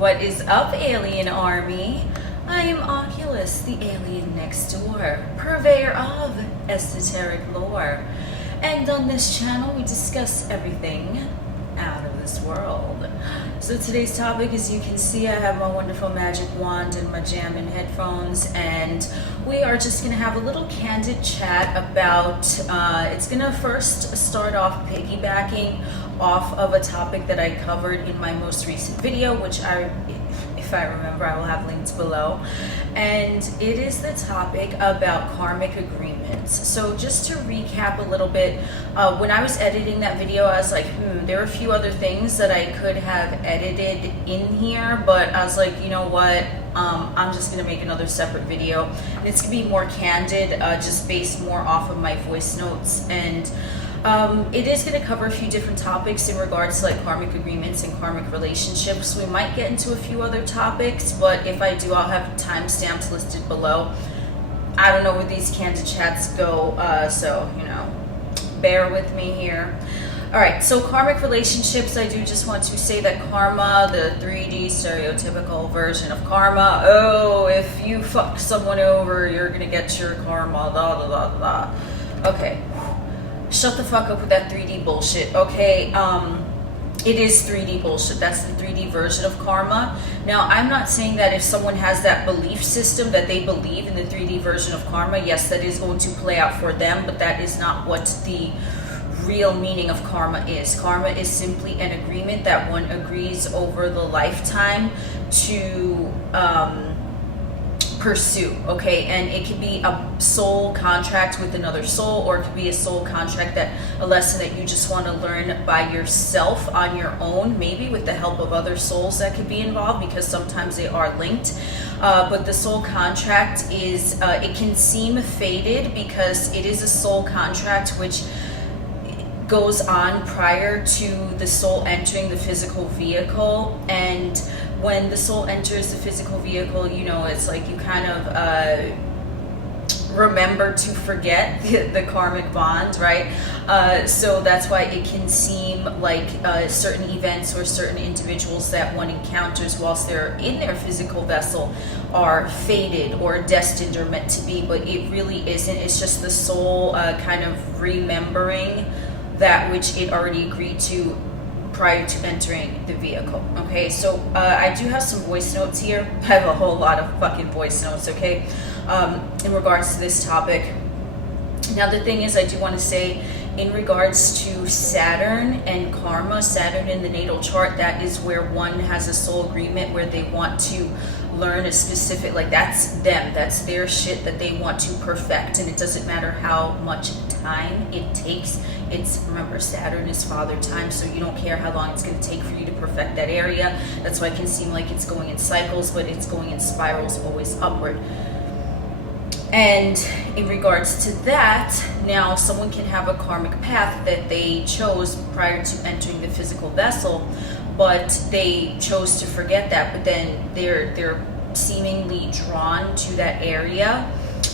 What is up, alienARMy? I am Oculus, the alien next door, purveyor of esoteric lore. And on this channel, we discuss everything out of this world. So today's topic, as you can see, I have my wonderful magic wand and my jamming headphones, and we are just going to have a little candid chat about, it's going to first start off piggybacking off of a topic that I covered in my most recent video, which if I remember, I will have links below. And it is the topic about karmic agreements. So just to recap a little bit, when I was editing that video, I was like, there are a few other things that I could have edited in here, but I was like, you know what, I'm just going to make another separate video. And it's going to be more candid, just based more off of my voice notes. And it is going to cover a few different topics in regards to like karmic agreements and karmic relationships. We might get into a few other topics, but if I do, I'll have timestamps listed below. I don't know where these candid chats go, so, you know, bear with me here. Alright, so karmic relationships, I do just want to say that karma, the 3D stereotypical version of karma, oh, if you fuck someone over, you're going to get your karma, blah, blah, blah, blah. Okay. Shut the fuck up with that 3D bullshit, okay? It is 3D bullshit. That's the 3D version of karma. Now, I'm not saying that if someone has that belief system that they believe in the 3D version of karma, yes, that is going to play out for them, but that is not what the real meaning of karma is. Karma is simply an agreement that one agrees over the lifetime to pursue, okay? And it could be a soul contract with another soul, or it could be a soul contract, that a lesson that you just want to learn by yourself on your own, maybe with the help of other souls that could be involved, because sometimes they are linked. But the soul contract is, it can seem faded because it is a soul contract which goes on prior to the soul entering the physical vehicle. And when the soul enters the physical vehicle, you know, it's like you kind of remember to forget the karmic bond, right? So that's why it can seem like certain events or certain individuals that one encounters whilst they're in their physical vessel are fated or destined or meant to be, but it really isn't. It's just the soul kind of remembering that which it already agreed to prior to entering the vehicle. Okay, so I do have some voice notes here. I have a whole lot of fucking voice notes, okay, in regards to this topic. Now, the thing is, I do want to say, in regards to Saturn and karma, Saturn in the natal chart, that is where one has a soul agreement where they want to learn a specific, like, that's them, that's their shit that they want to perfect, and it doesn't matter how much time it takes. It's, remember, Saturn is father time, so you don't care how long it's going to take for you to perfect that area. That's why it can seem like it's going in cycles, but it's going in spirals, always upward. And in regards to that, now someone can have a karmic path that they chose prior to entering the physical vessel, but they chose to forget that, but then they're seemingly drawn to that area,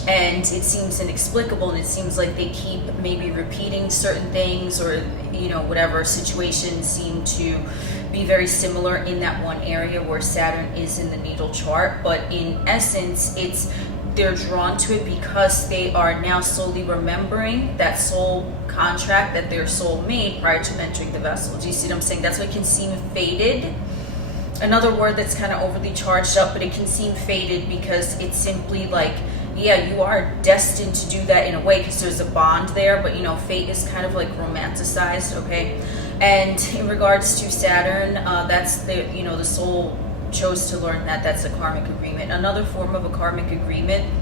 and it seems inexplicable, and it seems like they keep maybe repeating certain things, or, you know, whatever situations seem to be very similar in that one area where Saturn is in the natal chart. But in essence, they're drawn to it because they are now slowly remembering that soul contract that their soul made prior to entering the vessel. Do you see what I'm saying? That's why it can seem faded. Another word that's kind of overly charged up, but it can seem faded because it's simply like, yeah, you are destined to do that in a way because there's a bond there, but, you know, fate is kind of like romanticized, okay? And in regards to Saturn, that's the, you know, the soul chose to learn that that's a karmic agreement. Another form of a karmic agreement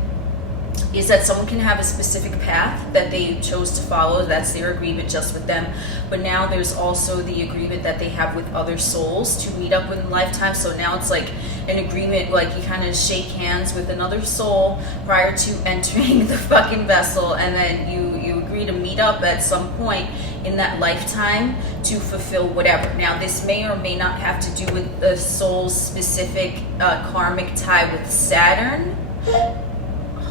is that someone can have a specific path that they chose to follow. That's their agreement just with them. But now there's also the agreement that they have with other souls to meet up within lifetime. So now it's like an agreement, like you kind of shake hands with another soul prior to entering the fucking vessel, and then you agree to meet up at some point in that lifetime to fulfill whatever. Now, this may or may not have to do with the soul's specific karmic tie with Saturn.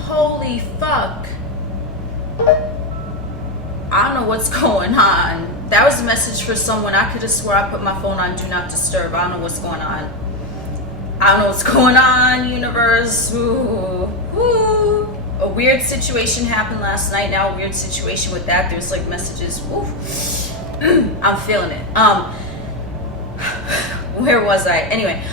Holy fuck. I don't know what's going on. That was a message for someone. I could have swore I put my phone on Do Not Disturb. I don't know what's going on. I don't know what's going on, universe. Ooh, ooh. A weird situation happened last night. Now a weird situation with that. There's like messages. Ooh. I'm feeling it. Where was I? Anyway,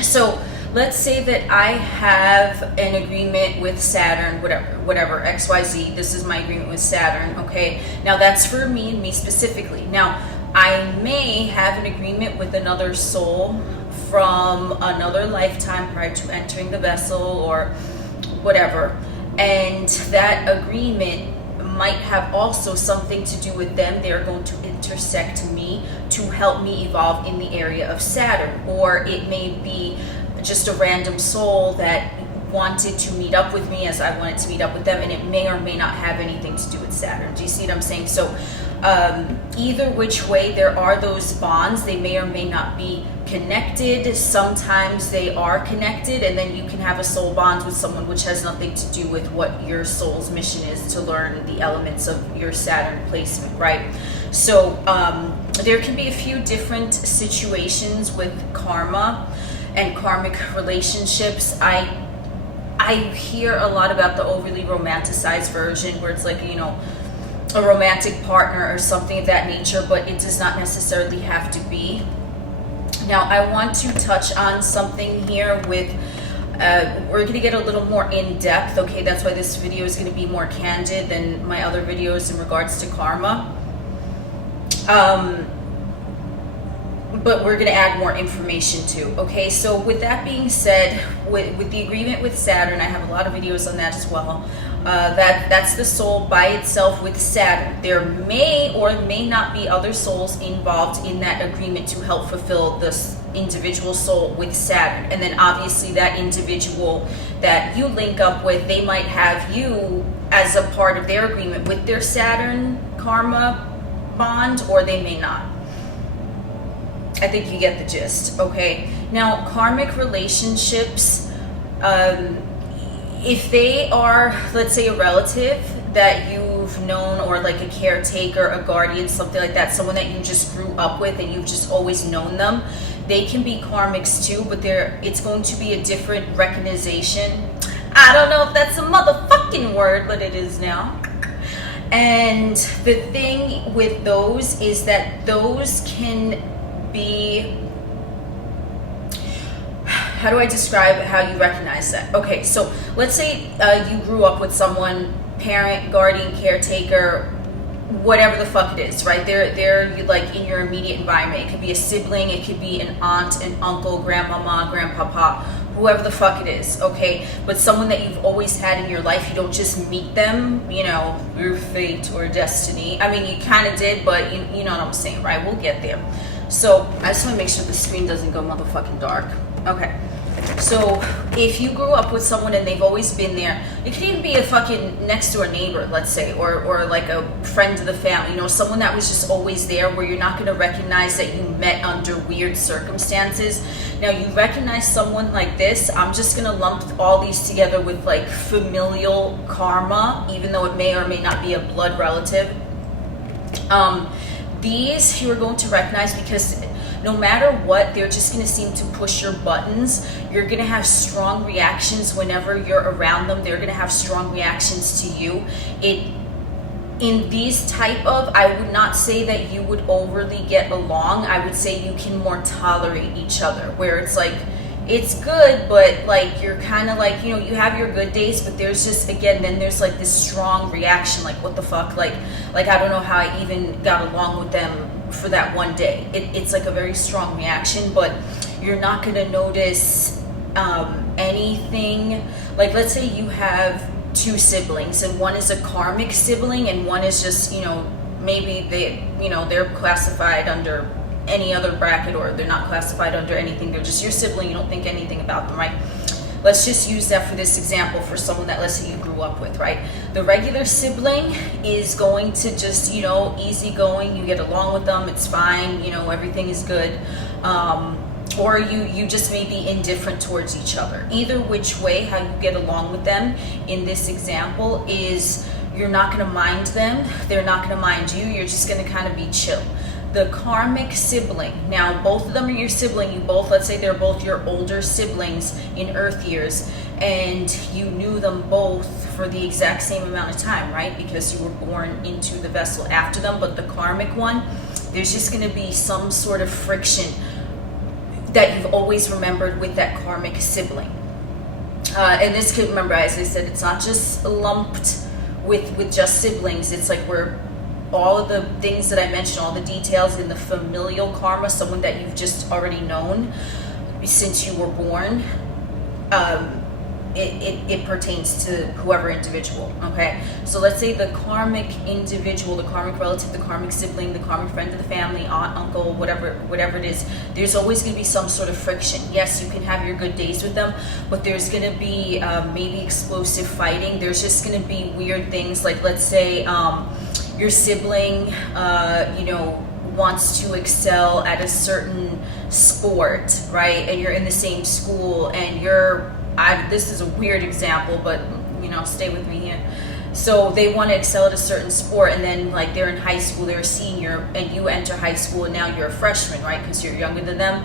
so let's say that I have an agreement with Saturn, whatever, XYZ. This is my agreement with Saturn, okay? Now that's for me and me specifically. Now, I may have an agreement with another soul from another lifetime prior to entering the vessel or whatever. And that agreement might have also something to do with them. They're going to intersect me to help me evolve in the area of Saturn. Or it may be just a random soul that wanted to meet up with me as I wanted to meet up with them, and it may or may not have anything to do with Saturn. Do you see what I'm saying? So either which way, there are those bonds. They may or may not be connected. Sometimes they are connected, and then you can have a soul bond with someone which has nothing to do with what your soul's mission is, to learn the elements of your Saturn placement, right? So there can be a few different situations with karma and karmic relationships. I hear a lot about the overly romanticized version where it's like, you know, a romantic partner or something of that nature, but it does not necessarily have to be. Now, I want to touch on something here with, we're going to get a little more in depth, okay? That's why this video is going to be more candid than my other videos in regards to karma. But we're going to add more information too, okay? So with that being said, with the agreement with Saturn, I have a lot of videos on that as well. That's the soul by itself with Saturn. There may or may not be other souls involved in that agreement to help fulfill this individual soul with Saturn. And then obviously that individual that you link up with, they might have you as a part of their agreement with their Saturn karma bond, or they may not. I think you get the gist, okay? Now, karmic relationships, if they are, let's say, a relative that you've known, or like a caretaker, a guardian, something like that, someone that you just grew up with and you've just always known them, they can be karmics too, but it's going to be a different recognition. I don't know if that's a motherfucking word, but it is now. And the thing with those is that those can be, how do I describe how you recognize that? Okay, so let's say you grew up with someone, parent, guardian, caretaker, whatever the fuck it is, right? They're like in your immediate environment. It could be a sibling, it could be an aunt, an uncle, grandmama, grandpapa, whoever the fuck it is, okay? But someone that you've always had in your life, you don't just meet them, you know, through fate or destiny. I mean, you kind of did, but you know what I'm saying, right? We'll get there. So I just want to make sure the screen doesn't go motherfucking dark. Okay. So if you grew up with someone and they've always been there, it could even be a fucking next door neighbor, let's say, or like a friend of the family, you know, someone that was just always there, where you're not going to recognize that you met under weird circumstances. Now, you recognize someone like this, I'm just going to lump all these together with like familial karma, even though it may or may not be a blood relative. These you're going to recognize because no matter what, they're just going to seem to push your buttons. You're going to have strong reactions whenever you're around them. They're going to have strong reactions to you. In these type of, I would not say that you would overly get along. I would say you can more tolerate each other, where it's like, it's good, but like you're kind of like, you know, you have your good days, but there's just, again, then there's like this strong reaction, like what the fuck, like I don't know how I even got along with them for that one day. It's like a very strong reaction, but you're not going to notice anything. Like, let's say you have two siblings, and one is a karmic sibling and one is just, you know, maybe they're classified under any other bracket, or they're not classified under anything. They're just your sibling. You don't think anything about them, right? Let's just use that for this example for someone that, let's say, you grew up with, right? The regular sibling is going to just, you know, easygoing. You get along with them. It's fine. You know, everything is good. Or you just may be indifferent towards each other. Either which way, how you get along with them in this example is you're not going to mind them. They're not going to mind you. You're just going to kind of be chill. The karmic sibling. Now, both of them are your sibling. You both, let's say they're both your older siblings in Earth years, and you knew them both for the exact same amount of time, right? Because you were born into the vessel after them. But the karmic one, there's just going to be some sort of friction that you've always remembered with that karmic sibling. And this could, remember, as I said, it's not just lumped with just siblings. It's like we're all of the things that I mentioned, all the details in the familial karma, someone that you've just already known since you were born, it pertains to whoever individual, okay? So let's say the karmic individual, the karmic relative, the karmic sibling, the karmic friend of the family, aunt, uncle, whatever it is, there's always going to be some sort of friction. Yes, you can have your good days with them, but there's going to be maybe explosive fighting. There's just going to be weird things, like let's say your sibling, wants to excel at a certain sport, right? And you're in the same school, and this is a weird example, but stay with me here. So they want to excel at a certain sport, and then like they're in high school, they're a senior, and you enter high school, and now you're a freshman, right? Because you're younger than them.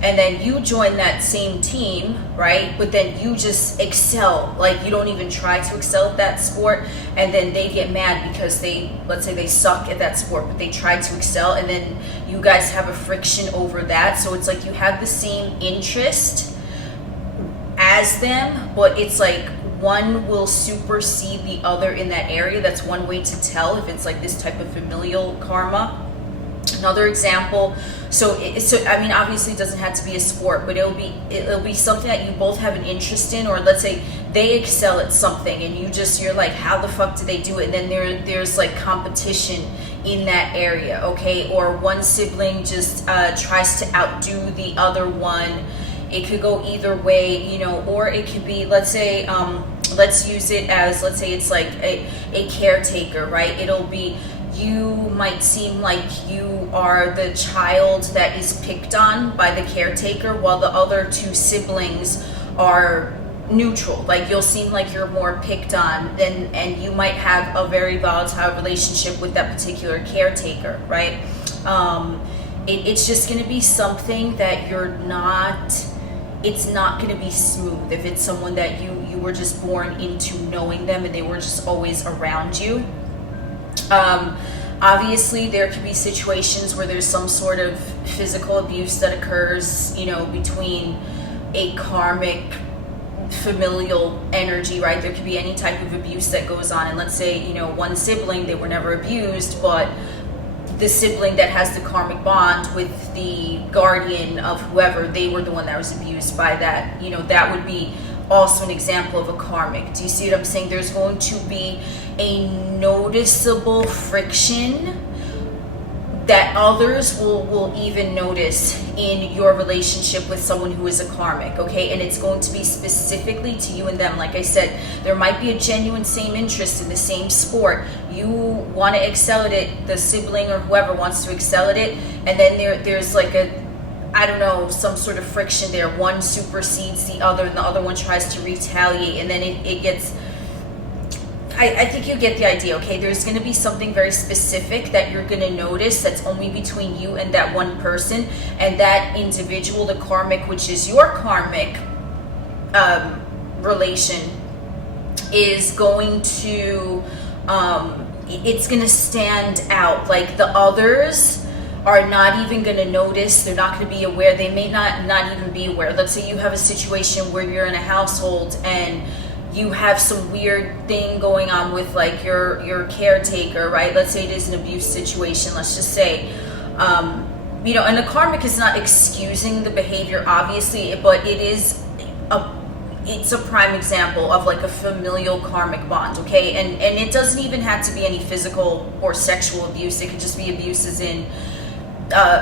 And then you join that same team, right? But then you just excel, like you don't even try to excel at that sport, and then they get mad because let's say they suck at that sport, but they try to excel, and then you guys have a friction over that. So it's like you have the same interest as them, but it's like one will supersede the other in that area. That's one way to tell if it's like this type of familial karma. Another example, so I mean, obviously it doesn't have to be a sport, but it'll be something that you both have an interest in, or let's say they excel at something and you're like, how the fuck do they do it? And then there's like competition in that area, okay? Or one sibling just tries to outdo the other one. It could go either way, or it could be, let's say, let's use it as, let's say it's like a caretaker, right? It'll be, you might seem like you are the child that is picked on by the caretaker, while the other two siblings are neutral. Like you'll seem like you're more picked on, and you might have a very volatile relationship with that particular caretaker, right? It's just going to be something that it's not going to be smooth if it's someone that you were just born into knowing them and they were just always around you. Obviously there could be situations where there's some sort of physical abuse that occurs, between a karmic familial energy, right? There could be any type of abuse that goes on, and let's say, one sibling, they were never abused, but the sibling that has the karmic bond with the guardian of whoever, they were the one that was abused by that, that would be also an example of a karmic. Do you see what I'm saying? There's going to be a noticeable friction that others will even notice in your relationship with someone who is a karmic, okay? And it's going to be specifically to you and them. Like I said, there might be a genuine same interest in the same sport. You want to excel at it, the sibling or whoever wants to excel at it, and then there's like some sort of friction there. One supersedes the other, and the other one tries to retaliate, and then it gets... I think you get the idea, okay? There's going to be something very specific that you're going to notice that's only between you and that one person, and that individual, the karmic, which is your karmic relation, is going to, it's going to stand out. Like the others are not even going to notice. They're not going to be aware. They may not even be aware. Let's say you have a situation where you're in a household and you have some weird thing going on with like your caretaker, right? Let's say it is an abuse situation, let's just say, and the karmic is not excusing the behavior, obviously, but it's a prime example of like a familial karmic bond, okay? And it doesn't even have to be any physical or sexual abuse. It could just be abuses in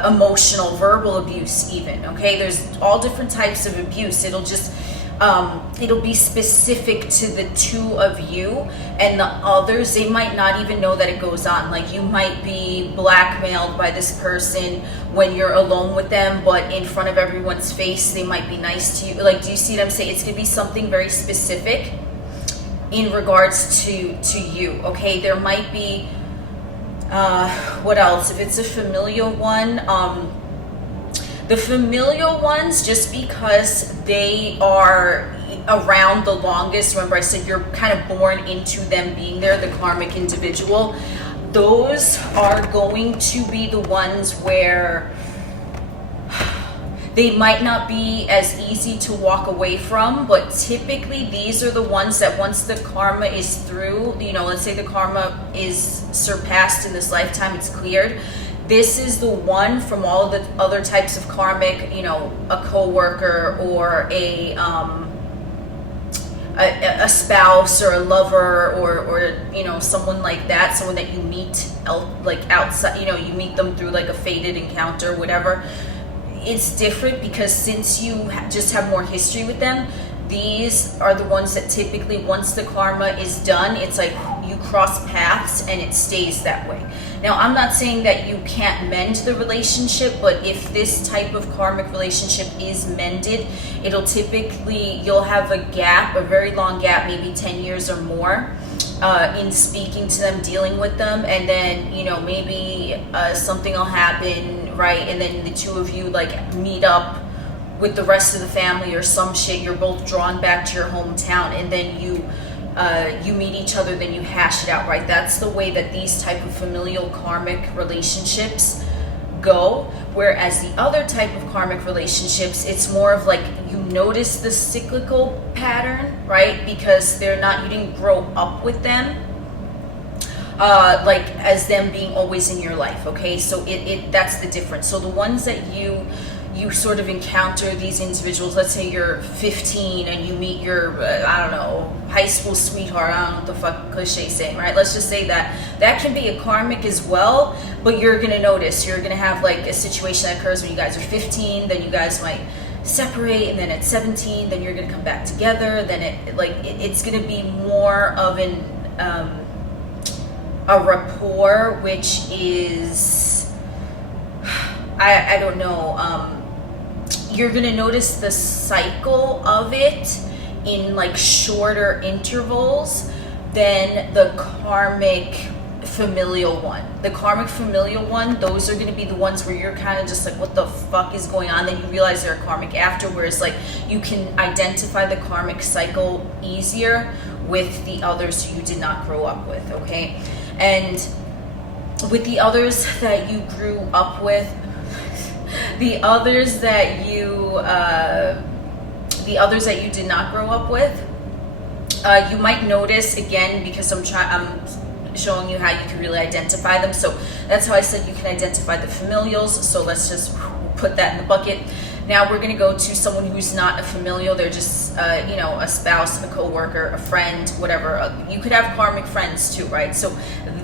emotional, verbal abuse even, okay? There's all different types of abuse. It'll be specific to the two of you, and the others, they might not even know that it goes on. Like you might be blackmailed by this person when you're alone with them, but in front of everyone's face, they might be nice to you. Like, do you see what I'm saying? It's going to be something very specific in regards to you, okay? There might be What else? If it's a familial one, the familial ones, just because they are around the longest, remember I said you're kind of born into them being there, the karmic individual, those are going to be the ones where they might not be as easy to walk away from, but typically these are the ones that once the karma is through, you know, let's say the karma is surpassed in this lifetime, it's cleared. This is the one from all of the other types of karmic, you know, a coworker or a spouse or a lover or you know, someone like that, someone that you meet like outside, you know, you meet them through like a fated encounter, whatever. It's different because since you just have more history with them, these are the ones that typically once the karma is done, it's like you cross paths and it stays that way. Now, I'm not saying that you can't mend the relationship, but if this type of karmic relationship is mended, it'll typically, you'll have a gap, a very long gap, maybe 10 years or more, in speaking to them, dealing with them, and then, you know, maybe something will happen, right? And then the two of you like meet up with the rest of the family or some shit. You're both drawn back to your hometown, and then you meet each other, then you hash it out, right? That's the way that these type of familial karmic relationships go. Whereas the other type of karmic relationships, it's more of like you notice the cyclical pattern, right? Because they're not, you didn't grow up with them like as them being always in your life, okay? So that's the difference. So the ones that you sort of encounter these individuals, let's say you're 15 and you meet your, I don't know, high school sweetheart, I don't know what the fuck cliche saying, right? Let's just say that can be a karmic as well, but you're gonna notice, you're gonna have like a situation that occurs when you guys are 15, then you guys might separate, and then at 17, then you're gonna come back together, then it's gonna be more of a rapport, which is, I don't know, you're gonna notice the cycle of it in like shorter intervals than the karmic familial one. The karmic familial one, those are gonna be the ones where you're kind of just like, what the fuck is going on? Then you realize they're karmic after, whereas like you can identify the karmic cycle easier with the others you did not grow up with, okay? And with the others that you grew up with, the others that you did not grow up with, you might notice, again, because I'm showing you how you can really identify them. So that's how I said you can identify the familials. So let's just put that in the bucket. Now we're going to go to someone who's not a familial. They're just, you know, a spouse, a coworker, a friend, whatever. You could have karmic friends too, right? So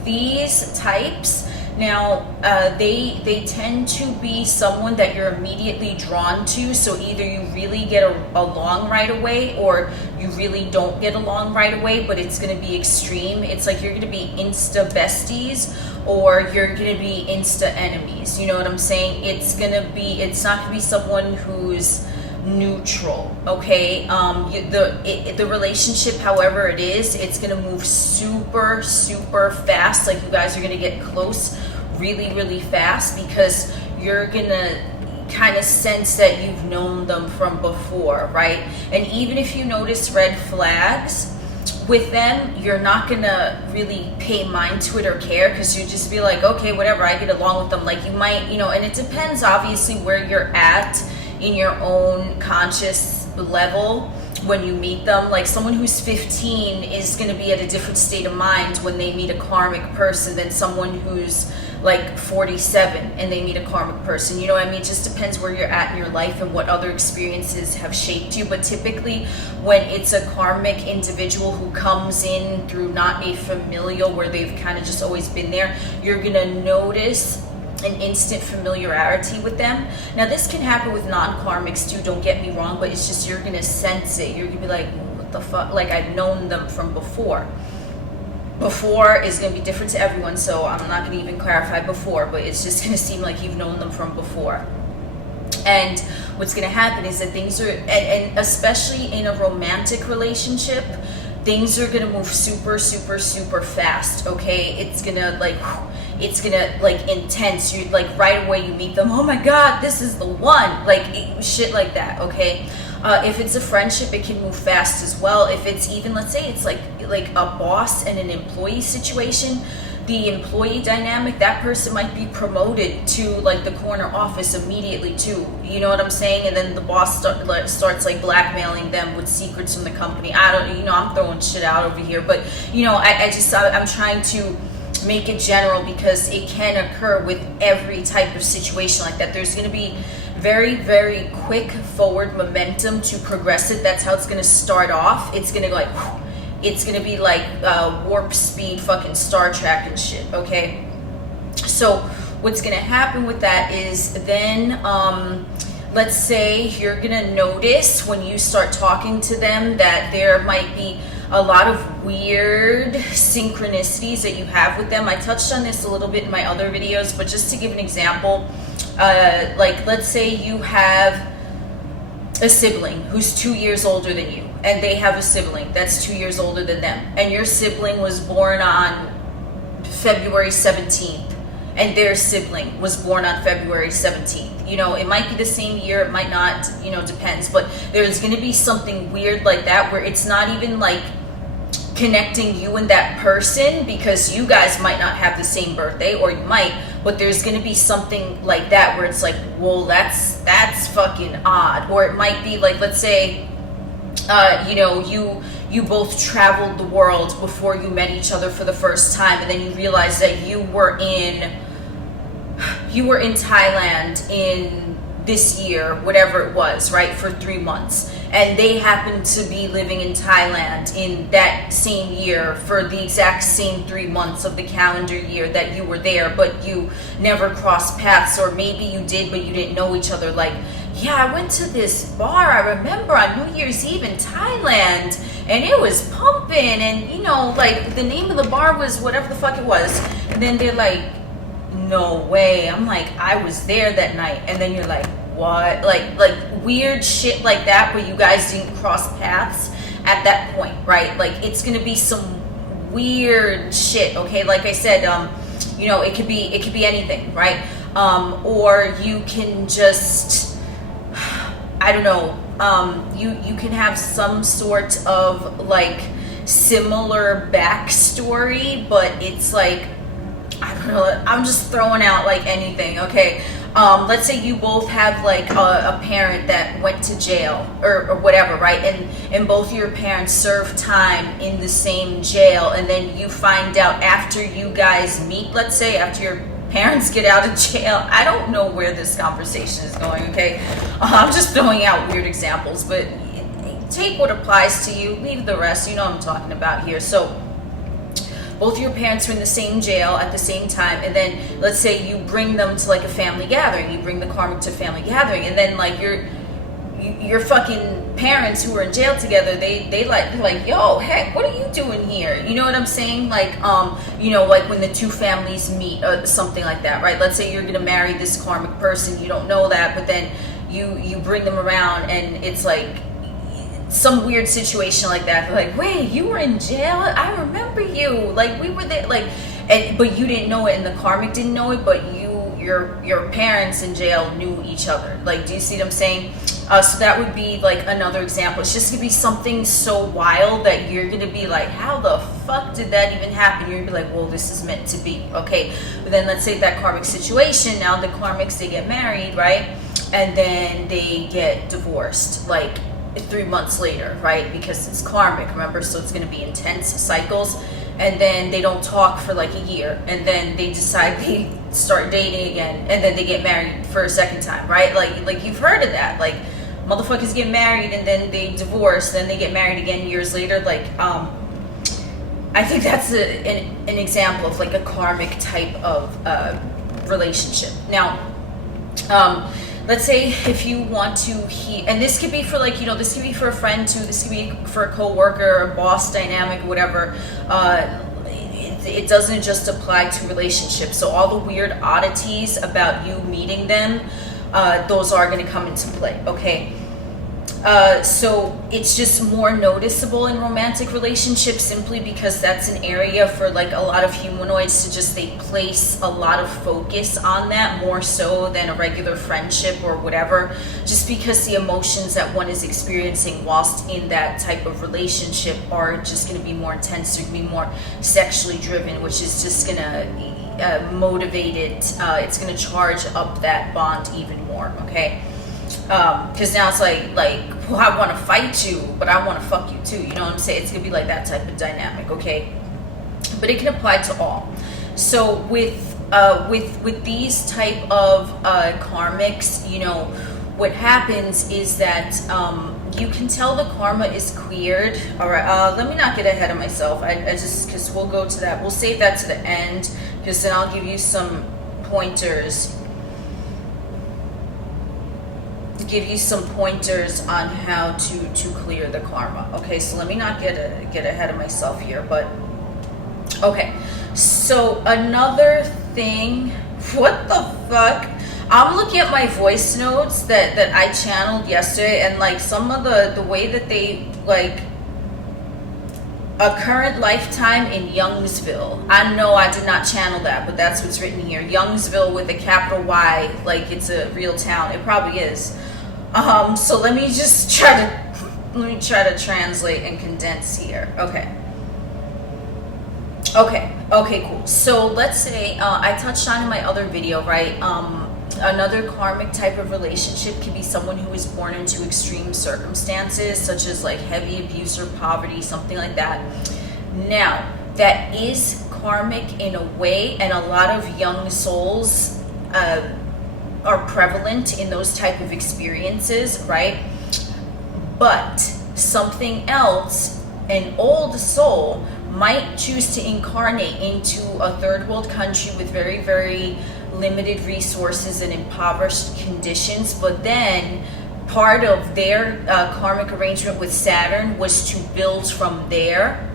these types, now they tend to be someone that you're immediately drawn to. So either you really get along right away, or you really don't get along right away, but it's going to be extreme. It's like you're going to be insta besties, or you're going to be insta enemies. You know what I'm saying? It's not going to be someone who's neutral, okay? The relationship, however it is, it's going to move super, super fast. Like you guys are going to get close really, really fast, because you're going to kind of sense that you've known them from before, right? And even if you notice red flags with them, you're not gonna really pay mind to it or care, because you just be like, okay, whatever, I get along with them. Like you might, you know, and it depends obviously where you're at in your own conscious level when you meet them. Like someone who's 15 is going to be at a different state of mind when they meet a karmic person than someone who's like 47 and they meet a karmic person. You know what I mean? It just depends where you're at in your life and what other experiences have shaped you. But typically when it's a karmic individual who comes in through not a familial, where they've kind of just always been there, you're going to notice an instant familiarity with them. Now this can happen with non-karmics too, don't get me wrong, but it's just you're gonna sense it. You're gonna be like, what the fuck, like I've known them from before. Before is gonna be different to everyone, so I'm not gonna even clarify before, but it's just gonna seem like you've known them from before. And what's gonna happen is that things are, and especially in a romantic relationship, things are gonna move super, super, super fast, okay? It's gonna like, it's gonna like intense. You like right away you meet them, oh my god, this is the one, like shit like that. Okay, if it's a friendship, it can move fast as well. If it's even, let's say it's like a boss and an employee situation, the employee dynamic, that person might be promoted to like the corner office immediately too. You know what I'm saying? And then the boss starts like blackmailing them with secrets from the company. I don't, you know, I'm throwing shit out over here, but you know, I'm trying to make it general because it can occur with every type of situation like that. There's going to be very, very quick forward momentum to progress it. That's how it's going to start off. It's going to go like, whew, it's going to be like warp speed fucking Star Trek and shit, okay? So what's going to happen with that is then, let's say you're going to notice when you start talking to them that there might be a lot of weird synchronicities that you have with them. I touched on this a little bit in my other videos, but just to give an example, like let's say you have a sibling who's 2 years older than you, and they have a sibling that's 2 years older than them, and your sibling was born on February 17th, and their sibling was born on February 17th. You know, it might be the same year, it might not, you know, depends, but there's going to be something weird like that where it's not even like connecting you and that person because you guys might not have the same birthday, or you might, but there's going to be something like that where it's like, well, that's fucking odd. Or it might be like, let's say, you know, you both traveled the world before you met each other for the first time, and then you realize that you were in Thailand in this year, whatever it was, right, for 3 months, and they happened to be living in Thailand in that same year for the exact same 3 months of the calendar year that you were there, but you never crossed paths, or maybe you did but you didn't know each other. Like, yeah, I went to this bar, I remember, on New Year's Eve in Thailand, and it was pumping, and you know, like the name of the bar was whatever the fuck it was, and then they're like, no way. I'm like, I was there that night. And then you're like, what? Like weird shit like that where you guys didn't cross paths at that point, right? Like, it's gonna be some weird shit, okay? Like I said, you know, it could be anything, right? Or you can just, I don't know, you can have some sort of like similar backstory, but it's like, I don't know, I'm just throwing out like anything, okay? Let's say you both have like a parent that went to jail or whatever, right? And both of your parents served time in the same jail, and then you find out after you guys meet, let's say, after your parents get out of jail. I don't know where this conversation is going, okay? I'm just throwing out weird examples, but take what applies to you, leave the rest. You know what I'm talking about here. So both your parents are in the same jail at the same time, and then let's say you bring them to like a family gathering, you bring the karmic to family gathering, and then like your fucking parents who were in jail together, they like, yo, heck, what are you doing here? You know what I'm saying? Like, you know, like when the two families meet, something like that, right? Let's say you're gonna marry this karmic person, you don't know that, but then you bring them around, and it's like some weird situation like that. They're like, wait, you were in jail? I remember you. Like, we were there. Like, but you didn't know it, and the karmic didn't know it, but your parents in jail knew each other. Like, do you see what I'm saying? So that would be like another example. It's just gonna be something so wild that you're gonna be like, how the fuck did that even happen? You're gonna be like, well, this is meant to be, okay? But then let's say that karmic situation, now the karmics, they get married, right? And then they get divorced, like 3 months later, right? Because it's karmic, remember? So it's going to be intense cycles, and then they don't talk for like a year, and then they decide they start dating again, and then they get married for a second time, right? Like you've heard of that, like motherfuckers get married and then they divorce, then they get married again years later. Like, I think that's an example of like a karmic type of relationship. Now, let's say if you want to and this could be for like, you know, this could be for a friend too, this could be for a co-worker, a boss dynamic, whatever. It doesn't just apply to relationships. So all the weird oddities about you meeting them, those are going to come into play, okay? So it's just more noticeable in romantic relationships simply because that's an area for like a lot of humanoids to just, they place a lot of focus on that more so than a regular friendship or whatever, just because the emotions that one is experiencing whilst in that type of relationship are just going to be more intense. They're going to be more sexually driven, which is just going to motivate it. It's going to charge up that bond even more, okay? Because now it's like, well, I want to fight you, but I want to fuck you too. You know what I'm saying? It's gonna be like that type of dynamic, okay? But it can apply to all. So with these type of karmics, you know, what happens is that you can tell the karma is cleared. All right, let me not get ahead of myself. I just, because we'll go to that. We'll save that to the end, because then I'll give you some pointers. On how to clear the karma. Okay, so let me not get ahead of myself here, but okay. So another thing, what the fuck? I'm looking at my voice notes that I channeled yesterday, and like some of the way that they, like, a current lifetime in Youngsville. I know I did not channel that, but that's what's written here. Youngsville with a capital Y, like it's a real town. It probably is. So let me try to translate and condense here. Okay, cool. So let's say I touched on in my other video, right? Another karmic type of relationship can be someone who is born into extreme circumstances, such as like heavy abuse or poverty, something like that. Now, that is karmic in a way, and a lot of young souls are prevalent in those type of experiences, right? But something else, an old soul might choose to incarnate into a third world country with very, very limited resources and impoverished conditions, but then part of their karmic arrangement with Saturn was to build from there.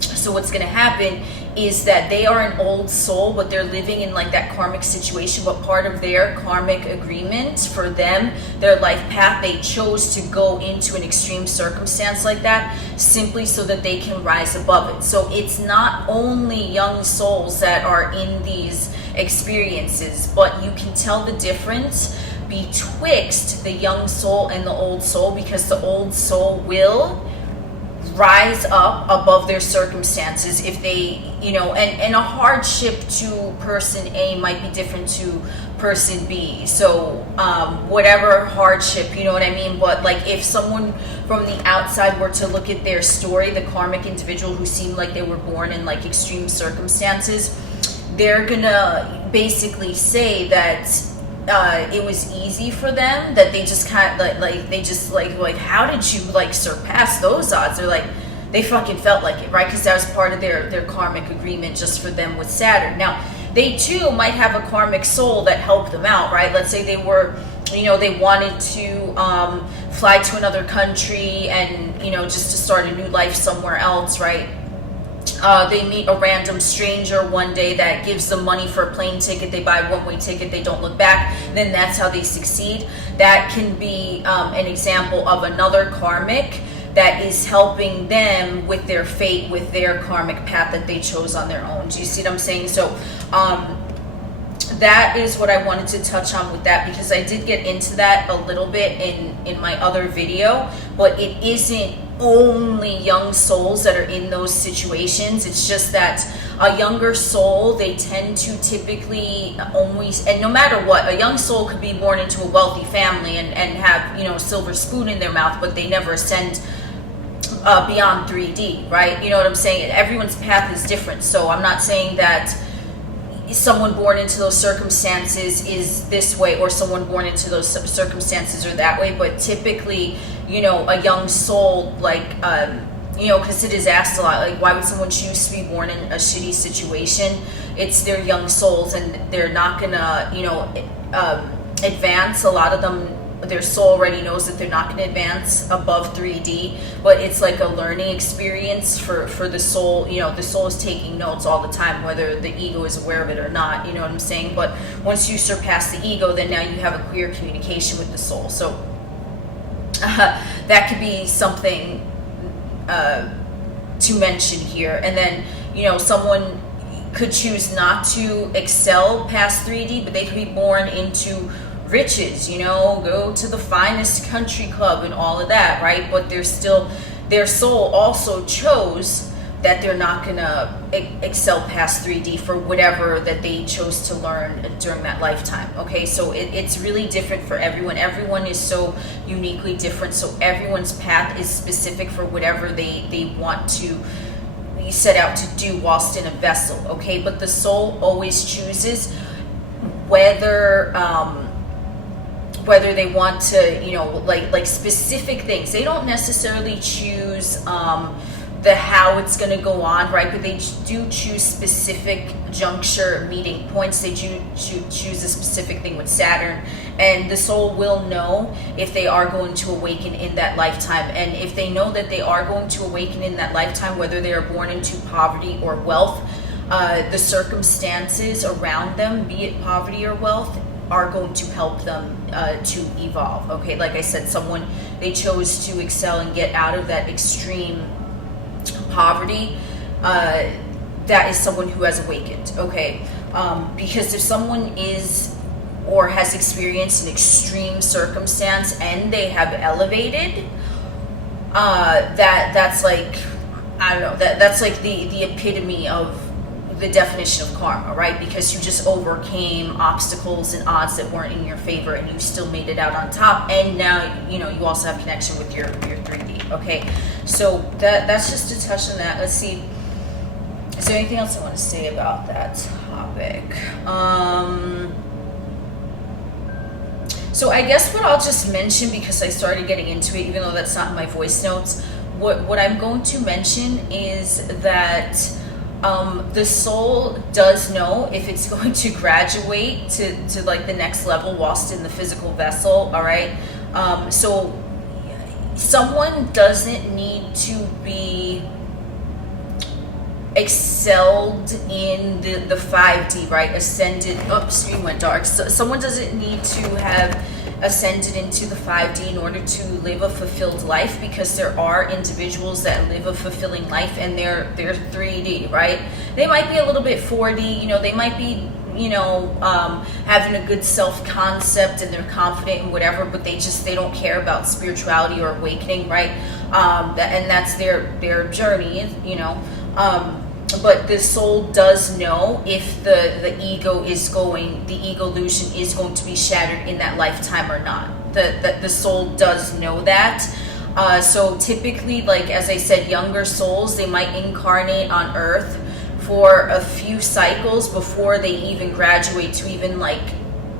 So what's going to happen is that they are an old soul, but they're living in like that karmic situation, but part of their karmic agreement for them, their life path, they chose to go into an extreme circumstance like that simply so that they can rise above it. So it's not only young souls that are in these experiences, but you can tell the difference betwixt the young soul and the old soul, because the old soul will rise up above their circumstances if they, you know, and a hardship to person A might be different to person B. So whatever hardship, you know what I mean? But like if someone from the outside were to look at their story, the karmic individual who seemed like they were born in like extreme circumstances, they're gonna basically say that it was easy for them, that they just kind of like how did you like surpass those odds? They're like, they fucking felt like it, right? Because that was part of their karmic agreement just for them with Saturn. Now they too might have a karmic soul that helped them out, right? Let's say they were, you know, they wanted to fly to another country and, you know, just to start a new life somewhere else, right? They meet a random stranger one day that gives them money for a plane ticket. They buy a one-way ticket. They don't look back. Then that's how they succeed. That can be an example of another karmic that is helping them with their fate, with their karmic path that they chose on their own. Do you see what I'm saying? So that is what I wanted to touch on with that, because I did get into that a little bit in my other video, but it isn't only young souls that are in those situations. It's just that a younger soul, they tend to typically always, and no matter what, a young soul could be born into a wealthy family and have, you know, a silver spoon in their mouth, but they never ascend beyond 3D, right? You know what I'm saying? Everyone's path is different. So I'm not saying that someone born into those circumstances is this way or someone born into those circumstances are that way, but typically, you know, a young soul, like, you know, because it is asked a lot, like, why would someone choose to be born in a shitty situation? It's their young souls, and they're not gonna, you know, advance. A lot of them, their soul already knows that they're not going to advance above 3D, but it's like a learning experience for the soul. You know, the soul is taking notes all the time, whether the ego is aware of it or not, you know what I'm saying? But once you surpass the ego, then now you have a clear communication with the soul. So that could be something to mention here. And then, someone could choose not to excel past 3D, but they could be born into riches, go to the finest country club and all of that, right? But they're still, their soul also chose that they're not gonna excel past 3D for whatever that they chose to learn during that lifetime. Okay, so it's really different for everyone. Everyone is so uniquely different, so everyone's path is specific for whatever they want to set out to do whilst in a vessel. Okay, but the soul always chooses whether they want to, like specific things. They don't necessarily choose the how it's going to go on, right? But they do choose specific juncture meeting points. They choose a specific thing with Saturn, and the soul will know if they are going to awaken in that lifetime. And if they know that they are going to awaken in that lifetime, whether they are born into poverty or wealth, the circumstances around them, be it poverty or wealth, are going to help them to evolve. Okay, like I said, they chose to excel and get out of that extreme poverty, that is someone who has awakened. Okay, because if someone is or has experienced an extreme circumstance and they have elevated, that's like, I don't know, that's like the epitome of the definition of karma, right? Because you just overcame obstacles and odds that weren't in your favor, and you still made it out on top. And now you also have connection with your 3D. Okay, so that's just to touch on that. Let's see, is there anything else I want to say about that topic? So I guess what I'll just mention, because I started getting into it, even though that's not in my voice notes, what I'm going to mention is that the soul does know if it's going to graduate to like the next level whilst in the physical vessel. All right, so someone doesn't need to be excelled in the 5D, right? Ascended. Oh, screen went dark. So someone doesn't need to have ascended into the 5D in order to live a fulfilled life, because there are individuals that live a fulfilling life and they're 3D, right? They might be a little bit 4D, they might be having a good self-concept and they're confident in whatever, but they don't care about spirituality or awakening, right? And that's their journey, but the soul does know if the ego illusion is going to be shattered in that lifetime or not. The soul does know that. So typically, like as I said, younger souls, they might incarnate on Earth for a few cycles before they even graduate to even like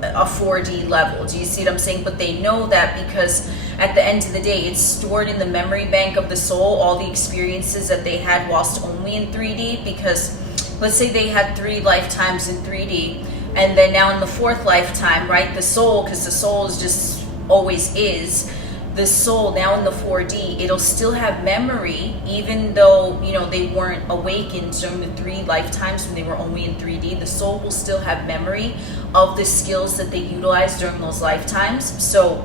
a 4D level. Do you see what I'm saying? But they know that because at the end of the day, it's stored in the memory bank of the soul, all the experiences that they had whilst only in 3D. Because let's say they had 3 lifetimes in 3D, and then now in the 4th lifetime, right, the soul, because the soul is just always is, the soul now in the 4D, it'll still have memory, even though they weren't awakened during the 3 lifetimes when they were only in 3D. The soul will still have memory of the skills that they utilized during those lifetimes. So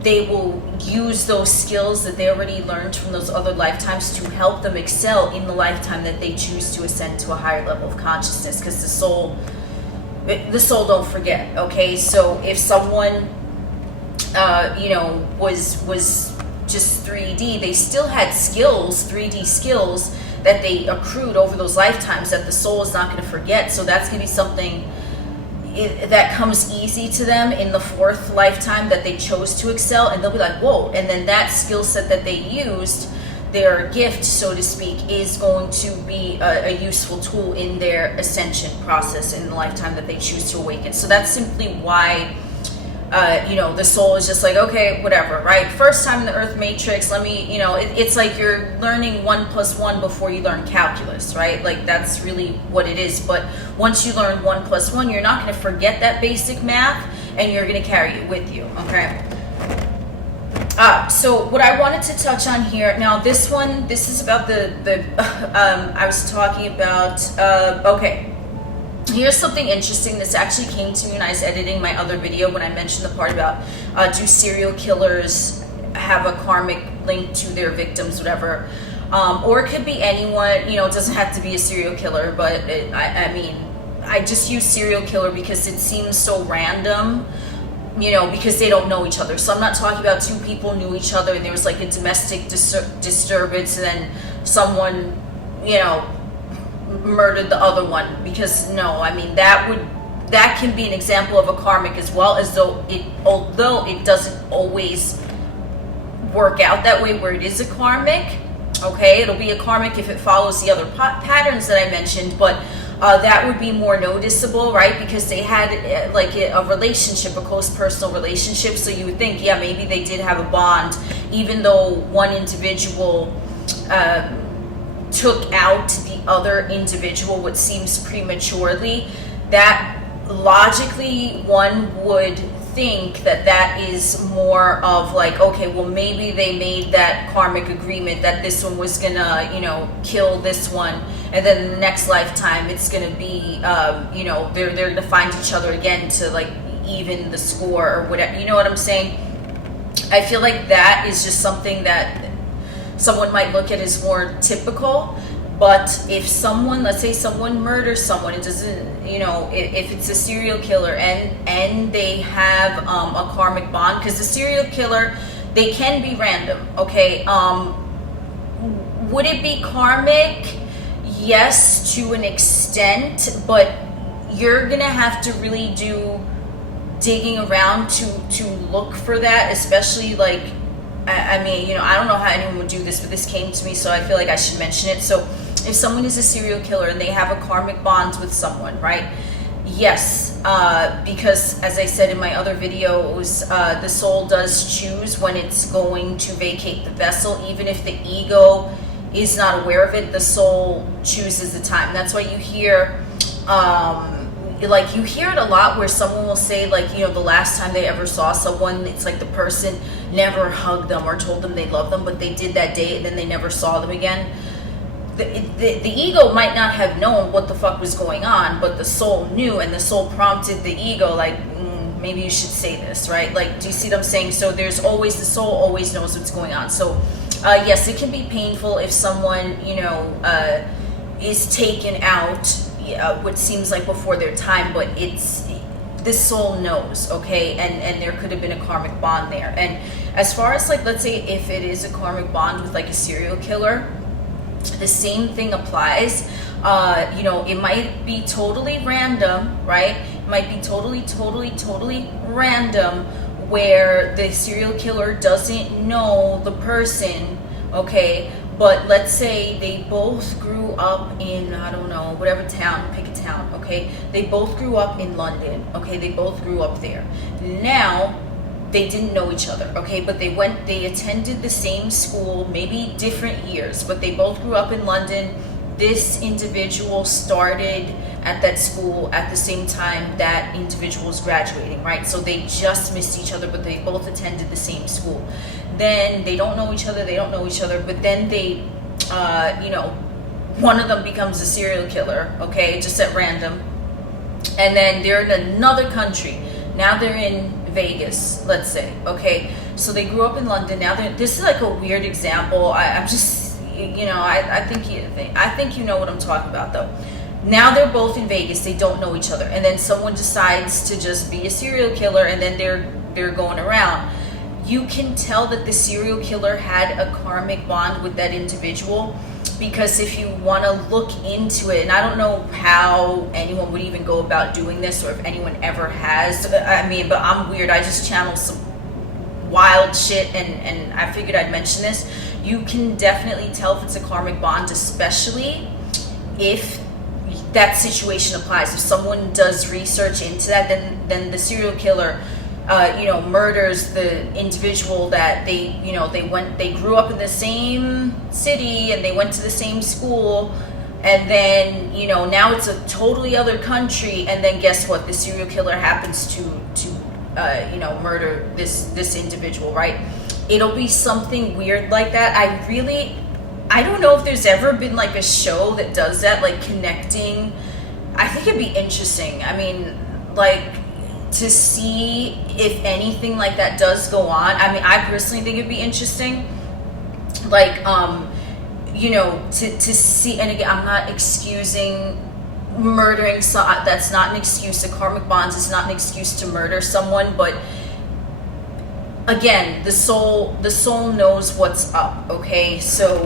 they will use those skills that they already learned from those other lifetimes to help them excel in the lifetime that they choose to ascend to a higher level of consciousness. Because the soul don't forget. Okay, so if someone was just 3D, they still had skills, 3D skills that they accrued over those lifetimes that the soul is not going to forget. So that's going to be something that comes easy to them in the 4th lifetime that they chose to excel, and they'll be like, whoa. And then that skill set that they used, their gift, so to speak, is going to be a useful tool in their ascension process in the lifetime that they choose to awaken. So that's simply why the soul is just like, okay, whatever, right? First time in the Earth Matrix, let me, it's like you're learning 1 + 1 before you learn calculus, right? Like that's really what it is. But once you learn 1 + 1, you're not going to forget that basic math, and you're going to carry it with you, okay? So what I wanted to touch on here, now this is about I was talking about, okay. Here's something interesting. This actually came to me when I was editing my other video when I mentioned the part about do serial killers have a karmic link to their victims, whatever. Or it could be anyone, you know, it doesn't have to be a serial killer, but I mean, I just use serial killer because it seems so random, you know, because they don't know each other. So I'm not talking about two people knew each other and there was like a domestic disturbance and then someone, you know, murdered the other one, because no, I mean, that can be an example of a karmic as well, as though although it doesn't always work out that way where it is a karmic. Okay, it'll be a karmic if it follows the other patterns that I mentioned, but that would be more noticeable, right? Because they had like a relationship, a close personal relationship. So you would think, yeah, maybe they did have a bond, even though one individual took out the other individual, what seems prematurely. That logically one would think that is more of like, okay, well, maybe they made that karmic agreement that this one was gonna, you know, kill this one, and then in the next lifetime it's gonna be, you know, they're gonna find each other again to like even the score or whatever. You know what I'm saying? I feel like that is just something that someone might look at as more typical. But if someone, let's say someone murders someone, it doesn't, you know, if it's a serial killer and they have a karmic bond, because the serial killer, they can be random, okay? Would it be karmic? Yes, to an extent, but you're gonna have to really do digging around to look for that, especially like, I mean, you know, I don't know how anyone would do this, but this came to me, so I feel like I should mention it. So if someone is a serial killer and they have a karmic bond with someone, right? Yes, because as I said in my other videos, the soul does choose when it's going to vacate the vessel. Even if the ego is not aware of it, the soul chooses the time. That's why you hear, like you hear it a lot where someone will say, like, you know, the last time they ever saw someone, it's like the person never hugged them or told them they loved them, but they did that day and then they never saw them again. The ego might not have known what the fuck was going on, but the soul knew, and the soul prompted the ego, like, maybe you should say this, right? Like, do you see what I'm saying? So there's always, the soul always knows what's going on. So yes, it can be painful if someone, you know, is taken out what seems like before their time, but it's, this soul knows, okay? And there could have been a karmic bond there. And as far as like, let's say if it is a karmic bond with like a serial killer, the same thing applies. You know, it might be totally random, right? It might be totally random where the serial killer doesn't know the person, okay? But let's say they both grew up in, I don't know, whatever town, pick a town, okay? They both grew up in London, okay? They both grew up there. Now, they didn't know each other, okay? But they attended the same school, maybe different years, but they both grew up in London. This individual started at that school at the same time that individual was graduating, right? So they just missed each other, but they both attended the same school. Then they don't know each other, but then they, you know, one of them becomes a serial killer, okay, just at random. And then they're in another country. Now they're in Vegas, let's say, okay? So they grew up in London. Now this is like a weird example. I'm just, you know, I think you know what I'm talking about though. Now they're both in Vegas. They don't know each other. And then someone decides to just be a serial killer, and then they're going around. You can tell that the serial killer had a karmic bond with that individual, because if you want to look into it, and I don't know how anyone would even go about doing this, or if anyone ever has, I mean, but I'm weird, I just channel some wild shit, and I figured I'd mention this. You can definitely tell if it's a karmic bond, especially if that situation applies. If someone does research into that, then the serial killer, you know, murders the individual that they grew up in the same city and they went to the same school, and then, you know, now it's a totally other country, and then guess what? The serial killer happens to you know, murder this individual, right? It'll be something weird like that. I don't know if there's ever been like a show that does that, like connecting I think it'd be interesting. I mean, like, to see if anything like that does go on. I mean, I personally think it'd be interesting. Like, you know, to see, and again, I'm not excusing murdering, so that's not an excuse. A karmic bonds is not an excuse to murder someone, but again, the soul knows what's up, okay? So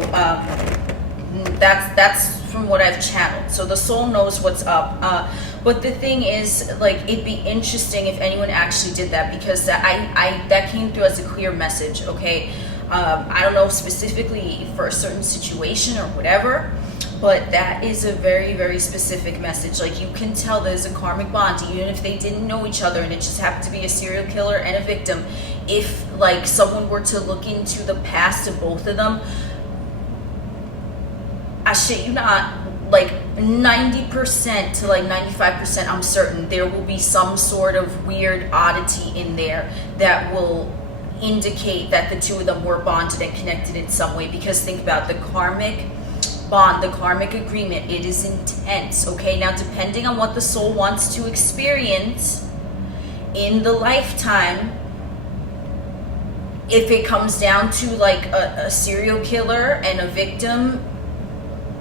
that's from what I've channeled. So the soul knows what's up. But the thing is, like, it'd be interesting if anyone actually did that, because that came through as a clear message, okay? I don't know specifically for a certain situation or whatever, but that is a very, very specific message. Like, you can tell there's a karmic bond, even if they didn't know each other and it just happened to be a serial killer and a victim. If, like, someone were to look into the past of both of them, I shit you not, like 90% to like 95%, I'm certain there will be some sort of weird oddity in there that will indicate that the two of them were bonded and connected in some way. Because think about the karmic bond, the karmic agreement, it is intense, okay? Now, depending on what the soul wants to experience in the lifetime, if it comes down to like a serial killer and a victim,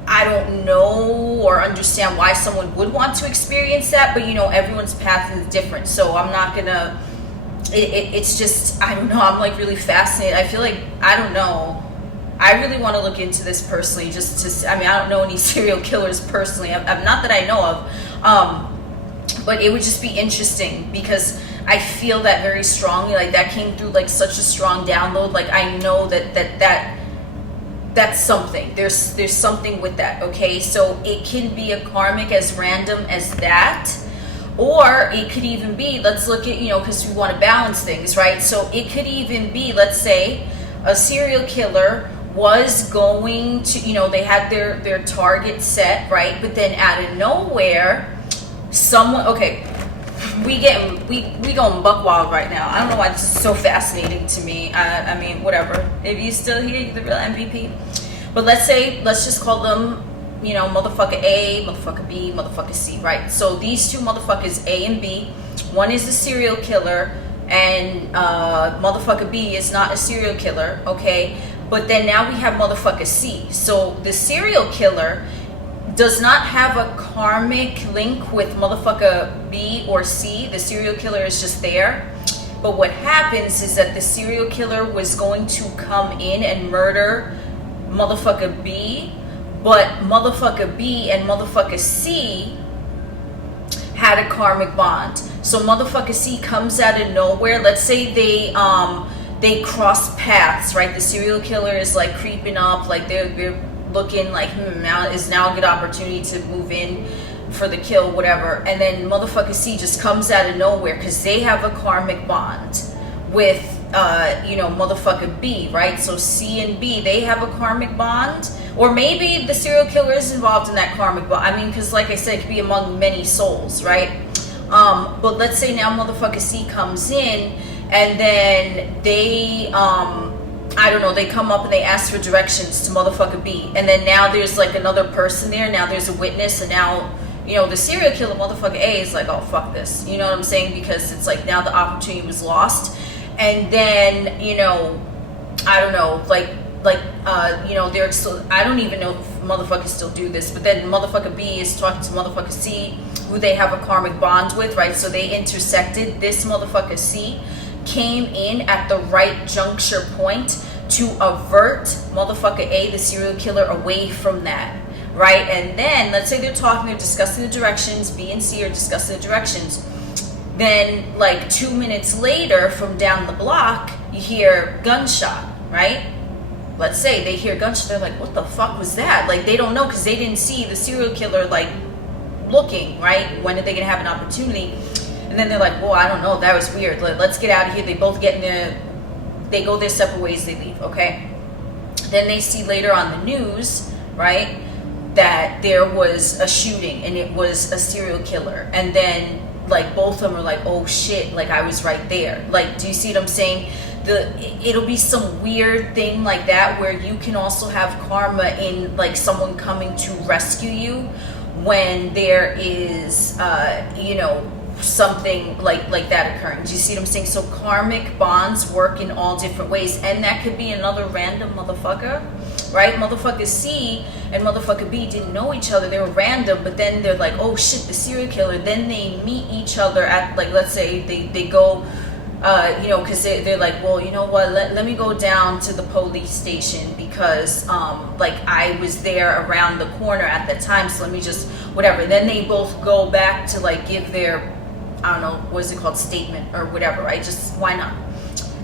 I don't know or understand why someone would want to experience that, but you know, everyone's path is different, so I'm not gonna, it's just, I don't know, I'm like really fascinated. I feel like, I don't know, I really want to look into this personally, just to, I mean, I don't know any serial killers personally, I'm not that I know of, but it would just be interesting, because I feel that very strongly. Like, that came through like such a strong download. Like, I know that's something. There's something with that, okay? So it can be a karmic as random as that, or it could even be, let's look at, you know, because we want to balance things, right? So it could even be, let's say, a serial killer was going to, you know, they had their target set, right? But then out of nowhere, someone, okay, we going buck wild right now. I don't know why this is so fascinating to me. I mean, whatever. If you still here, you're the real MVP. But let's just call them, you know, motherfucker A, motherfucker B, motherfucker C, right? So these two motherfuckers, A and B, one is a serial killer, and motherfucker B is not a serial killer, okay? But then now we have motherfucker C. So the serial killer does not have a karmic link with motherfucker B or C. The serial killer is just there. But what happens is that the serial killer was going to come in and murder motherfucker B, but motherfucker B and motherfucker C had a karmic bond. So motherfucker C comes out of nowhere. Let's say they cross paths, right? The serial killer is like creeping up, like they're looking like, now is now a good opportunity to move in for the kill, whatever. And then motherfucker C just comes out of nowhere because they have a karmic bond with you know, motherfucker B, right? So C and B, they have a karmic bond, or maybe the serial killer is involved in that karmic bond. I mean, because like I said, it could be among many souls, right? But let's say now motherfucker C comes in, and then they I don't know, they come up and they ask for directions to motherfucker B, and then now there's like another person there, now there's a witness, and now, you know, the serial killer motherfucker A is like, oh, fuck this, you know what I'm saying? Because it's like, now the opportunity was lost. And then, you know, I don't know, like you know, they're still, I don't even know if motherfuckers still do this, but then motherfucker B is talking to motherfucker C, who they have a karmic bond with, right? So they intersected. This motherfucker C came in at the right juncture point to avert motherfucker A, the serial killer, away from that, right? And then let's say they're talking, they're discussing the directions, B and C are discussing the directions. Then like 2 minutes later, from down the block, you hear gunshot, right? Let's say they hear gunshot, they're like, what the fuck was that? Like, they don't know, because they didn't see the serial killer like looking, right? When are they gonna have an opportunity? And then they're like, well, I don't know, that was weird, let's get out of here. They both get in there, they go their separate ways, they leave, okay? Then they see later on the news, right, that there was a shooting and it was a serial killer. And then like both of them are like, oh shit, like I was right there. Like, do you see what I'm saying? It'll be some weird thing like that, where you can also have karma in like someone coming to rescue you, when there is, you know, something like that occurring. Do you see what I'm saying? So karmic bonds work in all different ways, and that could be another random motherfucker, right? Motherfucker C and motherfucker B didn't know each other. They were random, but then they're like, oh shit, the serial killer. Then they meet each other at, like, let's say they go, you know, because they're like, well, you know what, let me go down to the police station because like I was there around the corner at that time, so let me just whatever. Then they both go back to like give their, I don't know, what is it called, statement or whatever, right? Just why not?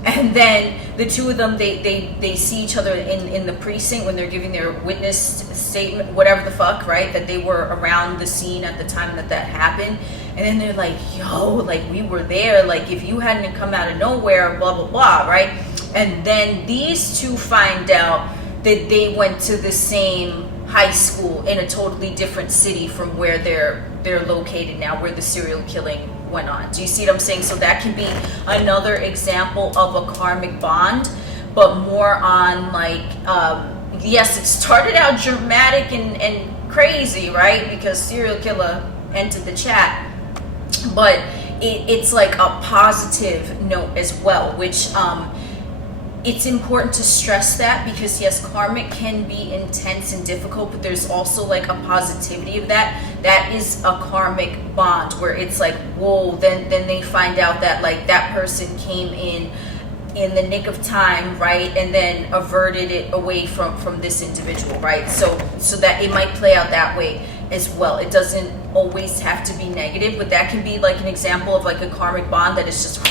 And then the two of them, they see each other in the precinct when they're giving their witness statement, whatever the fuck, right? That they were around the scene at the time that happened. And then they're like, yo, like we were there, like if you hadn't come out of nowhere, blah, blah, blah, right? And then these two find out that they went to the same high school in a totally different city from where they're located now, where the serial killing went on. Do you see what I'm saying? So that can be another example of a karmic bond, but more on like, yes, it started out dramatic and crazy, right? Because serial killer entered the chat, but it's like a positive note as well, which it's important to stress that, because yes, karmic can be intense and difficult, but there's also like a positivity of that. That is a karmic bond where it's like, whoa, then they find out that like that person came in the nick of time, right? And then averted it away from this individual, right? So that it might play out that way as well. It doesn't always have to be negative, but that can be like an example of like a karmic bond that is just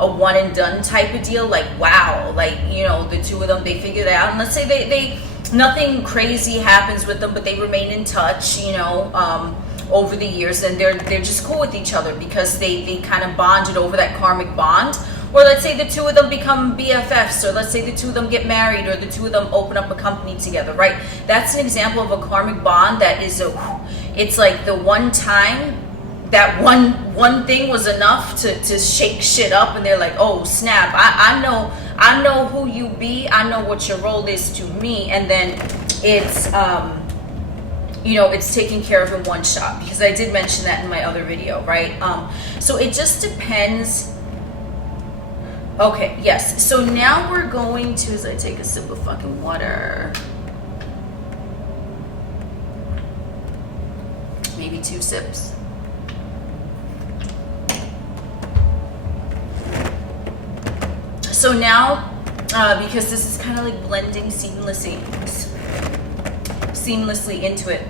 a one and done type of deal. Like, wow, like, you know, the two of them, they figured it out, and let's say they nothing crazy happens with them, but they remain in touch, you know, over the years, and they're just cool with each other because they kind of bonded over that karmic bond. Or let's say the two of them become BFFs, or let's say the two of them get married, or the two of them open up a company together, right? That's an example of a karmic bond that is it's like the one time that one thing was enough to shake shit up, and they're like, oh snap, I know who you be, I know what your role is to me, and then it's you know, it's taken care of in one shot, because I did mention that in my other video, right? So it just depends. Okay, yes, so now we're going to, as I take a sip of fucking water, maybe 2 sips. So now, because this is kind of like blending seamlessly into it.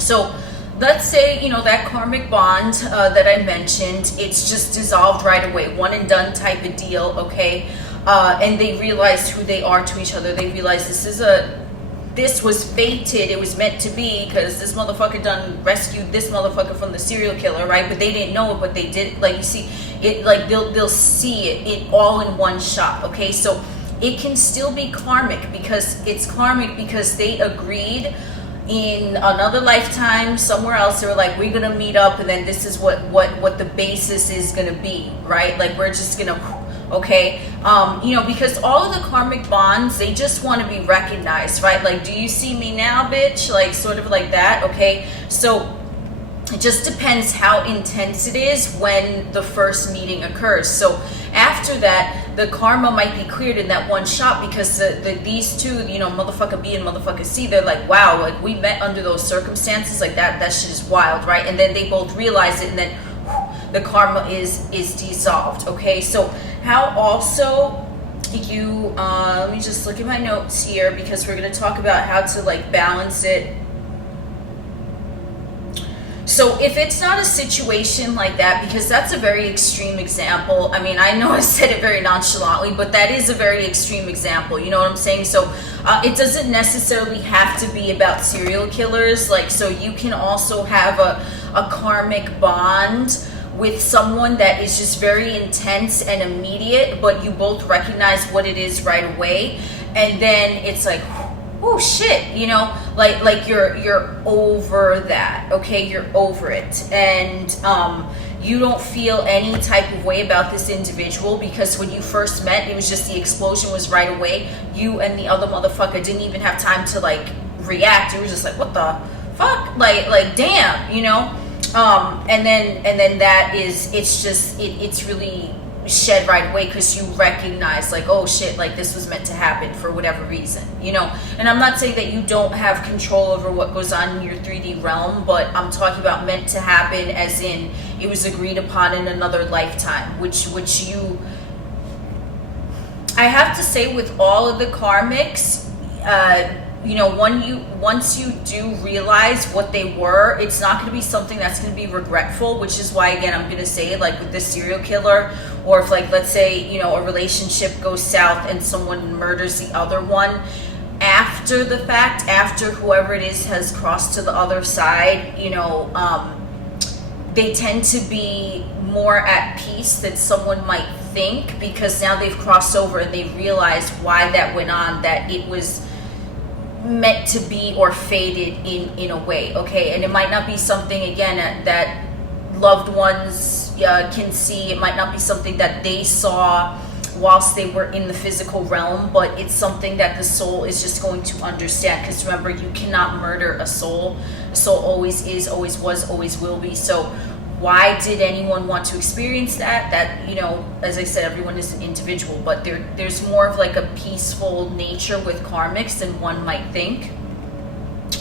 So let's say, you know, that karmic bond that I mentioned, it's just dissolved right away, one and done type of deal, okay? And they realize who they are to each other. They realize this was fated, it was meant to be, because this motherfucker done rescued this motherfucker from the serial killer, right? But they didn't know it, but they did. Like, you see it, like they'll see it all in one shot, okay? So it can still be karmic, because it's karmic because they agreed in another lifetime somewhere else. They were like, we're gonna meet up, and then this is what the basis is gonna be, right? Like, we're just gonna, okay, you know, because all of the karmic bonds, they just want to be recognized, right? Like, do you see me now, bitch? Like, sort of like that, okay? So it just depends how intense it is when the first meeting occurs. So after that, the karma might be cleared in that one shot, because these two, you know, motherfucker B and motherfucker C, they're like, wow, like we met under those circumstances, like that shit is wild, right? And then they both realize it, and then the karma is dissolved, okay? So how also you, let me just look at my notes here, because we're going to talk about how to like balance it. So if it's not a situation like that, because that's a very extreme example. I mean, I know I said it very nonchalantly, but that is a very extreme example. You know what I'm saying? So it doesn't necessarily have to be about serial killers. Like, so you can also have a karmic bond with someone that is just very intense and immediate, but you both recognize what it is right away. And then it's like, oh shit, you know, like you're over that, okay? You're over it, and you don't feel any type of way about this individual, because when you first met, it was just the explosion was right away. You and the other motherfucker didn't even have time to like react. It was just like, what the fuck, like damn, you know. And then that is, it's really shed right away, because you recognize like, oh shit, like this was meant to happen for whatever reason, you know. And I'm not saying that you don't have control over what goes on in your 3D realm, but I'm talking about meant to happen as in it was agreed upon in another lifetime, which you, I have to say, with all of the karmics, you know, once you do realize what they were, it's not going to be something that's going to be regretful, which is why, again, I'm going to say, like with this serial killer, or if, like, let's say, you know, a relationship goes south and someone murders the other one, after the fact, after whoever it is has crossed to the other side, you know, they tend to be more at peace than someone might think, because now they've crossed over and they've realized why that went on, that it was meant to be or fated in a way, okay? And it might not be something, again, that loved ones can see. It might not be something that they saw whilst they were in the physical realm, but it's something that the soul is just going to understand, because remember, you cannot murder a soul. A soul always is, always was, always will be. So why did anyone want to experience that? That, you know, as I said, everyone is an individual, but there's more of like a peaceful nature with karmics than one might think,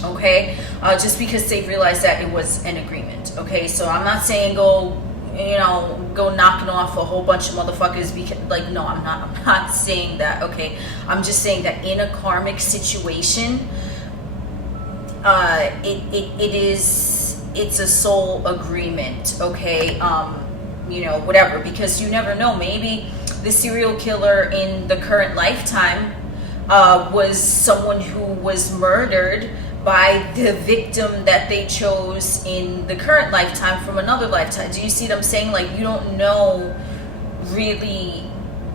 okay? Just because they realized that it was an agreement, okay? So I'm not saying go knocking off a whole bunch of motherfuckers, because, like, no, I'm not saying that, okay? I'm just saying that in a karmic situation, it's a soul agreement, okay? You know, whatever, because you never know, maybe the serial killer in the current lifetime was someone who was murdered by the victim that they chose in the current lifetime from another lifetime. Do you see what I'm saying? Like, you don't know really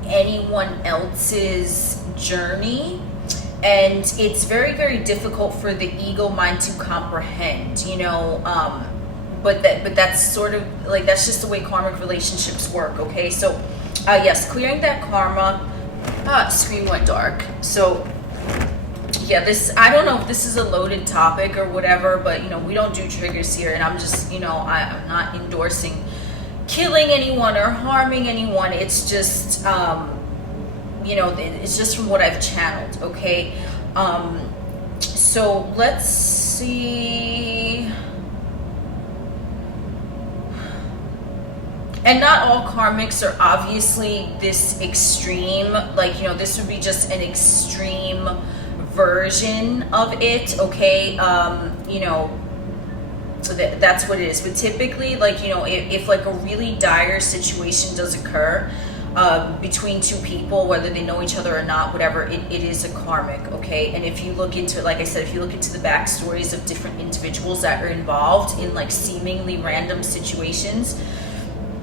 anyone else's journey, and it's very, very difficult for the ego mind to comprehend, you know. But that's sort of like, that's just the way karmic relationships work, okay? So yes, clearing that karma. Screen went dark. So yeah, this, I don't know if this is a loaded topic or whatever, but, you know, we don't do triggers here, and I'm just, you know, I'm not endorsing killing anyone or harming anyone. It's just you know, it's just from what I've channeled, okay? So let's see. And not all karmics are obviously this extreme. Like, you know, this would be just an extreme version of it, okay? You know, so that's what it is. But typically, like, you know, if like a really dire situation does occur between two people, whether they know each other or not, whatever, it is a karmic, okay? And if you look into, like I said, if you look into the backstories of different individuals that are involved in like seemingly random situations,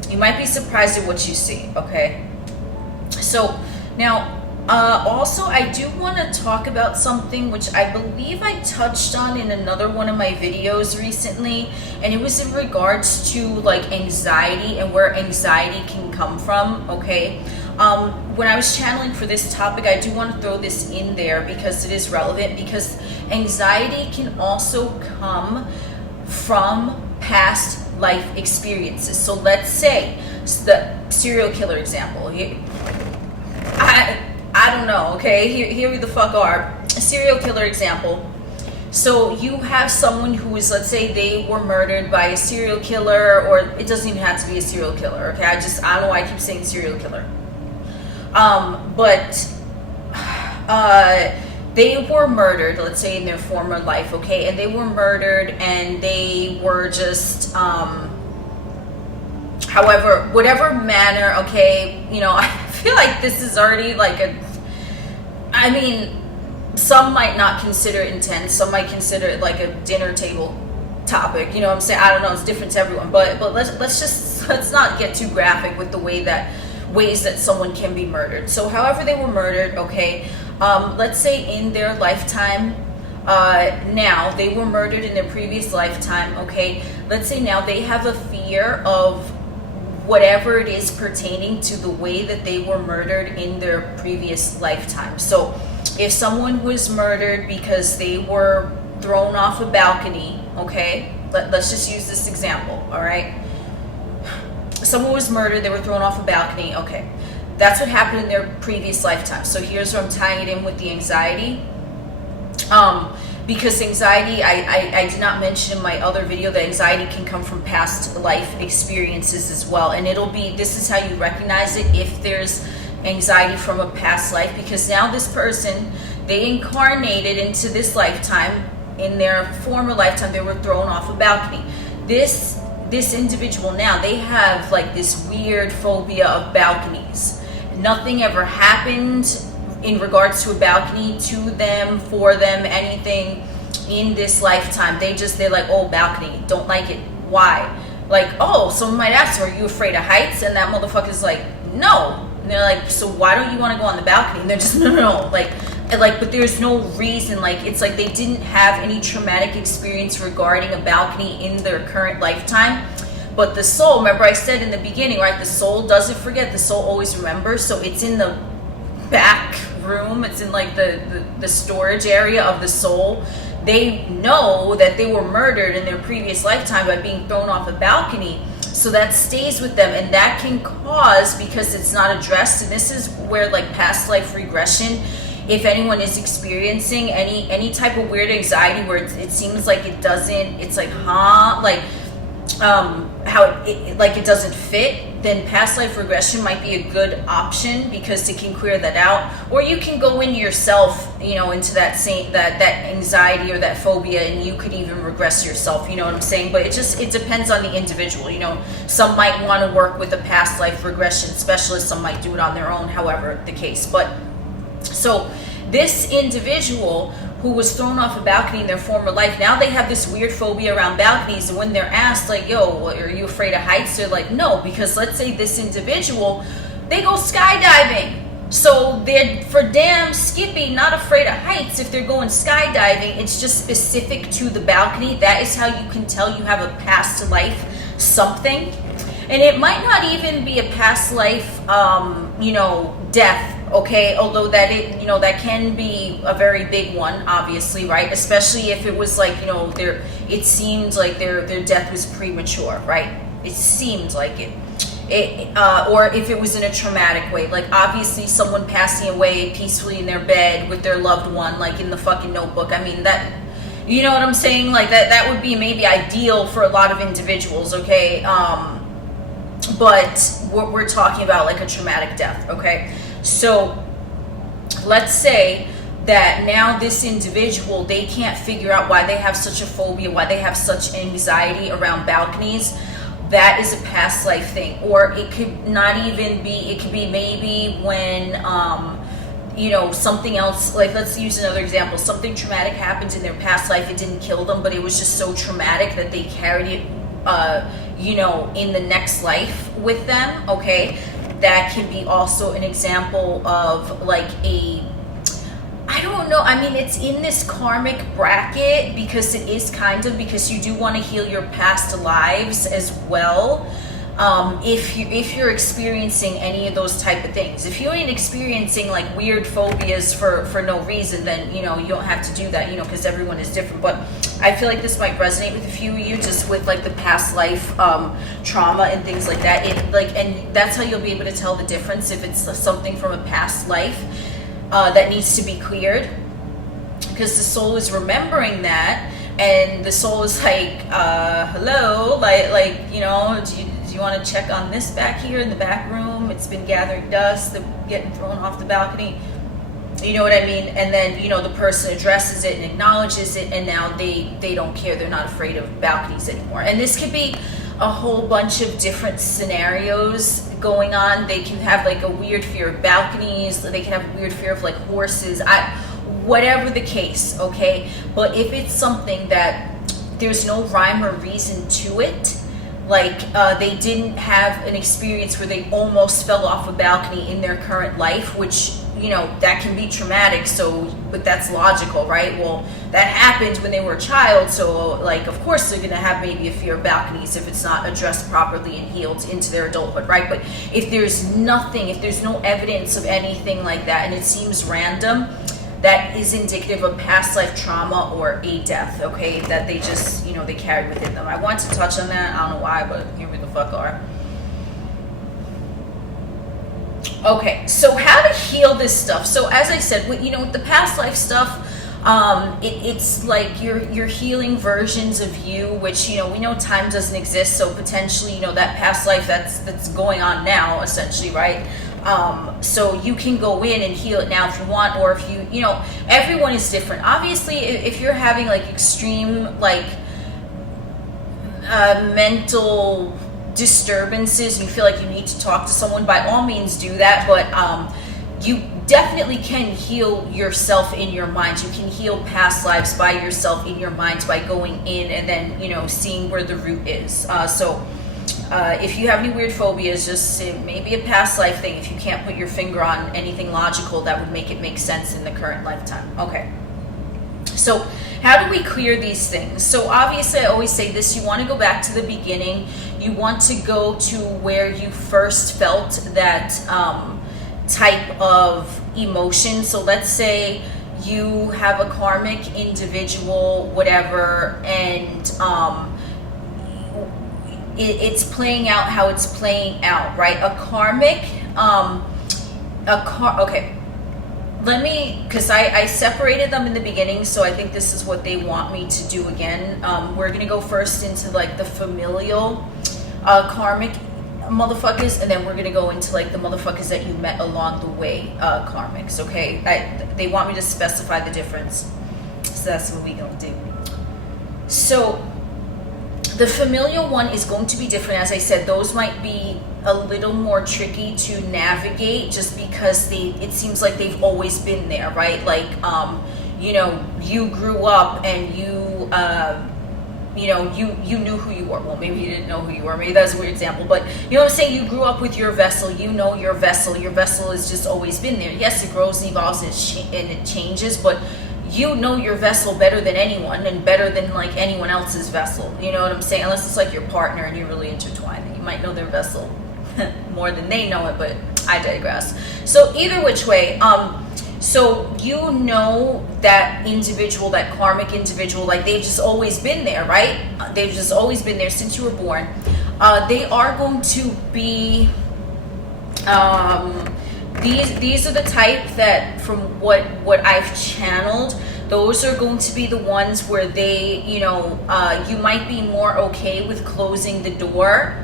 you might be surprised at what you see, okay? So now, also, I do want to talk about something which I believe I touched on in another one of my videos recently, and it was in regards to like anxiety and where anxiety can come from, okay? When I was channeling for this topic, I do want to throw this in there because it is relevant, because anxiety can also come from past life experiences. So let's say the serial killer example. I don't know, okay? Here we the fuck are. A serial killer example. So you have someone who is, let's say they were murdered by a serial killer, or it doesn't even have to be a serial killer, okay? I don't know why I keep saying serial killer. They were murdered, let's say in their former life, okay? And they were murdered, and they were just, however, whatever manner, okay, you know, I feel like this is already like I mean, some might not consider it intense, some might consider it like a dinner table topic, you know what I'm saying? I don't know, it's different to everyone, but let's not get too graphic with the ways that someone can be murdered. So however they were murdered, okay, let's say in their lifetime, now they were murdered in their previous lifetime, okay, let's say now they have a fear of whatever it is pertaining to the way that they were murdered in their previous lifetime. So if someone was murdered because they were thrown off a balcony, okay? Let's just use this example, all right? Someone was murdered, they were thrown off a balcony, okay. That's what happened in their previous lifetime. So here's where I'm tying it in with the anxiety. Because anxiety, I did not mention in my other video that anxiety can come from past life experiences as well. And this is how you recognize it if there's anxiety from a past life, because now this person, they incarnated into this lifetime. In their former lifetime, they were thrown off a balcony. This individual now, they have like this weird phobia of balconies. Nothing ever happened in regards to a balcony to them, for them, anything in this lifetime. They're like, oh, balcony, don't like it. Why? Like, oh, someone might ask, are you afraid of heights? And that motherfucker's like, no. And they're like, so why don't you want to go on the balcony? And they're just, no. Like, but there's no reason. Like, it's like they didn't have any traumatic experience regarding a balcony in their current lifetime. But the soul, remember I said in the beginning, right? The soul doesn't forget. The soul always remembers. So it's in the back room. It's in like the storage area of the soul. They know that they were murdered in their previous lifetime by being thrown off a balcony. So that stays with them, and that can cause, because it's not addressed, and this is where like past life regression, if anyone is experiencing any type of weird anxiety where it seems like it doesn't, it's like, like how it doesn't fit, then past life regression might be a good option because it can clear that out. Or you can go in yourself, into that anxiety or that phobia, and you could even regress yourself, you know what I'm saying? But it depends on the individual. Some might want to work with a past life regression specialist, some might do it on their own, however the case. But so this individual who was thrown off a balcony in their former life, now they have this weird phobia around balconies. And when they're asked, like, yo, are you afraid of heights? They're like, no, because let's say this individual, they go skydiving. So they're for damn skippy not afraid of heights if they're going skydiving. It's just specific to the balcony. That is how you can tell you have a past life something. And it might not even be a past life, death. Okay, although that can be a very big one, obviously, right? Especially if it was like, it seemed like their death was premature, right? It seemed like it. Or if it was in a traumatic way, like obviously someone passing away peacefully in their bed with their loved one, like in the fucking Notebook. I mean, that, you know what I'm saying? Like that would be maybe ideal for a lot of individuals, okay? But we're talking about like a traumatic death, okay? So let's say that now this individual, they can't figure out why they have such a phobia, why they have such anxiety around balconies. That is a past life thing. Or it could not even be, it could be maybe when, something else, like let's use another example. Something traumatic happened in their past life. It didn't kill them, but it was just so traumatic that they carried it, in the next life with them, okay? That can be also an example of like I don't know, I mean, it's in this karmic bracket because it is because you do want to heal your past lives as well. If you're experiencing any of those type of things. If you ain't experiencing like weird phobias for no reason, then you don't have to do that, because everyone is different. But I feel like this might resonate with a few of you, just with like the past life trauma and things like that. And that's how you'll be able to tell the difference if it's something from a past life that needs to be cleared, because the soul is remembering that, and the soul is like, hello, do you want to check on this back here in the back room? It's been gathering dust, getting thrown off the balcony. You know what I mean? And then, the person addresses it and acknowledges it, and now they don't care. They're not afraid of balconies anymore. And this could be a whole bunch of different scenarios going on. They can have like a weird fear of balconies. They can have a weird fear of like horses. Whatever the case, okay? But if it's something that there's no rhyme or reason to it, like they didn't have an experience where they almost fell off a balcony in their current life, which, that can be traumatic. But that's logical, right? Well, that happened when they were a child. So like, of course they're going to have maybe a fear of balconies if it's not addressed properly and healed into their adulthood, right? But if there's no evidence of anything like that, and it seems random, that is indicative of past life trauma or a death, okay, that they just, you know, they carried within them. I want to touch on that. I don't know why, but here we the fuck are. Okay, so how to heal this stuff. So as I said, you know, with the past life stuff, it's like you're healing versions of you, which, you know, we know time doesn't exist, so potentially, you know, that past life that's going on now, essentially, right? So you can go in and heal it now if you want, or if you know, everyone is different. Obviously, if you're having like extreme like mental disturbances and you feel like you need to talk to someone, by all means do that, but you definitely can heal yourself in your mind. You can heal past lives by yourself in your mind by going in and then, you know, seeing where the root is. If you have any weird phobias, just maybe a past life thing. If you can't put your finger on anything logical that would make it make sense in the current lifetime. Okay. So how do we clear these things? So obviously I always say this, you want to go back to the beginning. You want to go to where you first felt that type of emotion. So let's say you have a karmic individual, whatever, and it's playing out how it's playing out, right? A karmic, okay. Let me, because I separated them in the beginning, so I think this is what they want me to do again. We're going to go first into like the familial karmic motherfuckers, and then we're going to go into like the motherfuckers that you met along the way karmics, okay? They want me to specify the difference, so that's what we're going to do. So the familial one is going to be different. As I said, those might be a little more tricky to navigate just because it seems like they've always been there, right? Like, you know, you grew up and you know, you knew who you were. Well, maybe you didn't know who you were. Maybe that's a weird example. But, you know what I'm saying? You grew up with your vessel. You know your vessel. Your vessel has just always been there. Yes, it grows and evolves and it changes, but you know your vessel better than anyone and better than like anyone else's vessel. You know what I'm saying? Unless it's like your partner and you're really intertwined. You might know their vessel more than they know it, but I digress. So either which way, so you know that individual, that karmic individual, like they've just always been there, right? They've just always been there since you were born. They are going to be, these are the type that from what I've channeled, those are going to be the ones where they, you know, you might be more okay with closing the door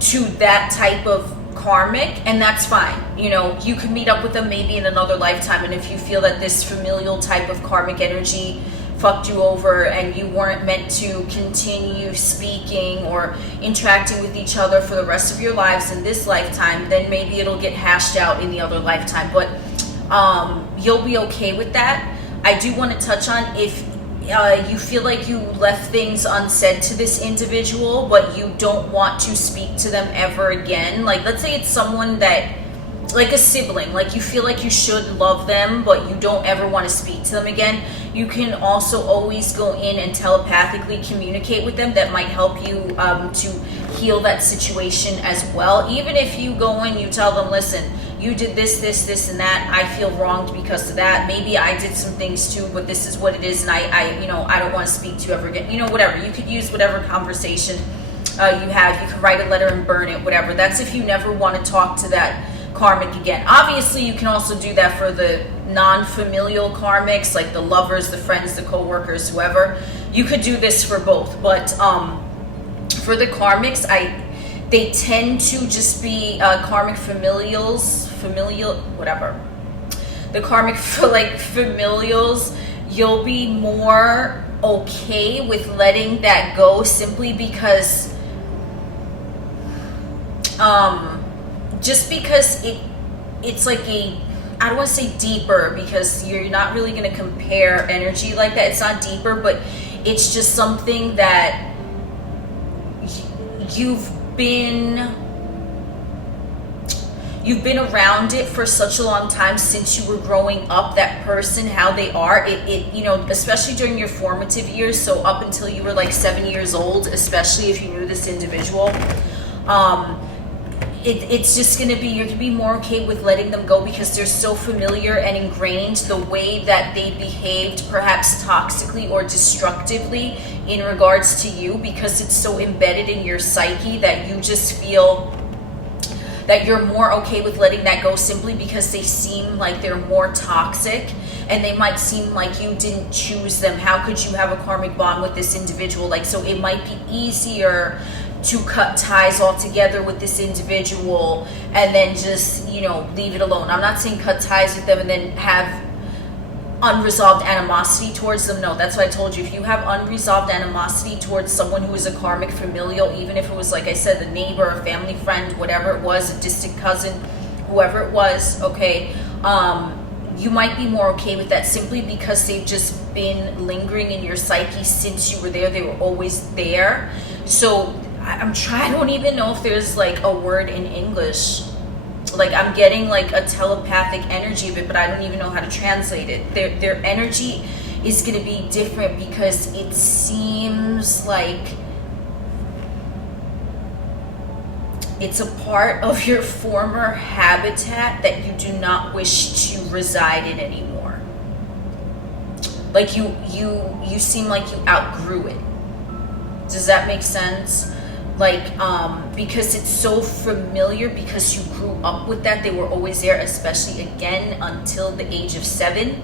to that type of karmic, and that's fine. You know, you can meet up with them maybe in another lifetime, and if you feel that this familial type of karmic energy fucked you over and you weren't meant to continue speaking or interacting with each other for the rest of your lives in this lifetime, then maybe it'll get hashed out in the other lifetime. But you'll be okay with that. I do want to touch on if you feel like you left things unsaid to this individual, but you don't want to speak to them ever again. Like, let's say it's someone that, like a sibling, like you feel like you should love them, but you don't ever want to speak to them again. You can also always go in and telepathically communicate with them. That might help you to heal that situation as well. Even if you go in, you tell them, listen, you did this, and that. I feel wronged because of that. Maybe I did some things too, but this is what it is, and I you know, I don't want to speak to you ever again. You know, whatever. You could use whatever conversation you have. You could write a letter and burn it, whatever. That's if you never want to talk to that karmic again. Obviously, you can also do that for the non-familial karmics, like the lovers, the friends, the co-workers, whoever. You could do this for both, but for the karmics, they tend to just be karmic familial, whatever. The karmic familials, you'll be more okay with letting that go simply because, just because it's like I don't want to say deeper because you're not really going to compare energy like that. It's not deeper, but it's just something that you've been around it for such a long time since you were growing up. That person, how they are, it you know, especially during your formative years, so up until you were like 7 years old, especially if you knew this individual, it's just going to be, you're going to be more okay with letting them go because they're so familiar and ingrained the way that they behaved, perhaps toxically or destructively in regards to you, because it's so embedded in your psyche that you just feel that you're more okay with letting that go simply because they seem like they're more toxic and they might seem like you didn't choose them. How could you have a karmic bond with this individual? Like, so it might be easier to cut ties altogether with this individual and then just, you know, leave it alone. I'm not saying cut ties with them and then have unresolved animosity towards them. No, that's what I told you. If you have unresolved animosity towards someone who is a karmic familial, even if it was, like I said, a neighbor, a family friend, whatever it was, a distant cousin, whoever it was, okay, you might be more okay with that simply because they've just been lingering in your psyche since you were there. They were always there. So I'm trying, I don't even know if there's like a word in English. Like, I'm getting like a telepathic energy of it, but I don't even know how to translate it. Their energy is going to be different because it seems like it's a part of your former habitat that you do not wish to reside in anymore. Like you seem like you outgrew it. Does that make sense? Like, because it's so familiar, because you grew up with that, they were always there, especially again until the age of 7.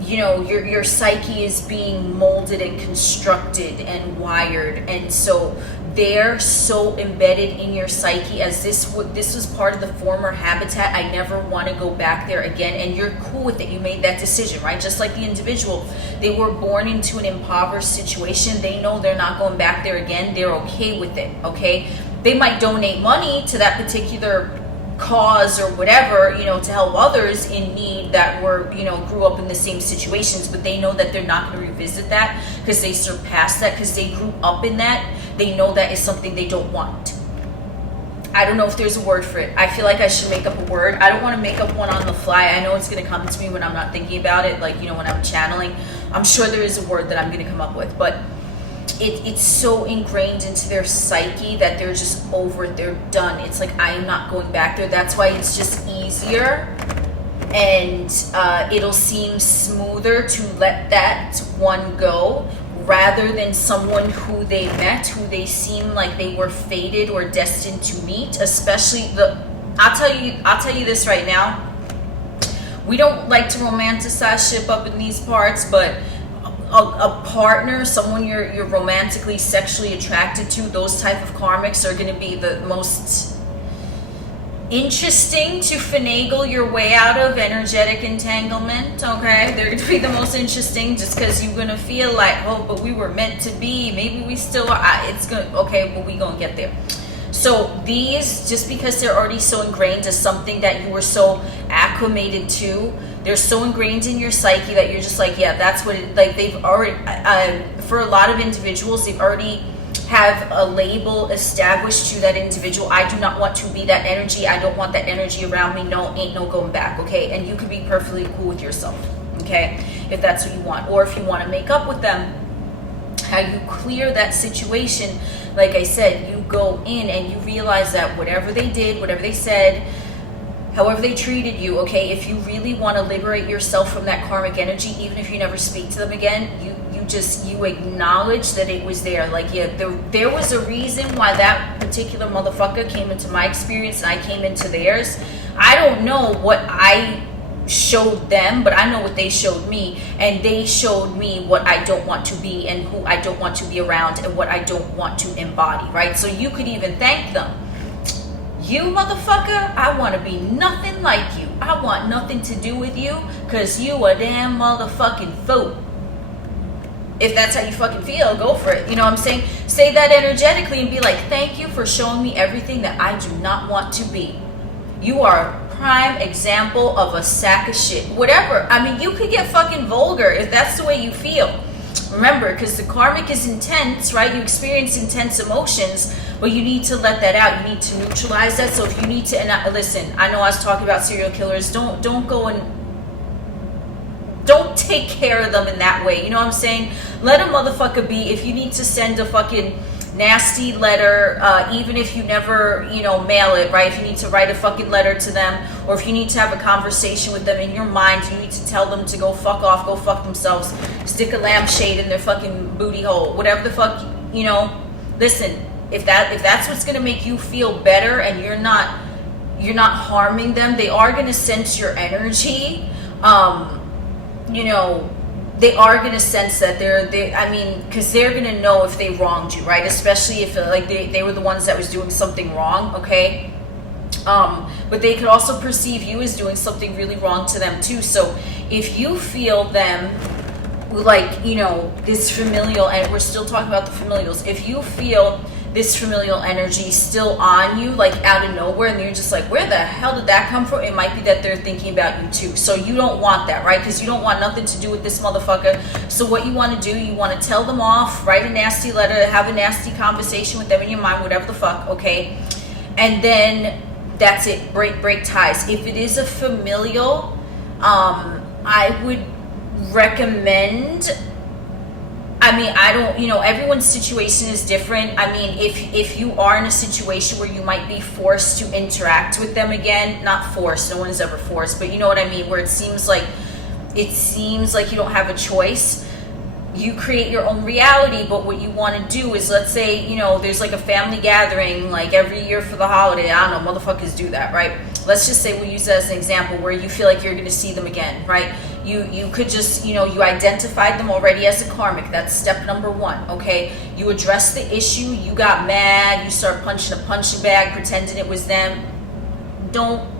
You know, your psyche is being molded and constructed and wired, and so they're so embedded in your psyche as this was part of the former habitat. I never want to go back there again, and you're cool with it. You made that decision, right? Just like the individual, they were born into an impoverished situation. They know they're not going back there again. They're okay with it, okay? They might donate money to that particular cause or whatever, you know, to help others in need that were, you know, grew up in the same situations, but they know that they're not going to revisit that because they surpassed that, because they grew up in that. They know that is something they don't want. I don't know if there's a word for it. I feel like I should make up a word. I don't want to make up one on the fly. I know it's going to come to me when I'm not thinking about it, like, you know, when I'm channeling. I'm sure there is a word that I'm going to come up with, but it's so ingrained into their psyche that they're just over it. They're done. It's like, I am not going back there. That's why it's just easier, and it'll seem smoother to let that one go rather than someone who they met, who they seem like they were fated or destined to meet. Especially I'll tell you this right now. We don't like to romanticize ship up in these parts, but a partner, someone you're romantically, sexually attracted to, those type of karmics are going to be the most interesting to finagle your way out of energetic entanglement, okay? They're going to be the most interesting just because you're going to feel like, oh, but we were meant to be. Maybe we still are. It's going to, okay, well, we going to get there. So these, just because they're already so ingrained as something that you were so acclimated to, they're so ingrained in your psyche that you're just like, yeah, that's what it, like they've already, for a lot of individuals, they've already have a label established to that individual. I do not want to be that energy. I don't want that energy around me. No, ain't no going back, okay? And you could be perfectly cool with yourself, okay? If that's what you want. Or if you want to make up with them, how you clear that situation, like I said, you go in and you realize that whatever they did, whatever they said, however they treated you, okay, if you really want to liberate yourself from that karmic energy, even if you never speak to them again, you acknowledge that it was there. Like, yeah, there was a reason why that particular motherfucker came into my experience and I came into theirs. I don't know what I showed them, but I know what they showed me, and they showed me what I don't want to be and who I don't want to be around and what I don't want to embody, right? So you could even thank them. You motherfucker, I want to be nothing like you. I want nothing to do with you because you a damn motherfucking fool. If that's how you fucking feel, go for it. You know what I'm saying? Say that energetically and be like, thank you for showing me everything that I do not want to be. You are a prime example of a sack of shit. Whatever. I mean, you could get fucking vulgar if that's the way you feel. Remember, because the karmic is intense, right? You experience intense emotions, but you need to let that out. You need to neutralize that. So if you need to, and listen, I know I was talking about serial killers. Don't go and don't take care of them in that way. You know what I'm saying? Let a motherfucker be. If you need to send a fucking nasty letter, even if you never, mail it, right? If you need to write a fucking letter to them, or if you need to have a conversation with them in your mind, you need to tell them to go fuck off, go fuck themselves, stick a lampshade in their fucking booty hole, whatever the fuck, listen, if that's what's gonna make you feel better and you're not harming them, they are gonna sense your energy. They are going to sense that because they're going to know if they wronged you, right? Especially if they were the ones that was doing something wrong, okay? But they could also perceive you as doing something really wrong to them too. So if you feel them this familial, and we're still talking about the familials, if you feel this familial energy still on you, out of nowhere, and you're just like, where the hell did that come from? It might be that they're thinking about you too. So you don't want that, right? Because you don't want nothing to do with this motherfucker. So what you want to do, you want to tell them off, write a nasty letter, have a nasty conversation with them in your mind, whatever the fuck, okay? And then that's it, break ties. If it is a familial, I would recommend, everyone's situation is different. If you are in a situation where you might be forced to interact with them again, not forced, no one is ever forced, but you know what I mean, where it seems like you don't have a choice, you create your own reality. But what you want to do is, let's say, there's a family gathering every year for the holiday. I don't know, motherfuckers do that, right? Let's just say we'll use that as an example where you feel like you're going to see them again, right? You could just, you identified them already as a karmic. That's step number one, okay? You address the issue. You got mad. You start punching a punching bag, pretending it was them. Don't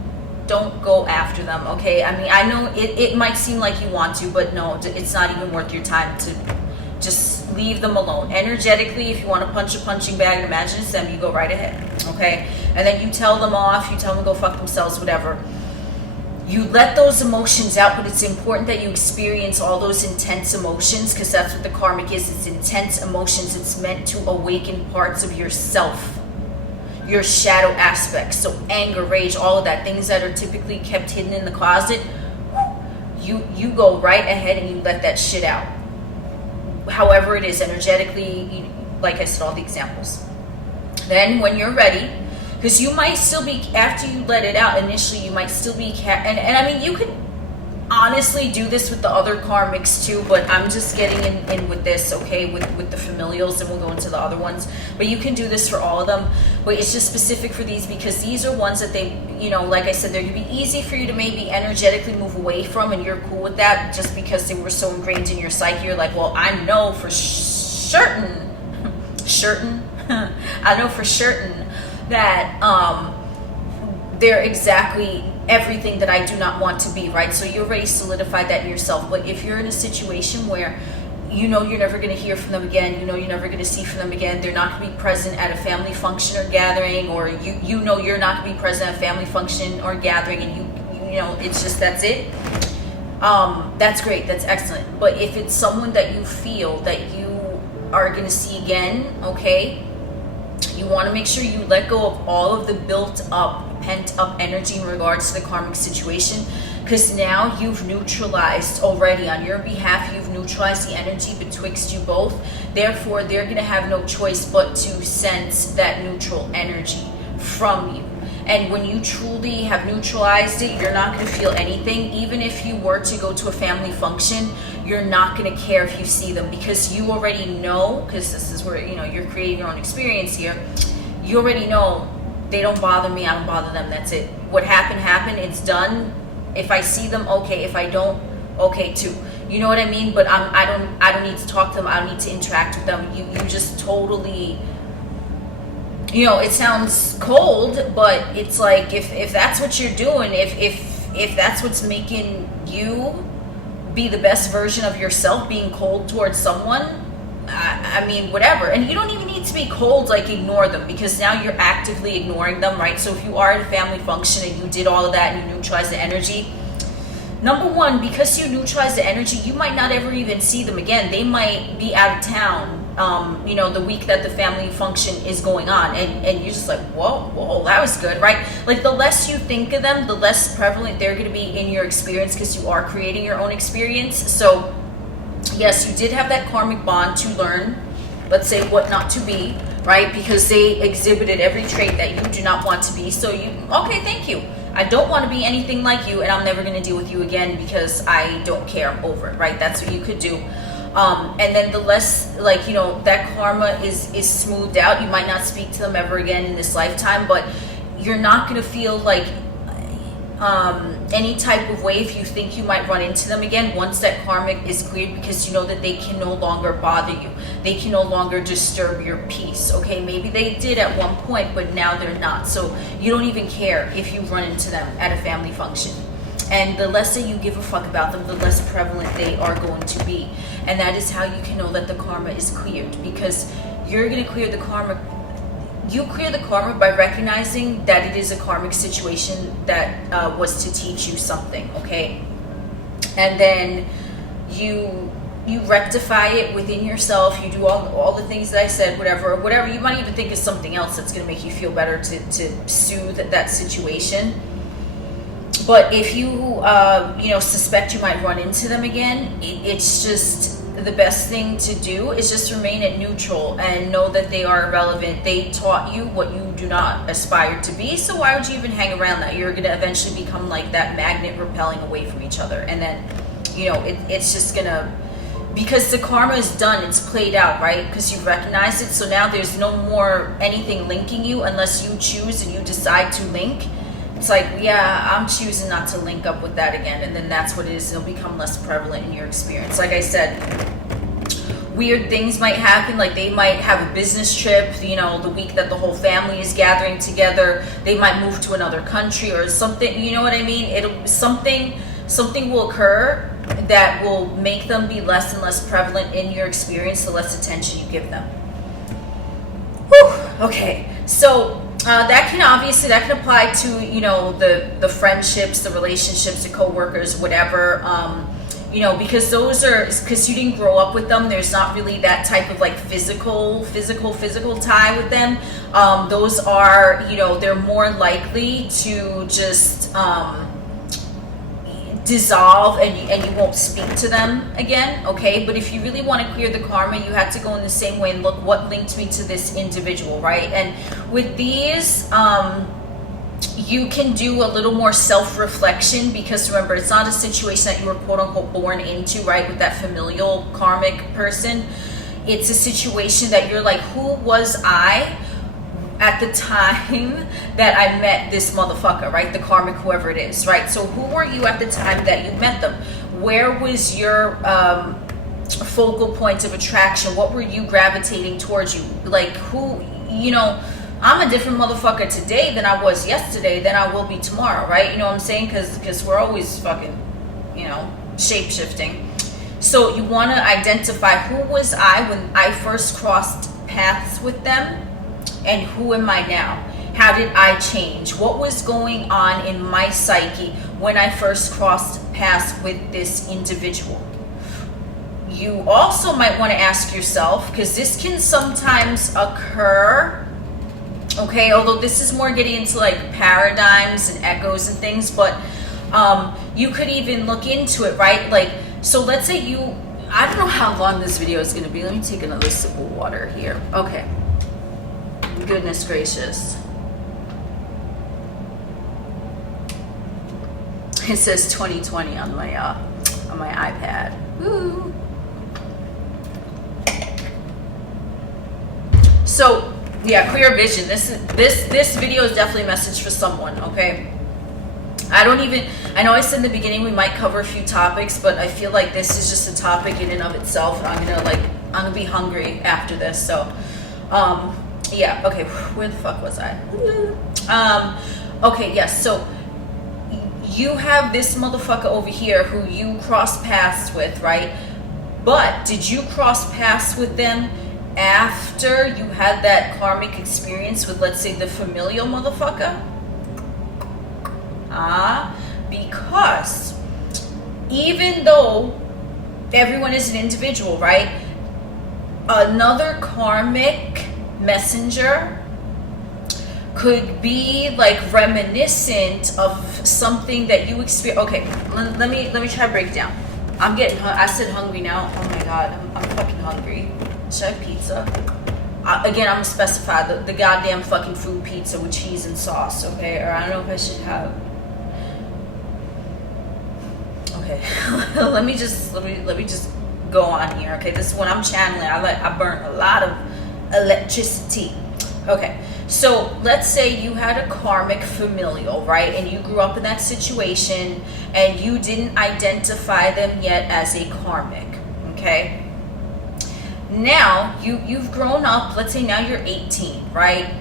go after them, okay? I know it might seem like you want to, but no, it's not even worth your time to just leave them alone. Energetically, if you want to punch a punching bag and imagine it's them, you go right ahead, okay? And then you tell them off, you tell them to go fuck themselves, whatever. You let those emotions out, but it's important that you experience all those intense emotions, because that's what the karmic is. It's intense emotions. It's meant to awaken parts of yourself, your shadow aspects. So anger, rage, all of that, things that are typically kept hidden in the closet, you go right ahead and you let that shit out. However it is, energetically, like I said, all the examples. Then when you're ready, because you might still be, after you let it out initially, you might still be, you could honestly do this with the other karmics too, but I'm just getting in with this, okay, with the familials, and we'll go into the other ones. But you can do this for all of them, but it's just specific for these because these are ones that they, like I said, they're going to be easy for you to maybe energetically move away from, and you're cool with that just because they were so ingrained in your psyche. You're like, well, I know for certain, I know for certain that they're exactly everything that I do not want to be, right? So you already solidified that in yourself. But if you're in a situation where you're never going to hear from them again, you're never going to see from them again, they're not going to be present at a family function or gathering, or you're not going to be present at a family function or gathering, and it's just, that's it. That's great, that's excellent. But if it's someone that you feel that you are going to see again, okay, you want to make sure you let go of all of the built up, pent up energy in regards to the karmic situation, because now you've neutralized already on your behalf. You've neutralized the energy betwixt you both. Therefore, they're going to have no choice but to sense that neutral energy from you. And when you truly have neutralized it, you're not going to feel anything. Even if you were to go to a family function, you're not going to care if you see them, because you already know, because this is where, you're creating your own experience here. You already know, they don't bother me, I don't bother them, that's it. What happened, it's done. If I see them, okay. If I don't, okay too. You know what I mean? But I don't need to talk to them. I don't need to interact with them. You just totally, it sounds cold, but it's like, if that's what you're doing, if that's what's making you be the best version of yourself, being cold towards someone, whatever. And you don't even need to be cold, ignore them, because now you're actively ignoring them, right? So if you are at a family function and you did all of that and you neutralize the energy, number one, because you neutralize the energy, you might not ever even see them again. They might be out of town, the week that the family function is going on, and you're just like, whoa, that was good, right? The less you think of them, the less prevalent they're going to be in your experience, because you are creating your own experience. So yes, you did have that karmic bond to learn, let's say, what not to be, right? Because they exhibited every trait that you do not want to be. So you, okay, thank you. I don't want to be anything like you, and I'm never going to deal with you again because I don't care. I'm over it, right? That's what you could do. And then the less, like, you know, that karma is smoothed out. You might not speak to them ever again in this lifetime, but you're not going to feel like any type of way if you think you might run into them again once that karmic is cleared, because you know that they can no longer bother you. They can no longer disturb your peace, okay? Maybe they did at one point, but now they're not. So you don't even care if you run into them at a family function. And the less that you give a fuck about them, the less prevalent they are going to be. And that is how you can know that the karma is cleared, because you're going to clear the karma. You clear the karma by recognizing that it is a karmic situation that was to teach you something, okay? And then you rectify it within yourself. You do all the things that I said, whatever. You might even think of something else that's going to make you feel better to soothe that situation. But if you, you know, suspect you might run into them again, it's just the best thing to do is just remain at neutral and know that they are irrelevant. They taught you what you do not aspire to be, so why would you even hang around that? You're going to eventually become like that magnet repelling away from each other. And then, you know, it's just going to, because the karma is done, it's played out, right? Because you've recognized it, so now there's no more anything linking you unless you choose and you decide to link. It's like, yeah, I'm choosing not to link up with that again. And then that's what it is. It'll become less prevalent in your experience. Like I said, weird things might happen. Like they might have a business trip, you know, the week that the whole family is gathering together. They might move to another country or something. You know what I mean? Something will occur that will make them be less and less prevalent in your experience the less attention you give them. Whew. Okay. So that can apply to, you know, the friendships, the relationships, the co-workers, whatever, you know, because because you didn't grow up with them, there's not really that type of like physical tie with them. Those are, you know, they're more likely to just dissolve and you won't speak to them again, okay? But if you really want to clear the karma, you have to go in the same way and look what linked me to this individual, right? And with these, you can do a little more self-reflection, because remember, it's not a situation that you were quote-unquote born into, right? With that familial karmic person, it's a situation that you're like, who was I at the time that I met this motherfucker, right? The karmic, whoever it is, right? So who were you at the time that you met them? Where was your focal points of attraction? What were you gravitating towards you? Like who, you know, I'm a different motherfucker today than I was yesterday, than I will be tomorrow, right? You know what I'm saying? Because we're always fucking, you know, shape-shifting. So you want to identify, who was I when I first crossed paths with them? And who am I now? How did I change? What was going on in my psyche when I first crossed paths with this individual? You also might want to ask yourself, because this can sometimes occur, okay, although this is more getting into like paradigms and echoes and things, but you could even look into it, right? Like, so let's say I don't know how long this video is going to be. Let me take another sip of water here. Okay. Goodness gracious. It says 2020 on my iPad. Woo. So yeah, clear vision. This video is definitely a message for someone, okay? I know I said in the beginning we might cover a few topics, but I feel like this is just a topic in and of itself. I'm gonna be hungry after this, so yeah, okay, where the fuck was I? Okay, yes, so you have this motherfucker over here who you cross paths with, right? But did you cross paths with them after you had that karmic experience with, let's say, the familial motherfucker? Because even though everyone is an individual, right? Another karmic messenger could be like reminiscent of something that you experience. Okay, let me try to break it down. I said hungry now. Oh my god, I'm fucking hungry. Should I have pizza? again, I'm gonna specify the goddamn fucking food pizza with cheese and sauce, okay? Or I don't know if I should have. Okay, let me just go on here. Okay, this is when I'm channeling. I burn a lot of electricity. Okay, so let's say you had a karmic familial, right? And you grew up in that situation, and you didn't identify them yet as a karmic. Okay. Now you've grown up. Let's say now you're 18, right?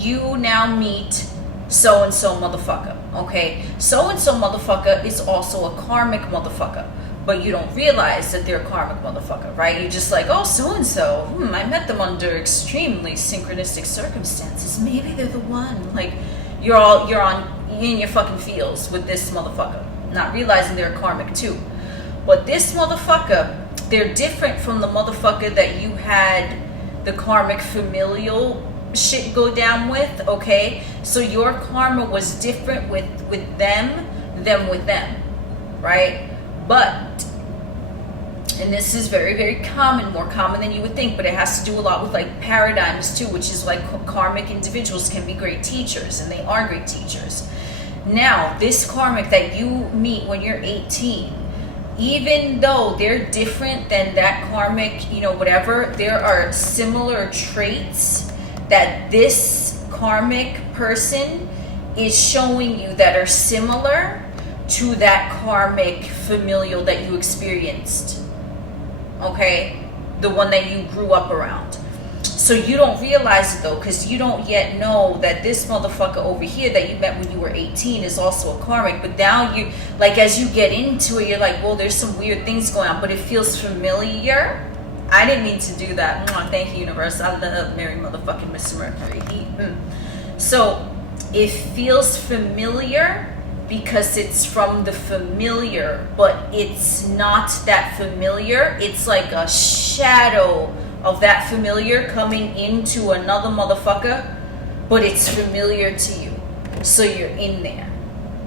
You now meet so and so motherfucker. Okay, so and so motherfucker is also a karmic motherfucker, but you don't realize that they're a karmic motherfucker, right? You're just like, oh, so and so. I met them under extremely synchronistic circumstances. Maybe they're the one. Like you're in your fucking feels with this motherfucker, not realizing they're a karmic too. But this motherfucker, they're different from the motherfucker that you had the karmic familial shit go down with, okay? So your karma was different with them than with them, right? But, and this is very, very common, more common than you would think, but it has to do a lot with like paradigms too, which is like karmic individuals can be great teachers, and they are great teachers. Now, this karmic that you meet when you're 18, even though they're different than that karmic, whatever, there are similar traits that this karmic person is showing you that are similar to that karmic familial that you experienced. Okay? The one that you grew up around. So you don't realize it though, because you don't yet know that this motherfucker over here that you met when you were 18 is also a karmic. But now you, like as you get into it, you're like, well, there's some weird things going on, but it feels familiar. I didn't mean to do that. Thank you, universe. I love Mary motherfucking Miss Mercury. So it feels familiar because it's from the familiar, but it's not that familiar. It's like a shadow of that familiar coming into another motherfucker, but it's familiar to you. So you're in there.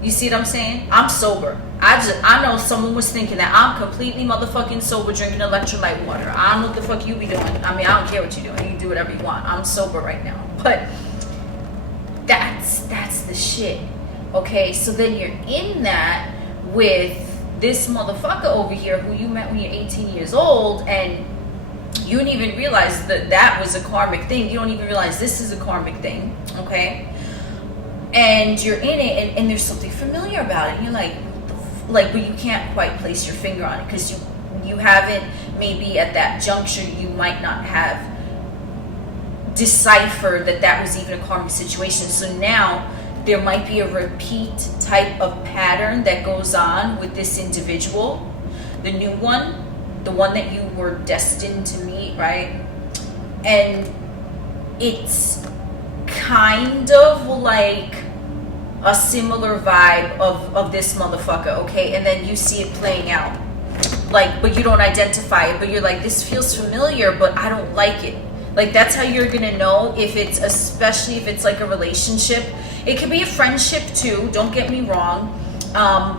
You see what I'm saying? I'm sober. I know someone was thinking that I'm completely motherfucking sober drinking electrolyte water. I don't know what the fuck you be doing. I mean, I don't care what you're doing. You can do whatever you want. I'm sober right now. But that's the shit. Okay, so then you're in that with this motherfucker over here who you met when you're 18 years old, and you didn't even realize that was a karmic thing. You don't even realize this is a karmic thing, okay? And you're in it, and there's something familiar about it. And you're like, but you can't quite place your finger on it because you haven't, maybe at that juncture, you might not have deciphered that was even a karmic situation. So now there might be a repeat type of pattern that goes on with this individual, the new one, the one that you were destined to meet, right? And it's kind of like a similar vibe of this motherfucker, okay? And then you see it playing out, like, but you don't identify it, but you're like, this feels familiar, but I don't like it. Like, that's how you're gonna know if it's, especially if it's like a relationship. It could be a friendship too, don't get me wrong,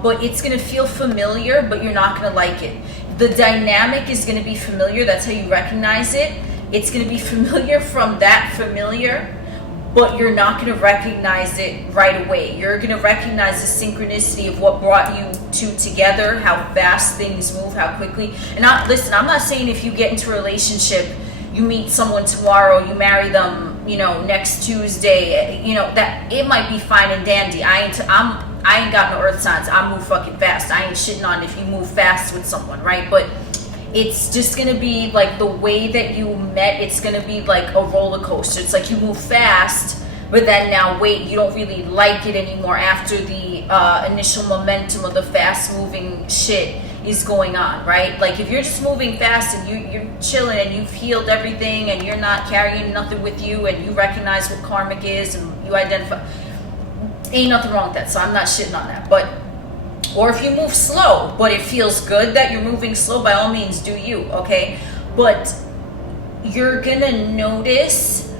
but it's gonna feel familiar, but you're not gonna like it. The dynamic is gonna be familiar, that's how you recognize it. It's gonna be familiar from that familiar, but you're not going to recognize it right away. You're going to recognize the synchronicity of what brought you two together, how fast things move, how quickly. And listen, I'm not saying if you get into a relationship, you meet someone tomorrow, you marry them, next Tuesday, that it might be fine and dandy. I ain't got no earth signs. I move fucking fast. I ain't shitting on if you move fast with someone, right? But it's just going to be like the way that you met, it's going to be like a roller coaster. It's like you move fast, but then now wait, you don't really like it anymore after the initial momentum of the fast moving shit is going on, right? Like if you're just moving fast and you're chilling and you've healed everything and you're not carrying nothing with you and you recognize what karmic is and you identify, ain't nothing wrong with that. So I'm not shitting on that. But or if you move slow, but it feels good that you're moving slow, by all means, do you, okay? But you're gonna notice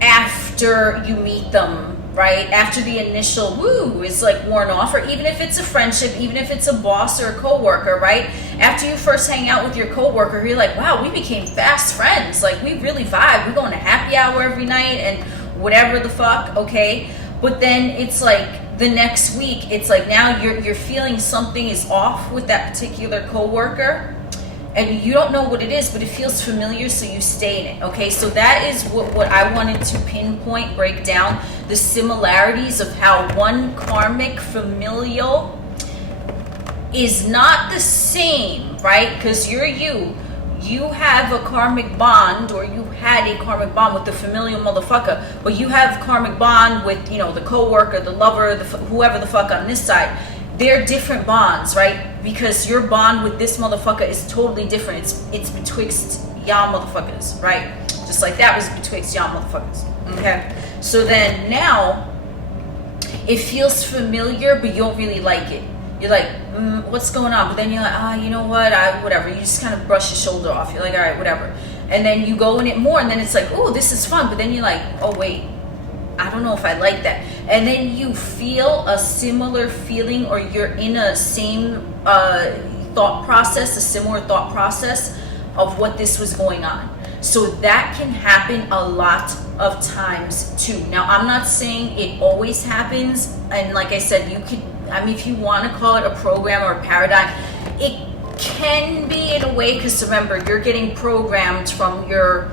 after you meet them right? After the initial woo is like worn off, or even if it's a friendship, even if it's a boss or a coworker, right? After you first hang out with your coworker, you're like, wow, we became fast friends. Like, we really vibe. We're going to happy hour every night and whatever the fuck, okay? But then it's like the next week, it's like now you're feeling something is off with that particular coworker, and you don't know what it is, but it feels familiar, so you stay in it, okay? So that is what I wanted to pinpoint, break down the similarities of how one karmic familial is not the same, right? Because you have a karmic bond, or you had a karmic bond with the familial motherfucker, but you have karmic bond with, you know, the coworker, the lover, whoever the fuck on this side. They're different bonds, right? Because your bond with this motherfucker is totally different. It's betwixt y'all motherfuckers, right? Just like that was betwixt y'all motherfuckers, okay? So then now, it feels familiar, but you don't really like it. You're like, what's going on? But then you're like, you know what? Whatever. You just kind of brush your shoulder off. You're like, all right, whatever. And then you go in it more, and then it's like, oh, this is fun. But then you're like, oh, wait, I don't know if I like that. And then you feel a similar feeling, or you're in a same thought process, a similar thought process of what this was going on. So that can happen a lot of times too. Now, I'm not saying it always happens. And like I said, you could, I mean, if you want to call it a program or a paradigm, it can be in a way, because remember, you're getting programmed from your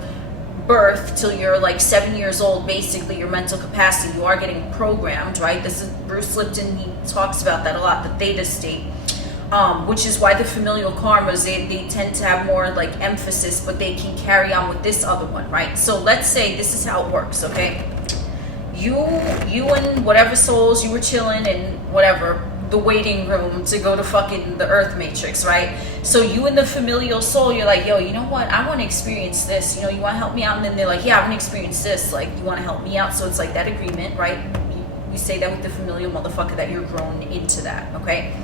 birth till you're like 7 years old, basically your mental capacity, you are getting programmed, right? This is Bruce Lipton, he talks about that a lot, the theta state, which is why the familial karmas, they tend to have more like emphasis, but they can carry on with this other one, right? So let's say this is how it works, okay? You and whatever souls, you were chilling in whatever, the waiting room to go to fucking the Earth Matrix, right? So you and the familial soul, you're like, yo, you know what? I want to experience this. You know, you want to help me out? And then they're like, yeah, I want to experience this. Like, you want to help me out? So it's like that agreement, right? You say that with the familial motherfucker, that you're grown into that, okay?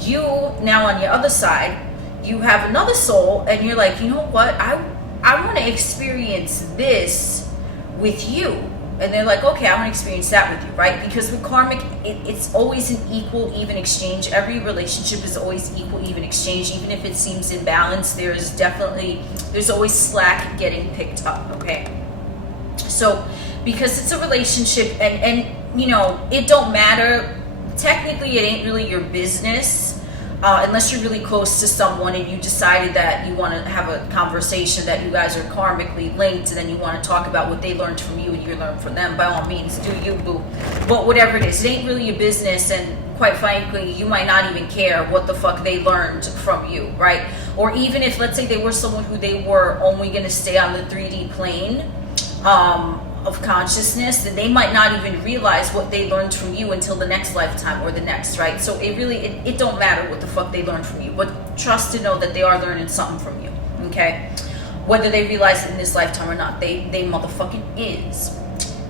You, now on your other side, you have another soul, and you're like, you know what? I want to experience this with you. And they're like, okay, I want to experience that with you, right? Because with karmic, it's always an equal, even exchange. Every relationship is always equal, even exchange. Even if it seems imbalanced, there's always slack getting picked up, okay? So, because it's a relationship, and you know, it don't matter. Technically, it ain't really your business. Unless you're really close to someone and you decided that you want to have a conversation, that you guys are karmically linked, and then you want to talk about what they learned from you and you learned from them, by all means, do you, boo. But whatever it is, it ain't really your business, and quite frankly, you might not even care what the fuck they learned from you, right? Or even if, let's say, they were someone who they were only going to stay on the 3D plane, of consciousness, then they might not even realize what they learned from you until the next lifetime or the next, right? So it really, it don't matter what the fuck they learned from you, but trust to know that they are learning something from you, okay? Whether they realize it in this lifetime or not, they motherfucking is.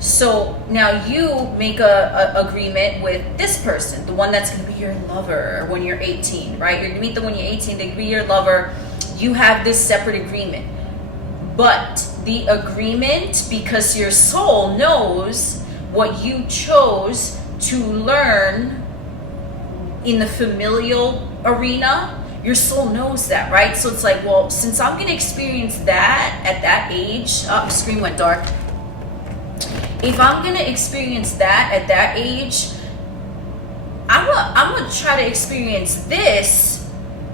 So now you make a agreement with this person, the one that's gonna be your lover when you're 18, right? You're gonna meet them when you're 18, they can be your lover. You have this separate agreement. But the agreement, because your soul knows what you chose to learn in the familial arena, your soul knows that, right? So it's like, well, since I'm going to experience that at that age, the screen went dark. If I'm going to experience that at that age, I'm going to try to experience this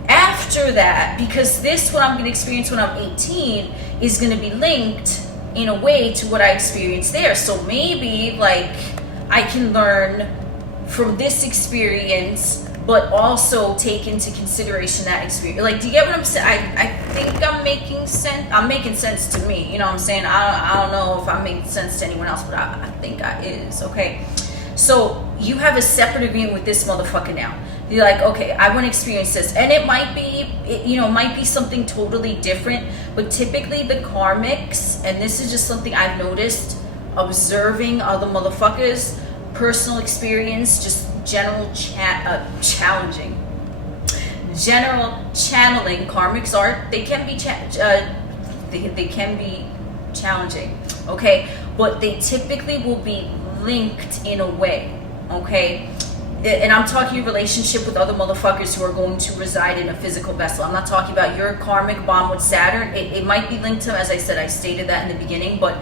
after that, because this, what I'm going to experience when I'm 18, is going to be linked in a way to what I experienced there. So maybe like I can learn from this experience, but also take into consideration that experience. Like, do you get what I'm saying? I think I'm making sense. I'm making sense to me. You know what I'm saying? I don't know if I'm making sense to anyone else, but I think I is. Okay. So you have a separate agreement with this motherfucker now. You're like, okay, I want to experience this. And it might be, might be something totally different, but typically the karmics, and this is just something I've noticed, observing other motherfuckers, personal experience, just general challenging. General channeling, karmics are, they can be, they can be challenging, okay? But they typically will be linked in a way, okay? And I'm talking your relationship with other motherfuckers who are going to reside in a physical vessel. I'm not talking about your karmic bond with Saturn. It might be linked to, as I said, I stated that in the beginning, but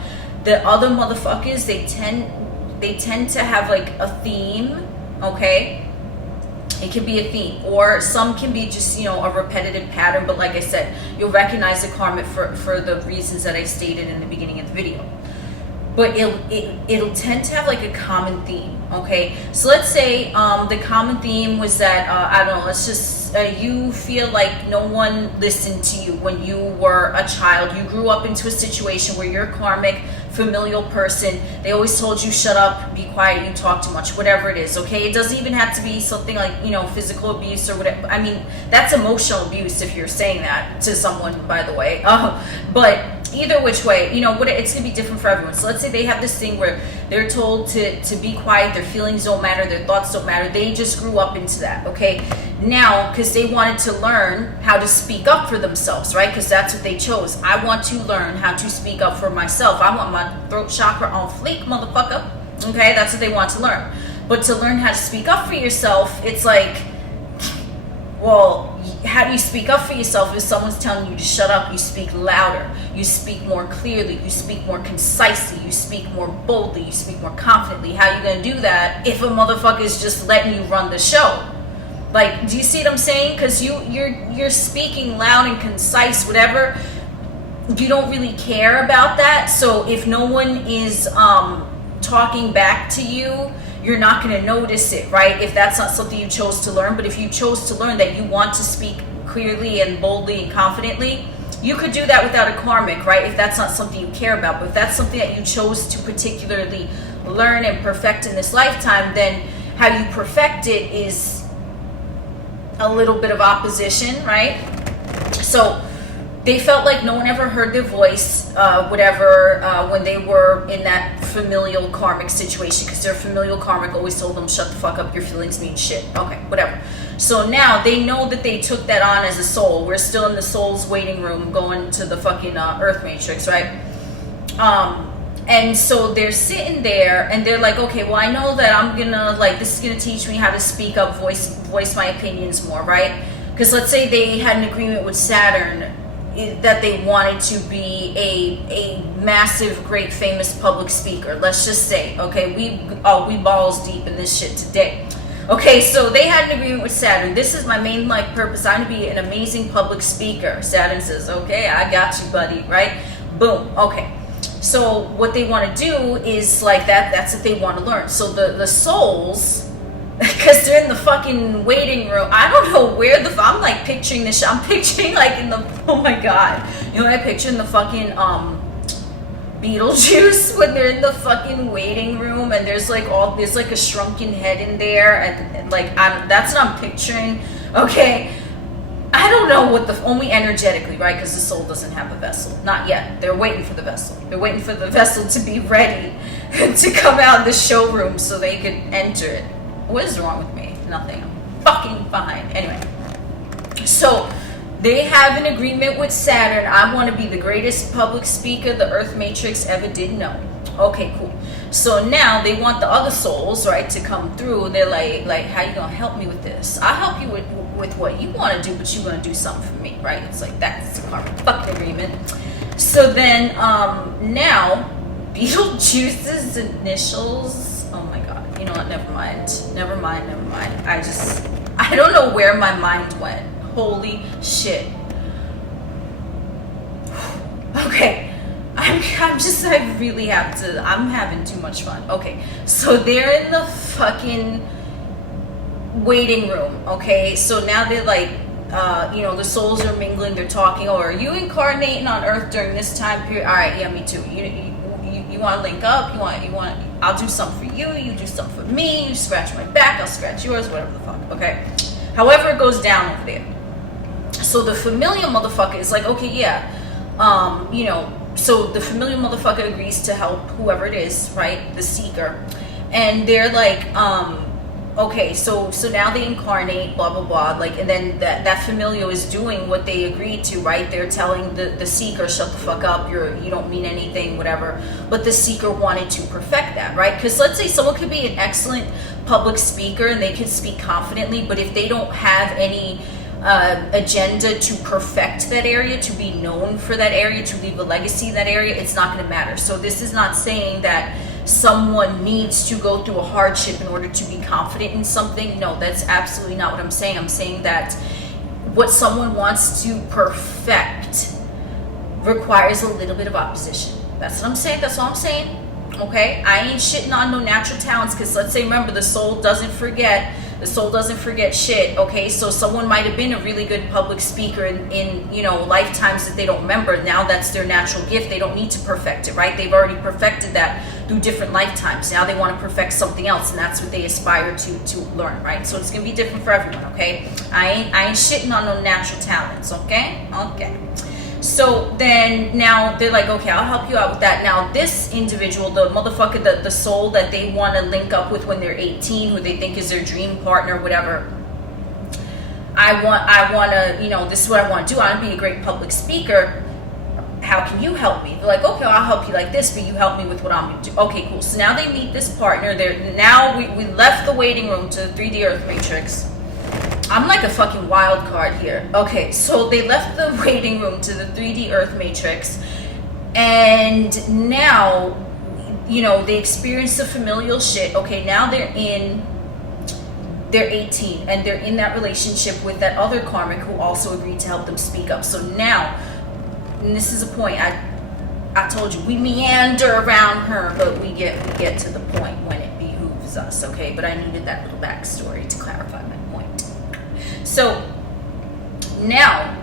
the other motherfuckers, they tend to have like a theme, okay? It can be a theme, or some can be just, a repetitive pattern, but like I said, you'll recognize the karmic for the reasons that I stated in the beginning of the video. But it'll tend to have like a common theme, okay? So let's say the common theme was that, I don't know, let's just, you feel like no one listened to you when you were a child. You grew up into a situation where your karmic familial person, they always told you, shut up, be quiet, you talk too much, whatever it is, okay? It doesn't even have to be something like, physical abuse or whatever. I mean, that's emotional abuse if you're saying that to someone, by the way. But either which way, it's going to be different for everyone. So let's say they have this thing where they're told to be quiet, their feelings don't matter, their thoughts don't matter. They just grew up into that, okay? Now, because they wanted to learn how to speak up for themselves, right? Because that's what they chose. I want to learn how to speak up for myself. I want my throat chakra on fleek, motherfucker. Okay, that's what they want to learn. But to learn how to speak up for yourself, it's like, well, how do you speak up for yourself? If someone's telling you to shut up, you speak louder, you speak more clearly, you speak more concisely, you speak more boldly, you speak more confidently. How are you going to do that if a motherfucker is just letting you run the show? Like, do you see what I'm saying? Because you're speaking loud and concise, whatever. You don't really care about that. So if no one is talking back to you, you're not going to notice it, right? If that's not something you chose to learn. But if you chose to learn that you want to speak clearly and boldly and confidently, you could do that without a karmic, right? If that's not something you care about. But if that's something that you chose to particularly learn and perfect in this lifetime, then how you perfect it is a little bit of opposition, right? So they felt like no one ever heard their voice, when they were in that familial karmic situation, because their familial karmic always told them, shut the fuck up, your feelings mean shit. Okay, whatever. So now they know that they took that on as a soul. We're still in the soul's waiting room going to the fucking Earth Matrix, right? And so they're sitting there and they're like, okay, well, I know that I'm gonna, this is gonna teach me how to speak up, voice my opinions more, right? Because let's say they had an agreement with Saturn that they wanted to be a massive, great, famous public speaker. Let's just say, okay, we balls deep in this shit today. Okay, so they had an agreement with Saturn. This is my main purpose. I'm gonna be an amazing public speaker. Saturn says, okay, I got you, buddy, right? Boom. Okay. So what they want to do is that's what they want to learn. So the souls, because they're in the fucking waiting room. I don't know where I'm picturing this shit. I'm picturing in the, oh my God. You know what I picture in the fucking Beetlejuice when they're in the fucking waiting room and there's a shrunken head in there and that's what I'm picturing. Okay. I don't know only energetically, right? Because the soul doesn't have a vessel. Not yet. They're waiting for the vessel. They're waiting for the vessel to be ready to come out of the showroom so they can enter it. What is wrong with me? Nothing. I'm fucking fine. Anyway. So, they have an agreement with Saturn. I want to be the greatest public speaker the Earth Matrix ever did know. Okay, cool. So now they want the other souls, right, to come through. They're like, how you gonna help me with this? I'll help you with what you want to do, but you're gonna do something for me, right? It's like that's a karmic fucking agreement. So then now Beetlejuice's initials. Oh my God. You know what? Never mind. I don't know where my mind went. Holy shit. Okay. I really have to, I'm having too much fun. Okay, so they're in the fucking waiting room, okay? So now they're the souls are mingling, they're talking, are you incarnating on Earth during this time period? All right, yeah, me too. You want to link up? You want, I'll do something for you, you do something for me, you scratch my back, I'll scratch yours, whatever the fuck, okay? However it goes down over there. So the familial motherfucker is like, okay, yeah, so the familiar motherfucker agrees to help whoever it is, right? The seeker. And they're like, okay, so now they incarnate, blah blah blah, like, and then that familial is doing what they agreed to, right? They're telling the seeker, shut the fuck up, you don't mean anything, whatever. But the seeker wanted to perfect that, right? Because let's say someone could be an excellent public speaker and they could speak confidently, but if they don't have any agenda to perfect that area, to be known for that area, to leave a legacy in that area, it's not going to matter. So this is not saying that someone needs to go through a hardship in order to be confident in something. No, that's absolutely not what I'm saying. I'm saying that what someone wants to perfect requires a little bit of opposition. That's what I'm saying. That's all I'm saying. Okay, I ain't shitting on no natural talents, because let's say, remember, the soul doesn't forget shit. Okay, so someone might have been a really good public speaker in you know, lifetimes that they don't remember. Now that's their natural gift. They don't need to perfect it, right? They've already perfected that through different lifetimes. Now they want to perfect something else, and that's what they aspire to learn, right? So it's gonna be different for everyone. Okay, I ain't shitting on no natural talents. Okay. So then now they're like, okay, I'll help you out with that. Now this individual, the motherfucker, the soul that they want to link up with when they're 18, who they think is their dream partner, whatever. I want to, you know, this is what I want to do. I want to be a great public speaker. How can you help me? They're like, okay, I'll help you like this, but you help me with what I'm going to do. Okay, cool. So now they meet this partner. Now we left the waiting room to the 3D Earth Matrix. I'm like a fucking wild card here. Okay, so they left the waiting room to the 3D Earth Matrix, and now, you know, they experienced the familial shit. Okay, now they're 18, and they're in that relationship with that other karmic who also agreed to help them speak up. So now, and this is a point, I told you, we meander around her, but we get to the point when it behooves us, okay? But I needed that little backstory to clarify my point. So now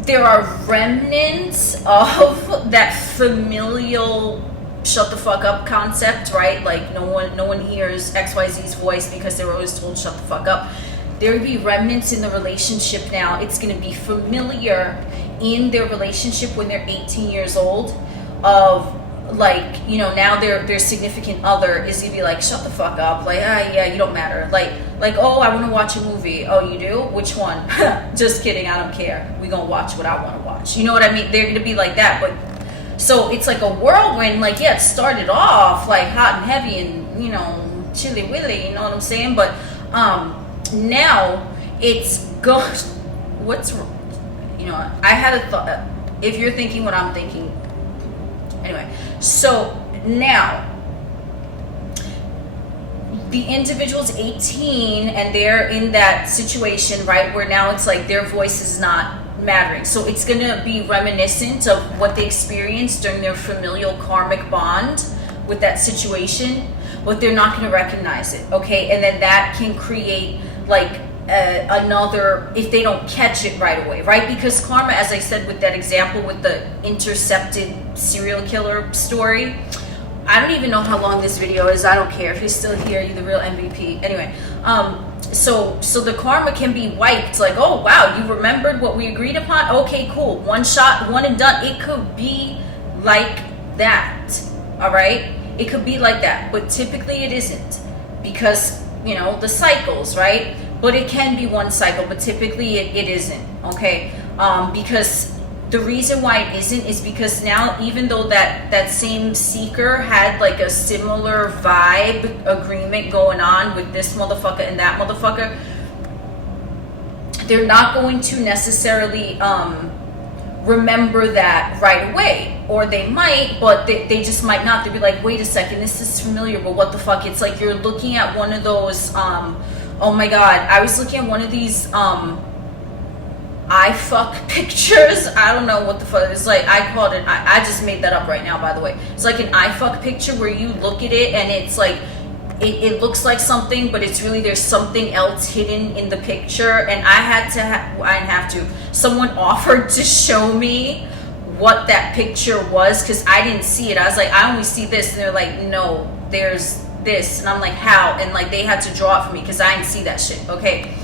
there are remnants of that familial shut the fuck up concept, right? Like no one hears XYZ's voice because they were always told shut the fuck up. There will be remnants in the relationship now. It's going to be familiar in their relationship when they're 18 years old of, like, you know, now their significant other is gonna be like, shut the fuck up, like, yeah, you don't matter, like, oh, I want to watch a movie. Oh, you do? Which one? Just kidding, I don't care, we gonna watch what I want to watch. You know what I mean? They're gonna be like that. But so it's like a whirlwind. Like, yeah, it started off like hot and heavy and, you know, chilly willy, you know what I'm saying? But now it's what's, you know, I had a thought. If you're thinking what I'm thinking, anyway, so now the individual's 18 and they're in that situation, right, where now it's like their voice is not mattering. So it's going to be reminiscent of what they experienced during their familial karmic bond with that situation, but they're not going to recognize it, okay? And then that can create like another, if they don't catch it right away, right? Because karma, as I said with that example with the intercepted serial killer story, I don't even know how long this video is. I don't care. If you're still here, you're the real MVP. Anyway, so the karma can be wiped. Like, oh wow, you remembered what we agreed upon? Okay, cool. One shot, one and done. It could be like that, all right? It could be like that, but typically it isn't, because, you know, the cycles, right? But it can be one cycle, but typically it isn't, okay? Because the reason why it isn't is because now, even though that same seeker had like a similar vibe agreement going on with this motherfucker and that motherfucker, they're not going to necessarily remember that right away. Or they might, but they just might not. They'll be like, wait a second, this is familiar, but what the fuck? It's like you're looking at one of those, oh my god, I was looking at one of these I fuck pictures. I don't know what the fuck. It's like, I called it, I just made that up right now, by the way. It's like an I fuck picture where you look at it and it's like, it looks like something, but it's really, there's something else hidden in the picture. And I didn't have to. Someone offered to show me what that picture was, because I didn't see it. I was like, I only see this. And they're like, no, there's this. And I'm like, how? And like, they had to draw it for me because I didn't see that shit. Okay.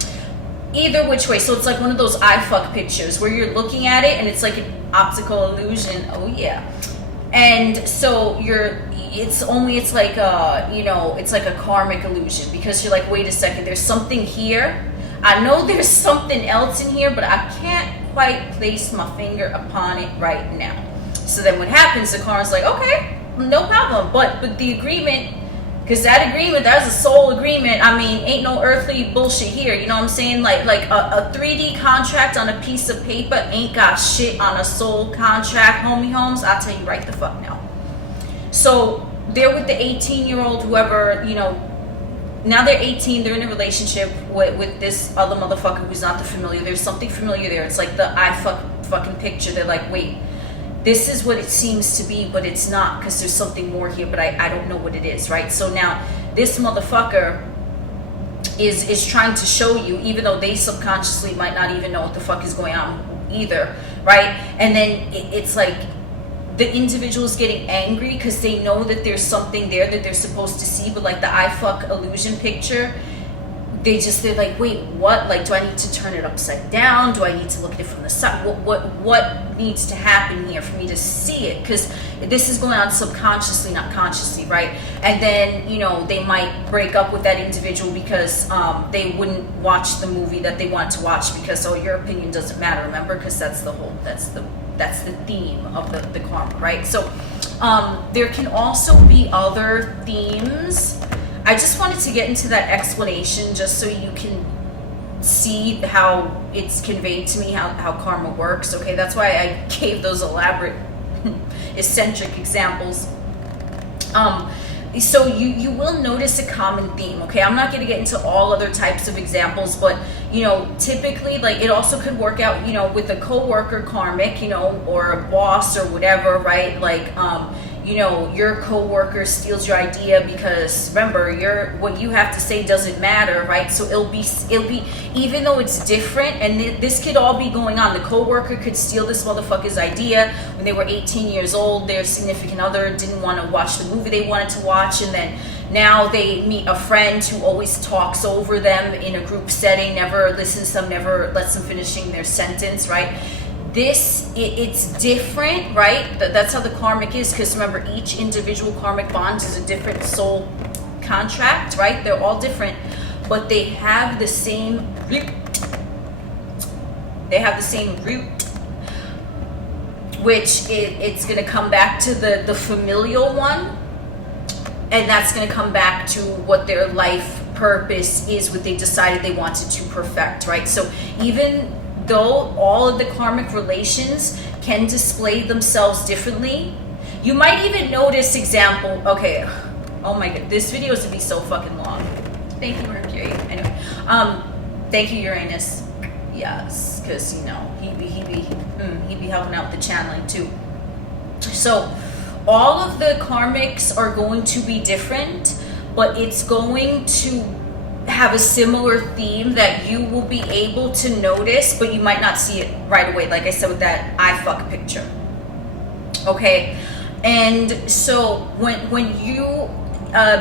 Either which way. So it's like one of those I fuck pictures where you're looking at it and it's like an optical illusion. Oh yeah. And so it's like a, you know, it's like a karmic illusion, because you're like, wait a second, there's something here. I know there's something else in here, but I can't quite place my finger upon it right now. So then what happens, the karma's like, okay, no problem, but the agreement, because that agreement, that's a soul agreement. I mean, ain't no earthly bullshit here. You know what I'm saying? Like a 3D contract on a piece of paper ain't got shit on a soul contract, homie homes. I'll tell you right the fuck now. So they're with the 18-year-old, whoever, you know, now they're 18, they're in a relationship with this other motherfucker who's not the familiar. There's something familiar there. It's like the fucking picture. They're like, wait, this is what it seems to be, but it's not, because there's something more here, but I don't know what it is, right? So now this motherfucker is trying to show you, even though they subconsciously might not even know what the fuck is going on either, right? And then it's like the individual's getting angry because they know that there's something there that they're supposed to see, but like the I fuck illusion picture, they're like, wait, what? Like, do I need to turn it upside down? Do I need to look at it from the side? What needs to happen here for me to see it? Because this is going on subconsciously, not consciously, right? And then, you know, they might break up with that individual because they wouldn't watch the movie that they want to watch because, oh, your opinion doesn't matter, remember? Because that's the theme of the karma, right? So there can also be other themes. I just wanted to get into that explanation just so you can see how it's conveyed to me, how karma works, okay? That's why I gave those elaborate, eccentric examples. So you will notice a common theme, okay? I'm not going to get into all other types of examples, but, you know, typically, like, it also could work out, you know, with a coworker karmic, you know, or a boss or whatever, right? Like, you know, your coworker steals your idea because, remember, what you have to say doesn't matter, right? So it'll be even though it's different, and this could all be going on. The coworker could steal this motherfucker's idea when they were 18 years old. Their significant other didn't want to watch the movie they wanted to watch, and then now they meet a friend who always talks over them in a group setting, never listens to them, never lets them finishing their sentence, right? It's different, right? That's how the karmic is, because remember, each individual karmic bond is a different soul contract, right? They're all different, but they have the same root. They have the same root, which it's going to come back to the familial one, and that's going to come back to what their life purpose is, what they decided they wanted to perfect, right? So even though all of the karmic relations can display themselves differently, you might even notice example, okay, oh my god, this video is gonna be so fucking long. Thank you, Mercury. Anyway, thank you, Uranus. Yes, because, you know, he be helping out the channeling too. So all of the karmics are going to be different, but it's going to have a similar theme that you will be able to notice, but you might not see it right away, like I said with that I fuck picture, okay? And so when you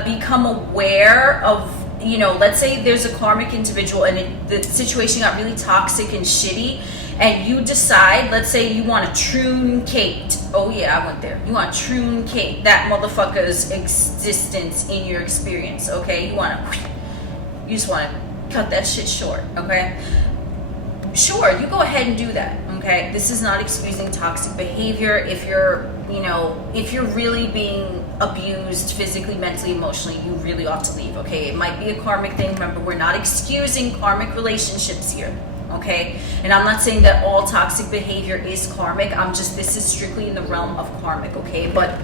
become aware of, you know, let's say there's a karmic individual and the situation got really toxic and shitty, and you decide, let's say you want to truncate, oh yeah, I went there, you want to truncate that motherfucker's existence in your experience, okay? You just want to cut that shit short, okay? Sure, you go ahead and do that, okay? This is not excusing toxic behavior. If you're, you know, if you're really being abused physically, mentally, emotionally, you really ought to leave, okay? It might be a karmic thing. Remember, we're not excusing karmic relationships here, okay? And I'm not saying that all toxic behavior is karmic. this is strictly in the realm of karmic, okay? But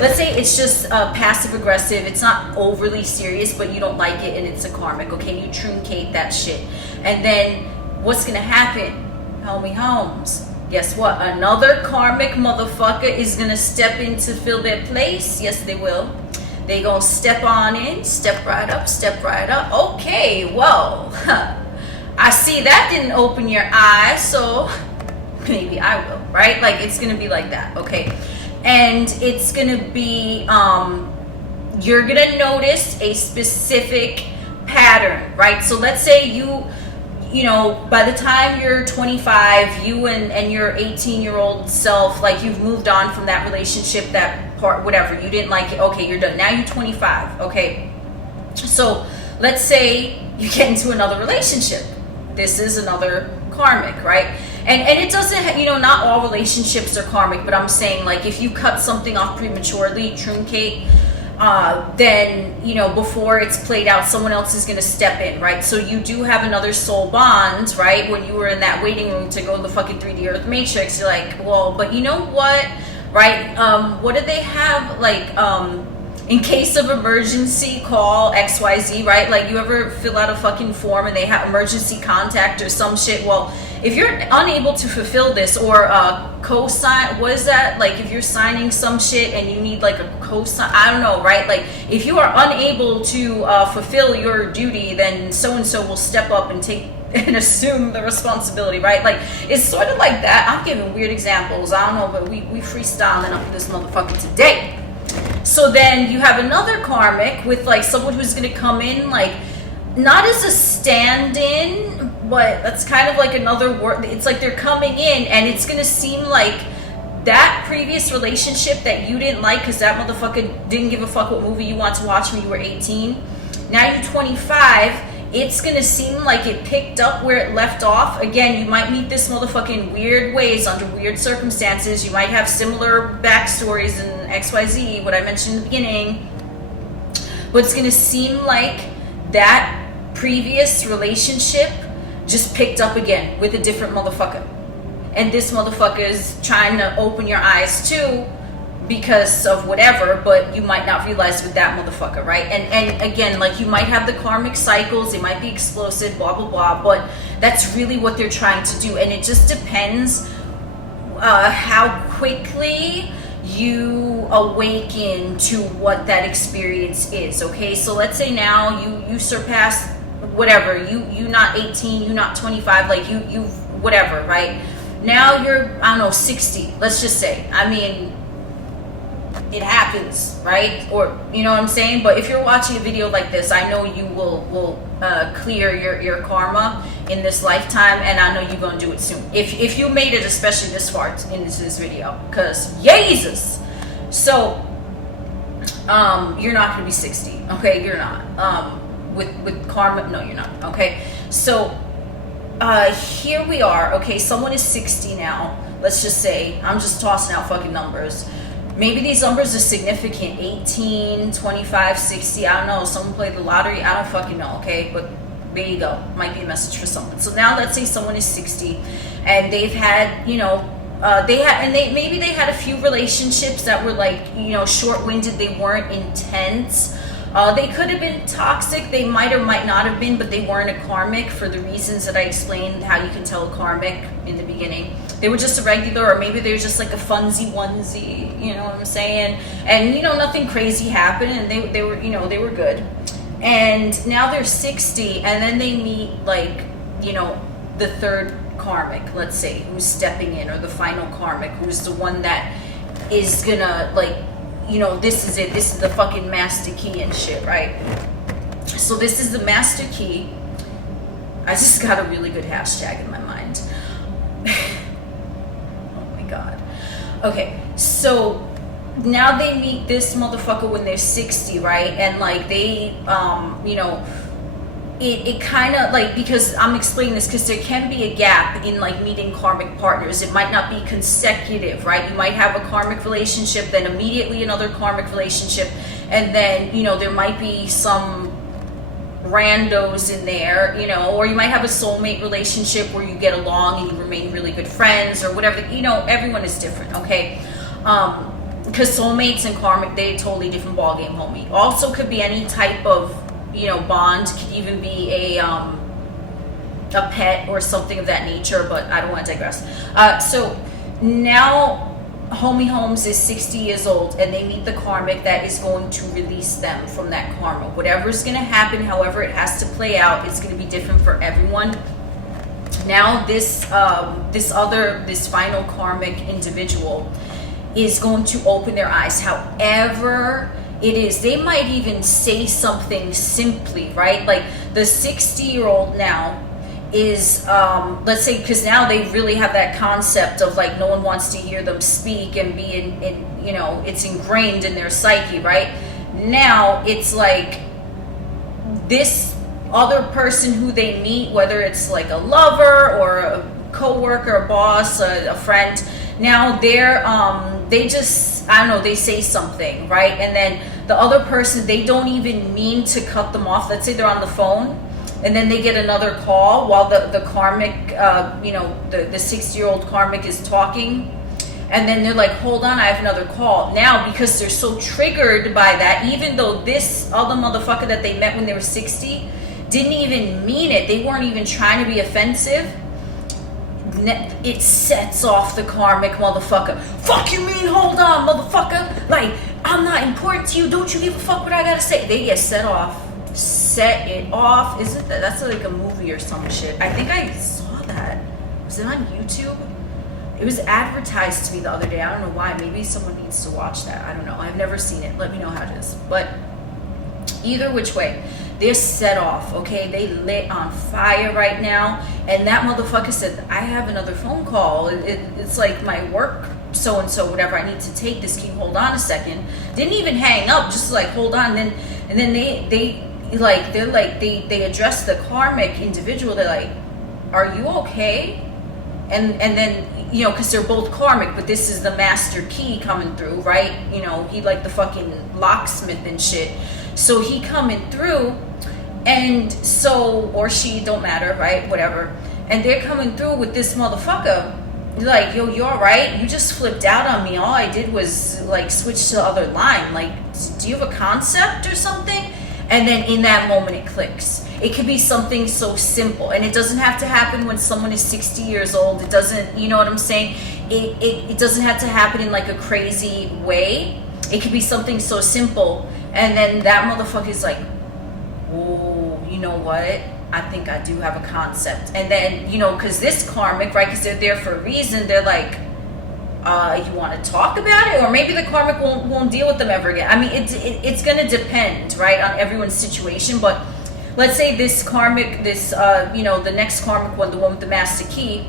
let's say it's just passive aggressive. It's not overly serious, but you don't like it and it's a karmic, okay? You truncate that shit. And then what's gonna happen? Homie Holmes, guess what? Another karmic motherfucker is gonna step in to fill their place. Yes, they will. They gonna step on in, step right up, step right up. Okay, well, I see that didn't open your eyes, so maybe I will, right? Like, it's gonna be like that, okay? And it's gonna be, you're gonna notice a specific pattern, right? So let's say you know, by the time you're 25, you and your 18-year-old self, like, you've moved on from that relationship, that part, whatever, you didn't like it, okay, you're done. Now you're 25, okay? So let's say you get into another relationship. This is another karmic, right? And it doesn't, you know, not all relationships are karmic, but I'm saying, like, if you cut something off prematurely, truncate, then, you know, before it's played out, someone else is going to step in, right? So you do have another soul bond, right? When you were in that waiting room to go to the fucking 3D Earth Matrix, you're like, well, but you know what, right? What did they have, like, in case of emergency, call XYZ, right? Like, you ever fill out a fucking form and they have emergency contact or some shit? Well, if you're unable to fulfill this, or co-sign, what is that? Like, if you're signing some shit and you need like a co-sign, I don't know, right? Like, if you are unable to fulfill your duty, then so-and-so will step up and take and assume the responsibility, right? Like, it's sort of like that. I'm giving weird examples, I don't know, but we freestyling up this motherfucker today. So then you have another karmic with like someone who's going to come in, like, not as a stand-in, but that's kind of like another word. It's like they're coming in and it's going to seem like that previous relationship that you didn't like because that motherfucker didn't give a fuck what movie you want to watch when you were 18. Now you're 25. It's going to seem like it picked up where it left off. Again, you might meet this motherfucker in weird ways, under weird circumstances. You might have similar backstories in XYZ, what I mentioned in the beginning. But it's going to seem like that previous relationship just picked up again with a different motherfucker. And this motherfucker is trying to open your eyes too because of whatever, but you might not realize with that motherfucker, right? And again, like, you might have the karmic cycles, they might be explosive, blah, blah, blah, but that's really what they're trying to do. And it just depends how quickly you awaken to what that experience is, okay? So let's say now you surpass whatever, you not 18, you not 25, like you whatever, right? Now you're, I don't know, 60, let's just say. I mean, it happens, right? Or, you know what I'm saying? But if you're watching a video like this, I know you will clear your karma in this lifetime, and I know you're gonna do it soon. If you made it, especially this far into this video, because Jesus. So you're not gonna be 60, okay? You're not. With karma, no, you're not, okay? So here we are, okay? Someone is 60 now. Let's just say, I'm just tossing out fucking numbers. Maybe these numbers are significant. 18, 25, 60, I don't know. Someone played the lottery, I don't fucking know, okay? But there you go. Might be a message for someone. So now let's say someone is 60 and they've had, you know, maybe they had a few relationships that were like, you know, short-winded. They weren't intense. They could have been toxic. They might or might not have been, but they weren't a karmic for the reasons that I explained how you can tell a karmic in the beginning. They were just a regular, or maybe they're just like a funsy onesie, you know what I'm saying? And, you know, nothing crazy happened, and they were, you know, they were good. And now they're 60, and then they meet, like, you know, the third karmic, let's say, who's stepping in, or the final karmic, who's the one that is gonna, like, you know, this is it, this is the fucking master key and shit, right? So this is the master key. I just got a really good hashtag in my mind. Oh my god. Okay, so now they meet this motherfucker when they're 60, right? And like they, you know, it kind of like, because I'm explaining this because there can be a gap in like meeting karmic partners. It might not be consecutive, right? You might have a karmic relationship, then immediately another karmic relationship, and then, you know, there might be some randos in there, you know, or you might have a soulmate relationship where you get along and you remain really good friends or whatever. You know, everyone is different, okay? Because soulmates and karmic, they're totally different ballgame, homie. Also could be any type of, you know, bond. Could even be a pet or something of that nature, but I don't want to digress. So now Homie Holmes is 60 years old and they meet the karmic that is going to release them from that karma. Whatever is going to happen, however it has to play out, it's going to be different for everyone. Now this final karmic individual is going to open their eyes. However it is, they might even say something simply, right? Like the 60-year-old now is, let's say, because now they really have that concept of like no one wants to hear them speak and be in you know, it's ingrained in their psyche, right? Now it's like this other person who they meet, whether it's like a lover or a co-worker, a boss, a friend, now they just, I don't know, they say something, right? And then the other person, they don't even mean to cut them off. Let's say they're on the phone and then they get another call while the karmic, you know, the 60-year-old karmic is talking. And then they're like, hold on, I have another call. Now, because they're so triggered by that, even though this other motherfucker that they met when they were 60 didn't even mean it, they weren't even trying to be offensive, it sets off the karmic motherfucker. Fuck you mean, hold on, motherfucker? Like, I'm not important to you, don't you give a fuck what I gotta say? They get set off. Set it off. Isn't that's like a movie or some shit? I think I saw that. Was it on YouTube? It was advertised to me the other day. I don't know why. Maybe someone needs to watch that. I don't know. I've never seen it. Let me know how it is. But either which way, they're set off, okay? They lit on fire right now. And that motherfucker said, I have another phone call. It's like my work so-and-so, whatever. I need to take this. Can you hold on a second? Didn't even hang up. Just like, hold on. And then they address the karmic individual. They're like, are you okay? And then, you know, because they're both karmic, but this is the master key coming through, right? You know, he like the fucking locksmith and shit. So he coming through, and so, or she, don't matter, right? Whatever. And they're coming through with this motherfucker. You're like, yo, you all right? You just flipped out on me. All I did was like switch to the other line. Like, do you have a concept or something? And then in that moment it clicks. It could be something so simple, and it doesn't have to happen when someone is 60 years old. It doesn't, you know what I'm saying? It doesn't have to happen in like a crazy way. It could be something so simple, and then that motherfucker is like, oh, you know what? I think I do have a concept. And then, you know, because this karmic, right, because they're there for a reason, they're like, you want to talk about it? Or maybe the karmic won't deal with them ever again. I mean, it's going to depend, right, on everyone's situation. But let's say this karmic, you know, the next karmic one, the one with the master key,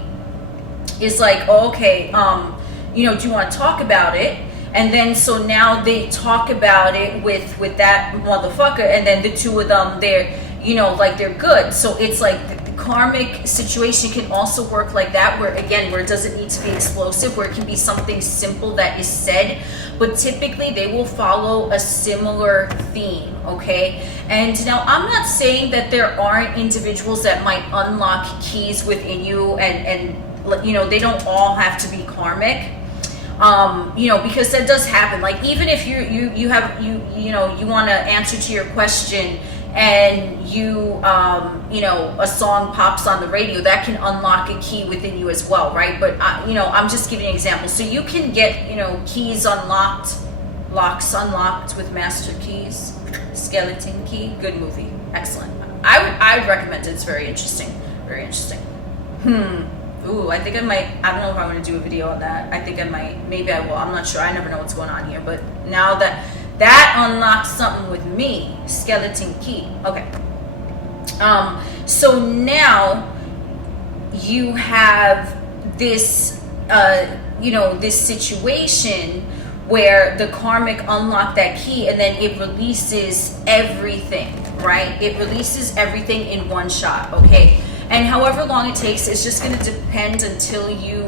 is like, oh, okay, you know, do you want to talk about it? And then so now they talk about it with that motherfucker, and then the two of them, they're, you know, like they're good. So it's like the karmic situation can also work like that, where again, where it doesn't need to be explosive, where it can be something simple that is said, but typically they will follow a similar theme, okay? And now I'm not saying that there aren't individuals that might unlock keys within you, and you know, they don't all have to be karmic. You know, because that does happen. Like, even if you know, you want to answer to your question, and you know, a song pops on the radio, that can unlock a key within you as well, right? But you know, I'm just giving an example. So you can get, you know, keys unlocked, locks unlocked with master keys. Skeleton Key, good movie, excellent. I would recommend it. It's very interesting, very interesting. Ooh, I think I might, I don't know if I want to do a video on that. I think I might, maybe I will, I'm not sure. I never know what's going on here. But now that unlocks something with me. Skeleton Key. Okay. So now you have this, you know, this situation where the karmic unlocked that key, and then it releases everything, right? It releases everything in one shot, okay? And however long it takes, it's just going to depend until you,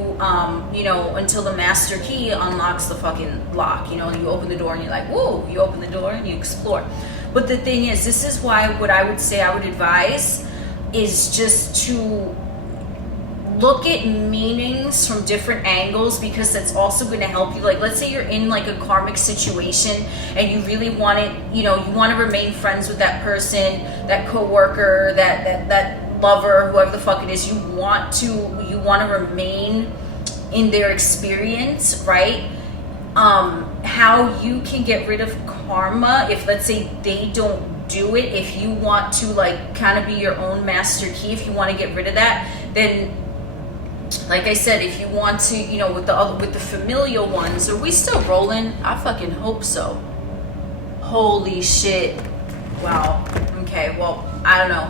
you know, until the master key unlocks the fucking lock. You know, you open the door and you're like, whoa, you open the door and you explore. But the thing is, this is why what I would say I would advise is just to look at meanings from different angles, because that's also going to help you. Like, let's say you're in like a karmic situation and you really want it, you know, you want to remain friends with that person, that coworker, that lover, whoever the fuck it is. You want to remain in their experience, right? How you can get rid of karma if, let's say, they don't do it. If you want to like kind of be your own master key, if you want to get rid of that, then like I said, if you want to, you know, with the familial ones, are we still rolling? I fucking hope so. Holy shit. Wow. Okay, well, I don't know.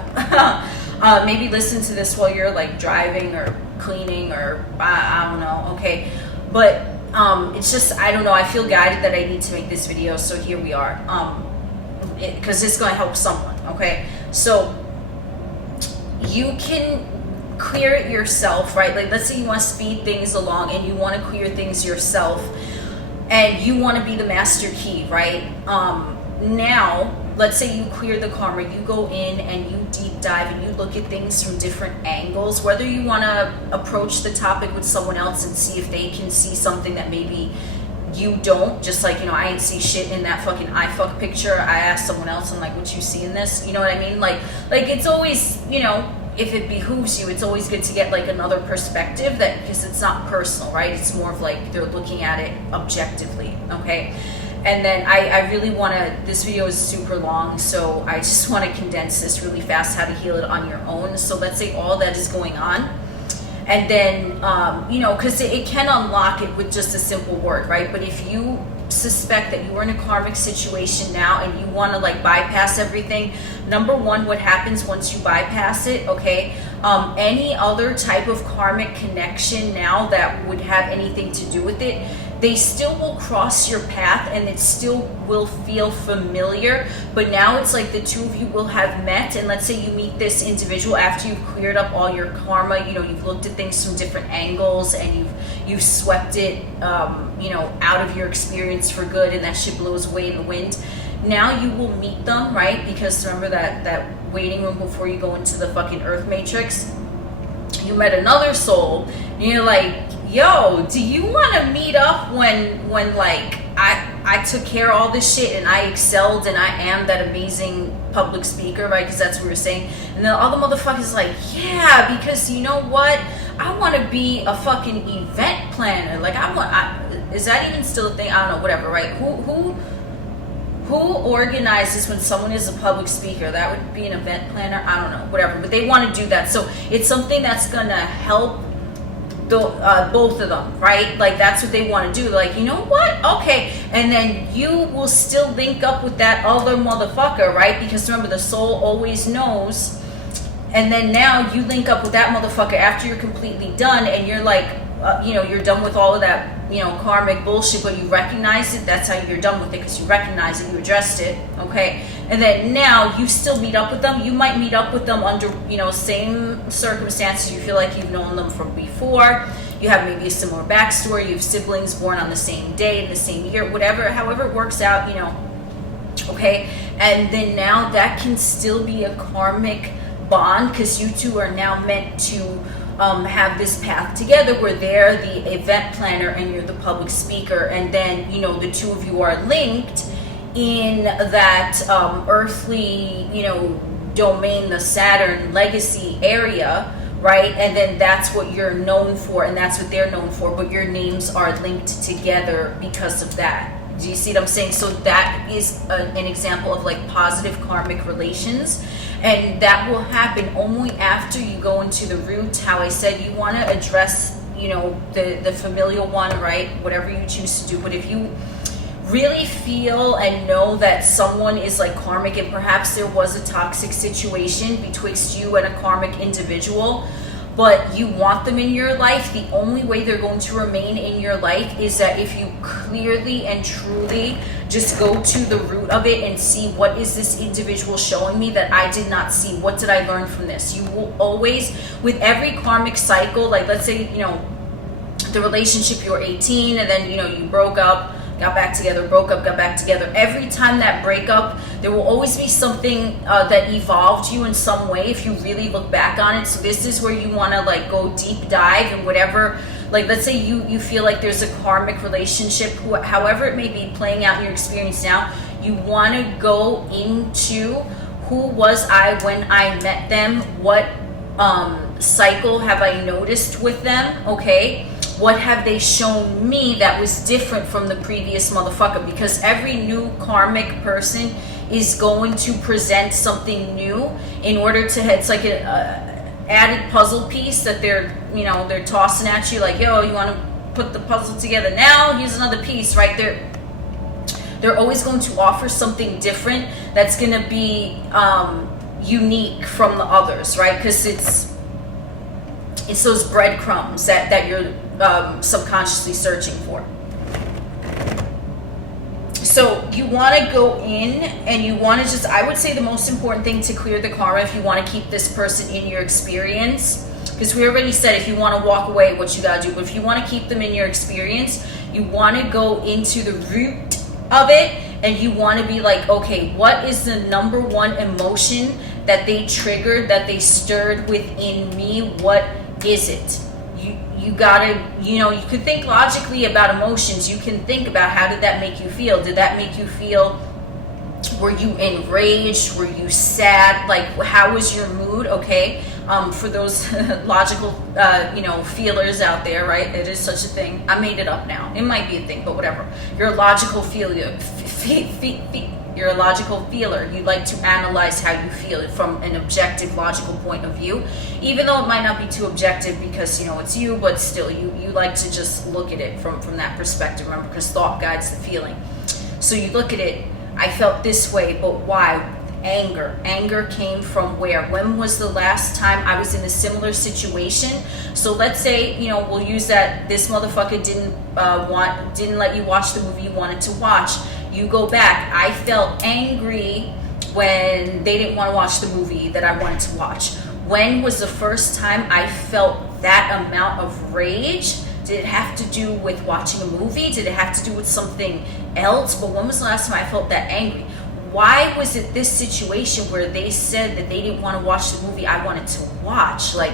Maybe listen to this while you're like driving or cleaning or I don't know, okay? But it's just, I don't know, I feel guided that I need to make this video, so here we are. Because it's going to help someone, okay? So you can clear it yourself, right? Like, let's say you want to speed things along and you want to clear things yourself and you want to be the master key, right? Now, let's say you clear the karma, you go in and you deep dive and you look at things from different angles, whether you want to approach the topic with someone else and see if they can see something that maybe you don't, just like, you know, I ain't see shit in that fucking I fuck picture. I asked someone else, I'm like, what you see in this? You know what I mean? Like it's always, you know, if it behooves you, it's always good to get like another perspective, that because it's not personal, right? It's more of like they're looking at it objectively, okay? And then I really want to, this video is super long, so I just want to condense this really fast, how to heal it on your own. So let's say all that is going on, and then, you know, because it can unlock it with just a simple word, right? But if you suspect that you are in a karmic situation now and you want to like bypass everything, number one, what happens once you bypass it, okay? Any other type of karmic connection now that would have anything to do with it, they still will cross your path and it still will feel familiar, but now it's like the two of you will have met, and let's say you meet this individual after you've cleared up all your karma, you know, you've looked at things from different angles and you've swept it, you know, out of your experience for good, and that shit blows away in the wind. Now you will meet them, right? Because remember that waiting room before you go into the fucking earth matrix, you met another soul, and you're like, yo, do you want to meet up when like I took care of all this shit and I excelled and I am that amazing public speaker, right? Because that's what we were saying. And the other motherfucker's like, yeah, because you know what? I want to be a fucking event planner. Like, is that even still a thing? I don't know, whatever, right? Who organizes when someone is a public speaker? That would be an event planner. I don't know, whatever. But they want to do that. So it's something that's going to help both of them, right? Like, that's what they want to do. Like, you know what? Okay. And then you will still link up with that other motherfucker, right? Because remember, the soul always knows. And then now you link up with that motherfucker after you're completely done, and you're like, you know, you're done with all of that, you know, karmic bullshit, but you recognize it. That's how you're done with it, because you recognize it, you addressed it, okay? And then now you still meet up with them. You might meet up with them under, you know, same circumstances. You feel like you've known them from before. You have maybe a similar backstory. You have siblings born on the same day in the same year, whatever, however it works out, you know, okay? And then now that can still be a karmic bond, because you two are now meant to have this path together, where they're the event planner and you're the public speaker, and then, you know, the two of you are linked in that earthly, you know, domain, the Saturn legacy area, right? And then that's what you're known for, and that's what they're known for, but your names are linked together because of that. Do you see what I'm saying? So that is an example of like positive karmic relations. And that will happen only after you go into the root. How I said, you want to address, you know, the familial one, right? Whatever you choose to do. But if you really feel and know that someone is like karmic, and perhaps there was a toxic situation betwixt you and a karmic individual, but you want them in your life, the only way they're going to remain in your life is that if you clearly and truly just go to the root of it and see, what is this individual showing me that I did not see? What did I learn from this? You will always, with every karmic cycle, like let's say, you know, the relationship, you were 18 and then, you know, you broke up, got back together, broke up, got back together. Every time that breakup, there will always be something that evolved you in some way if you really look back on it. So this is where you want to like go deep dive and whatever, like let's say you feel like there's a karmic relationship, however it may be playing out in your experience now, you want to go into who was I when I met them, what cycle have I noticed with them, okay? What have they shown me that was different from the previous motherfucker? Because every new karmic person is going to present something new in order to, it's like an added puzzle piece that they're, you know, they're tossing at you like, yo, you want to put the puzzle together now? Here's another piece, right? They're always going to offer something different that's going to be unique from the others, right? Because it's those breadcrumbs that you're subconsciously searching for. So you want to go in and you want to just, I would say the most important thing to clear the karma, if you want to keep this person in your experience, because we already said if you want to walk away, what you got to do. But if you want to keep them in your experience, you want to go into the root of it, and you want to be like, okay, what is the number one emotion that they triggered, that they stirred within me? What is it? You gotta, you know, you could think logically about emotions. You can think about, how did that make you feel? Did that make you feel, were you enraged? Were you sad? Like, how was your mood? Okay. For those logical, you know, feelers out there, right? It is such a thing. I made it up now. It might be a thing, but whatever. You're a logical feeler. You're a logical feeler. You like to analyze how you feel from an objective, logical point of view, even though it might not be too objective because, you know, it's you, but still, you like to just look at it from that perspective. Remember, because thought guides the feeling. So you look at it. I felt this way, but why? Anger came from where? When was the last time I was in a similar situation? So let's say, you know, we'll use that this motherfucker didn't let you watch the movie you wanted to watch. You go back. I felt angry when they didn't want to watch the movie that I wanted to watch. When was the first time I felt that amount of rage? Did it have to do with watching a movie? Did it have to do with something else? But when was the last time I felt that angry? Why was it this situation where they said that they didn't want to watch the movie I wanted to watch? Like,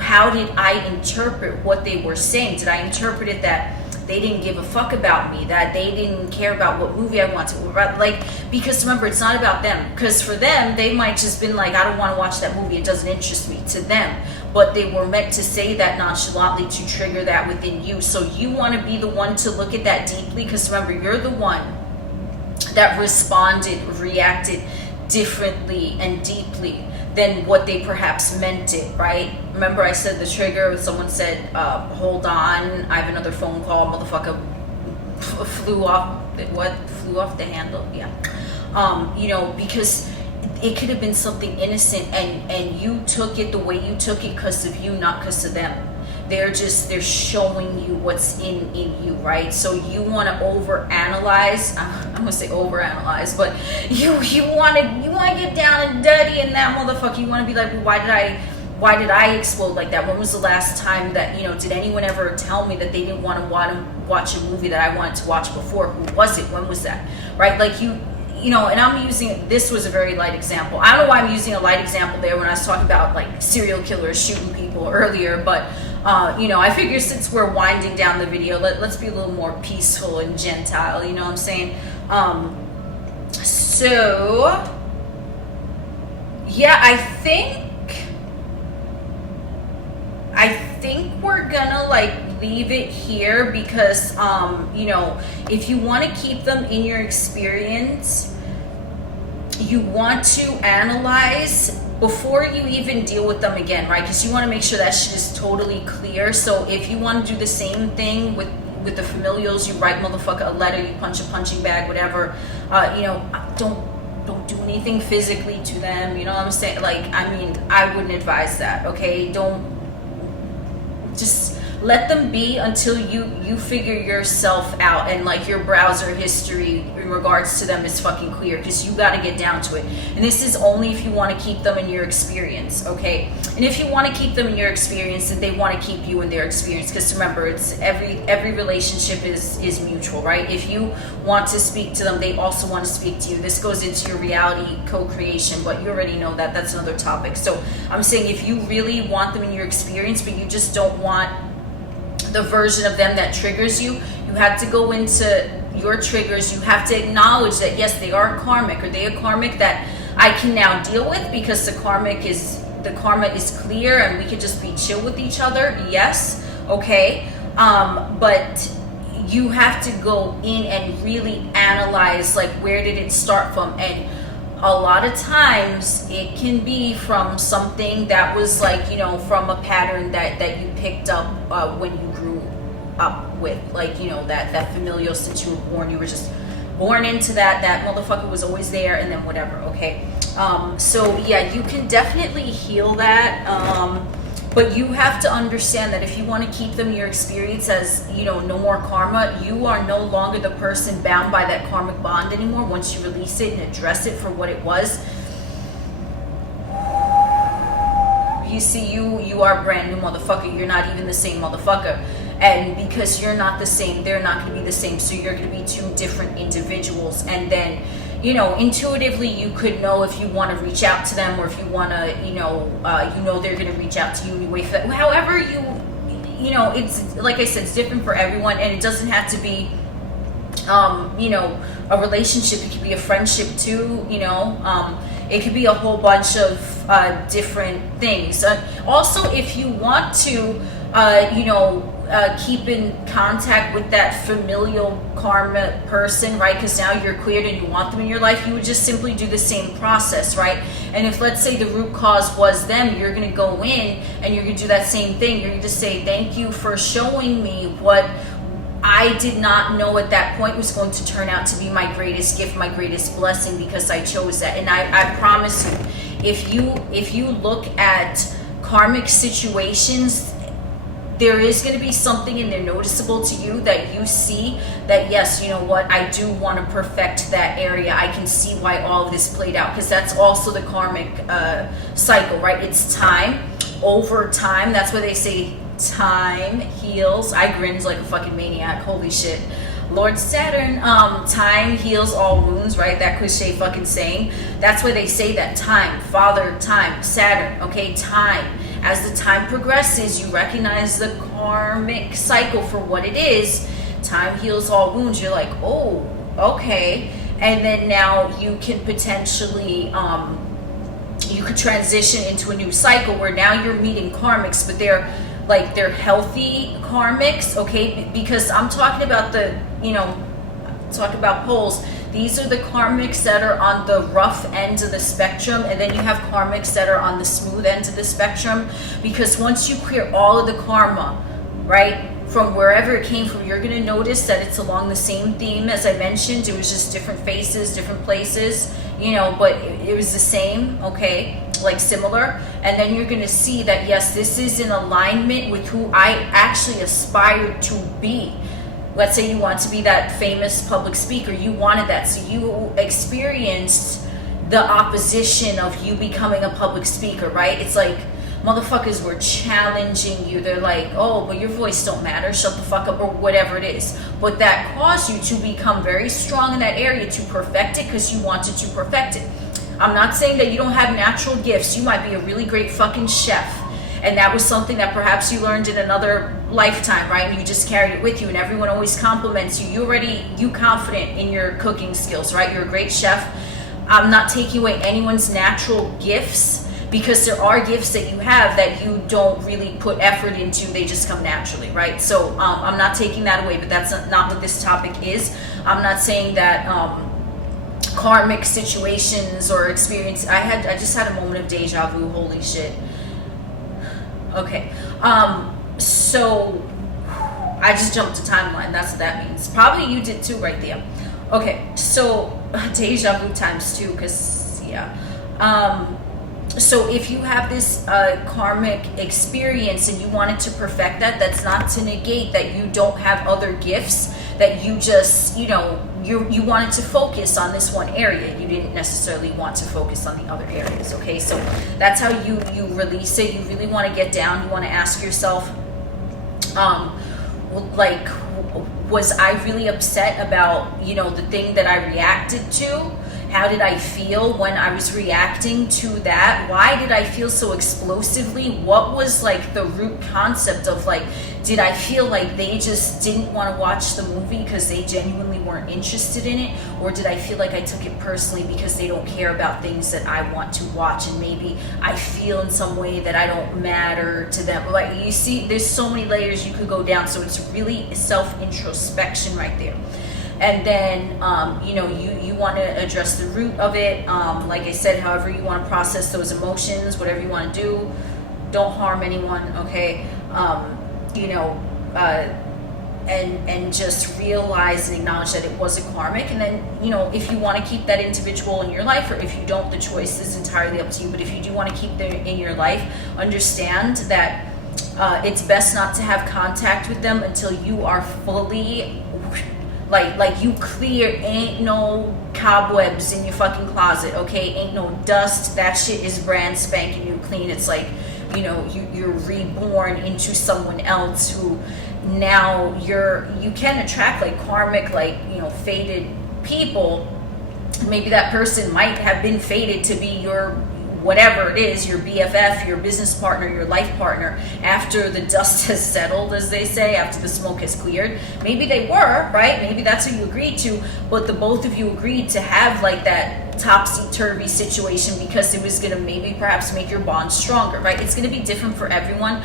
how did I interpret what they were saying? Did I interpret it that they didn't give a fuck about me, that they didn't care about what movie I wanted to watch? Like, because remember, it's not about them. Because for them, they might just been like, I don't want to watch that movie. It doesn't interest me, to them. But they were meant to say that nonchalantly to trigger that within you. So you want to be the one to look at that deeply, because remember, you're the one that responded, reacted differently and deeply than what they perhaps meant it, right? Remember I said the trigger, someone said, hold on, I have another phone call, motherfucker flew off the handle, yeah. You know, because it could have been something innocent, and you took it the way you took it because of you, not because of them. They're showing you what's in you, right? So you want to overanalyze. I'm gonna say overanalyze, but you want to get down and dirty in that motherfucker. You want to be like, well, why did I explode like that? When was the last time that, you know, did anyone ever tell me that they didn't want to watch a movie that I wanted to watch before? Who was it? When was that? Right? Like you know, and I'm using, this was a very light example. I don't know why I'm using a light example there when I was talking about like serial killers shooting people earlier, but you know, I figure since we're winding down the video, let's be a little more peaceful and gentile, you know what I'm saying? So yeah, I think we're gonna like leave it here, because you know, if you want to keep them in your experience, you want to analyze before you even deal with them again, right? Because you want to make sure that shit is totally clear. So if you want to do the same thing with the familials, you write motherfucker a letter, you punch a punching bag, whatever, you know, don't do anything physically to them, you know what I'm saying? Like, I mean, I wouldn't advise that, okay? Just let them be until you figure yourself out, and like your browser history in regards to them is fucking clear, because you got to get down to it. And this is only if you want to keep them in your experience, okay? And if you want to keep them in your experience, then they want to keep you in their experience, because remember, it's every relationship is mutual, right? If you want to speak to them, they also want to speak to you. This goes into your reality co-creation, but you already know that. That's another topic. So I'm saying, if you really want them in your experience, but you just don't want the version of them that triggers you, you have to go into your triggers. You have to acknowledge that yes, they are karmic. Are they a karmic that I can now deal with because the karma is clear and we could just be chill with each other? Yes, okay. But you have to go in and really analyze, like, where did it start from? And a lot of times it can be from something that was like, you know, from a pattern that you picked up when you grew up with, like, you know, that familial, since you were born, you were just born into that motherfucker was always there, and then whatever, okay? So yeah, you can definitely heal that. But you have to understand that if you want to keep them your experience as, no more karma, you are no longer the person bound by that karmic bond anymore once you release it and address it for what it was. You see, you are a brand new motherfucker. You're not even the same motherfucker. And because you're not the same, they're not going to be the same. So you're going to be two different individuals. And then, intuitively you could know if you want to reach out to them, or if you want to, they're going to reach out to you anyway. However it's, like I said, it's different for everyone, and it doesn't have to be, a relationship. It could be a friendship too, it could be a whole bunch of different things. Also, if you want to, keep in contact with that familial karma person, right? Because now you're cleared and you want them in your life, you would just simply do the same process, right? And if, let's say, the root cause was them, you're going to go in and you're going to do that same thing. You're going to say, thank you for showing me what I did not know at that point was going to turn out to be my greatest gift, my greatest blessing, because I chose that. And I promise you, if you look at karmic situations, there is going to be something in there noticeable to you that you see that, yes, you know what, I do want to perfect that area. I can see why all of this played out, because that's also the karmic cycle, right? It's time over time. That's why they say time heals. I grinned like a fucking maniac. Holy shit. Lord Saturn, time heals all wounds, right? That cliche fucking saying. That's why they say that. Time, Father, time, Saturn, okay? Time. As the time progresses, you recognize the karmic cycle for what it is. Time heals all wounds. You're like, oh, okay. And then now you can potentially, you could transition into a new cycle where now you're meeting karmics, but they're healthy karmics, okay? Because I'm talking about talk about poles. These are the karmics that are on the rough end of the spectrum, and then you have karmics that are on the smooth end of the spectrum. Because once you clear all of the karma, right, from wherever it came from, you're going to notice that it's along the same theme as I mentioned. It was just different faces, different places, but it was the same, okay, like similar. And then you're going to see that, yes, this is in alignment with who I actually aspired to be. Let's say you want to be that famous public speaker. You wanted that. So you experienced the opposition of you becoming a public speaker, right? It's like motherfuckers were challenging you. They're like, oh, but your voice don't matter. Shut the fuck up, or whatever it is. But that caused you to become very strong in that area, to perfect it because you wanted to perfect it. I'm not saying that you don't have natural gifts. You might be a really great fucking chef. And that was something that perhaps you learned in another lifetime, right? And you just carried it with you, and everyone always compliments you. You confident in your cooking skills, right? You're a great chef. I'm not taking away anyone's natural gifts, because there are gifts that you have that you don't really put effort into. They just come naturally, right? So I'm not taking that away, but that's not what this topic is. I'm not saying that karmic situations or experience. I just had a moment of deja vu. Holy shit. Okay, so I just jumped to timeline. That's what that means. Probably you did too right there. Okay, so deja vu times 2, because, yeah. So if you have this karmic experience and you wanted to perfect that, that's not to negate that you don't have other gifts, that you just, you wanted to focus on this one area. You didn't necessarily want to focus on the other areas, okay? So that's how you release it. You really want to get down. You want to ask yourself, was I really upset about, the thing that I reacted to? How did I feel when I was reacting to that? Why did I feel so explosively? What was the root concept of did I feel like they just didn't want to watch the movie because they genuinely weren't interested in it? Or did I feel like I took it personally because they don't care about things that I want to watch, and maybe I feel in some way that I don't matter to them? You see, there's so many layers you could go down. So it's really self-introspection right there. And then, you want to address the root of it. Like I said, however you want to process those emotions, whatever you want to do, don't harm anyone, okay? and just realize and acknowledge that it was a karmic. And then, you know, if you want to keep that individual in your life, or if you don't, the choice is entirely up to you. But if you do want to keep them in your life, understand that it's best not to have contact with them until you are fully like you clear. Ain't no cobwebs in your fucking closet, okay? Ain't no dust. That shit is brand spanking new clean. It's like, you know, you're reborn into someone else who now you can attract like karmic, like, you know, fated people. Maybe that person might have been fated to be your whatever it is, your BFF, your business partner, your life partner, after the dust has settled, as they say, after the smoke has cleared. Maybe they were, right? Maybe that's who you agreed to, but the both of you agreed to have like that topsy-turvy situation because it was going to maybe perhaps make your bond stronger, right? It's going to be different for everyone,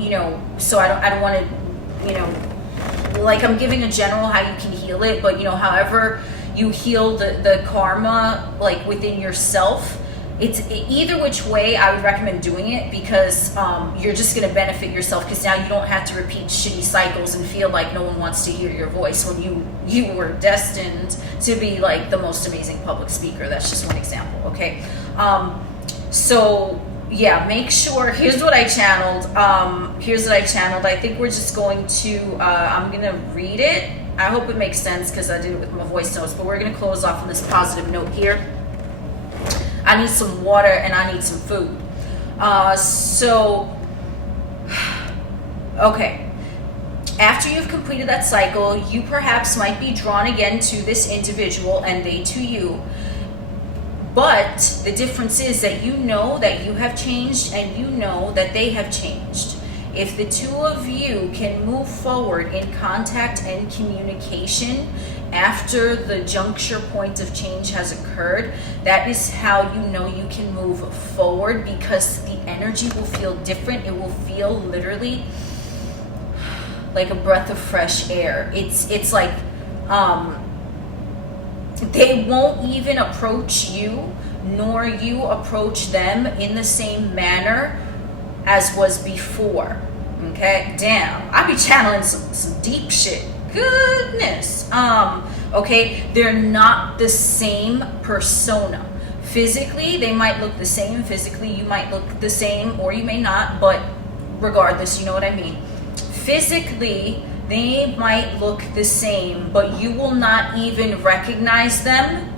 you know, so I don't want to, you know, like, I'm giving a general how you can heal it, but, you know, however you heal the karma, like, within yourself, it's either which way I would recommend doing it, because you're just going to benefit yourself, because now you don't have to repeat shitty cycles and feel like no one wants to hear your voice when you were destined to be like the most amazing public speaker. That's just one example, okay? So yeah, make sure, here's what I channeled. I think we're just going to, I'm going to read it. I hope it makes sense because I did it with my voice notes, but we're going to close off on this positive note here. I need some water and I need some food. Okay. After you've completed that cycle, you perhaps might be drawn again to this individual and they to you. But the difference is that you know that you have changed and you know that they have changed. If the two of you can move forward in contact and communication after the juncture point of change has occurred, that is how you know you can move forward, because the energy will feel different. It will feel literally like a breath of fresh air. It's like they won't even approach you, nor you approach them in the same manner as was before. Okay, damn, I be channeling some deep shit. Goodness. Okay, they're not the same persona. Physically, they might look the same. Physically, you might look the same, or you may not, but regardless, you know what I mean. Physically, they might look the same, but you will not even recognize them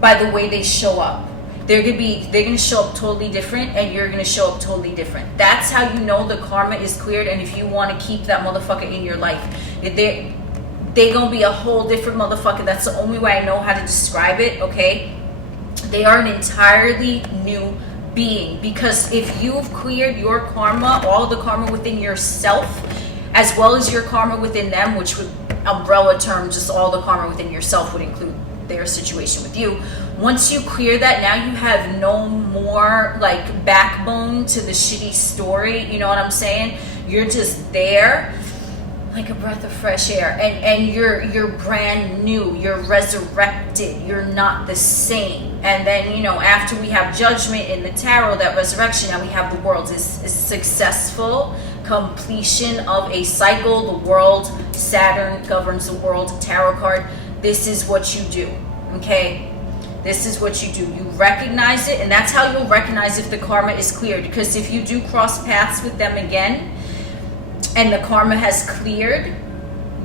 by the way they show up. They're gonna show up totally different, and you're gonna show up totally different. That's how you know the karma is cleared. And if you want to keep that motherfucker in your life, they gonna be a whole different motherfucker. That's the only way I know how to describe it, okay? They are an entirely new being, because if you've cleared your karma, all the karma within yourself, as well as your karma within them, which would umbrella term, just all the karma within yourself would include their situation with you. Once you clear that, now you have no more like backbone to the shitty story. You know what I'm saying? You're just there like a breath of fresh air, and you're brand new, you're resurrected, you're not the same. And then, you know, after we have judgment in the tarot, that resurrection, now we have the world is successful completion of a cycle. The world, Saturn governs the world, tarot card. This is what you do, okay? This is what you do. You recognize it, and that's how you'll recognize if the karma is cleared. Because if you do cross paths with them again, and the karma has cleared,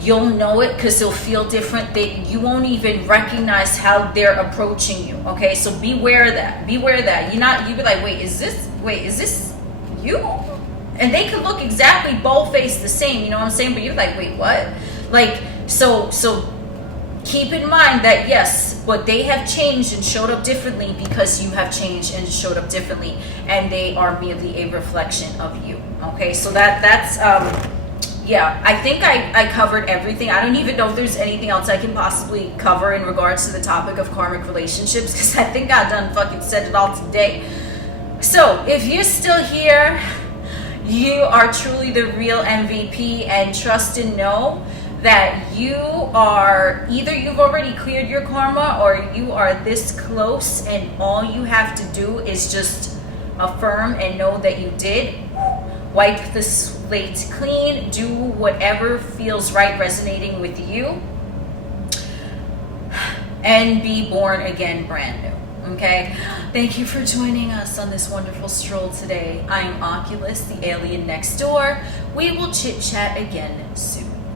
you'll know it, because it'll feel different. You won't even recognize how they're approaching you, okay? So beware of that. Beware of that. You be like, wait, is this you? And they could look exactly bold-faced the same, you know what I'm saying? But you're like, wait, what? Like, so keep in mind that yes, but they have changed and showed up differently because you have changed and showed up differently, and they are merely a reflection of you. Okay, so that's yeah, I think I covered everything. I don't even know if there's anything else I can possibly cover in regards to the topic of karmic relationships, because I think I done fucking said it all today. So if you're still here, you are truly the real MVP, and trust and know that you are, either you've already cleared your karma or you are this close, and all you have to do is just affirm and know that you did. Wipe the slate clean, do whatever feels right, resonating with you, and be born again brand new. Okay? Thank you for joining us on this wonderful stroll today. I am Oculus, the alien next door. We will chit chat again soon.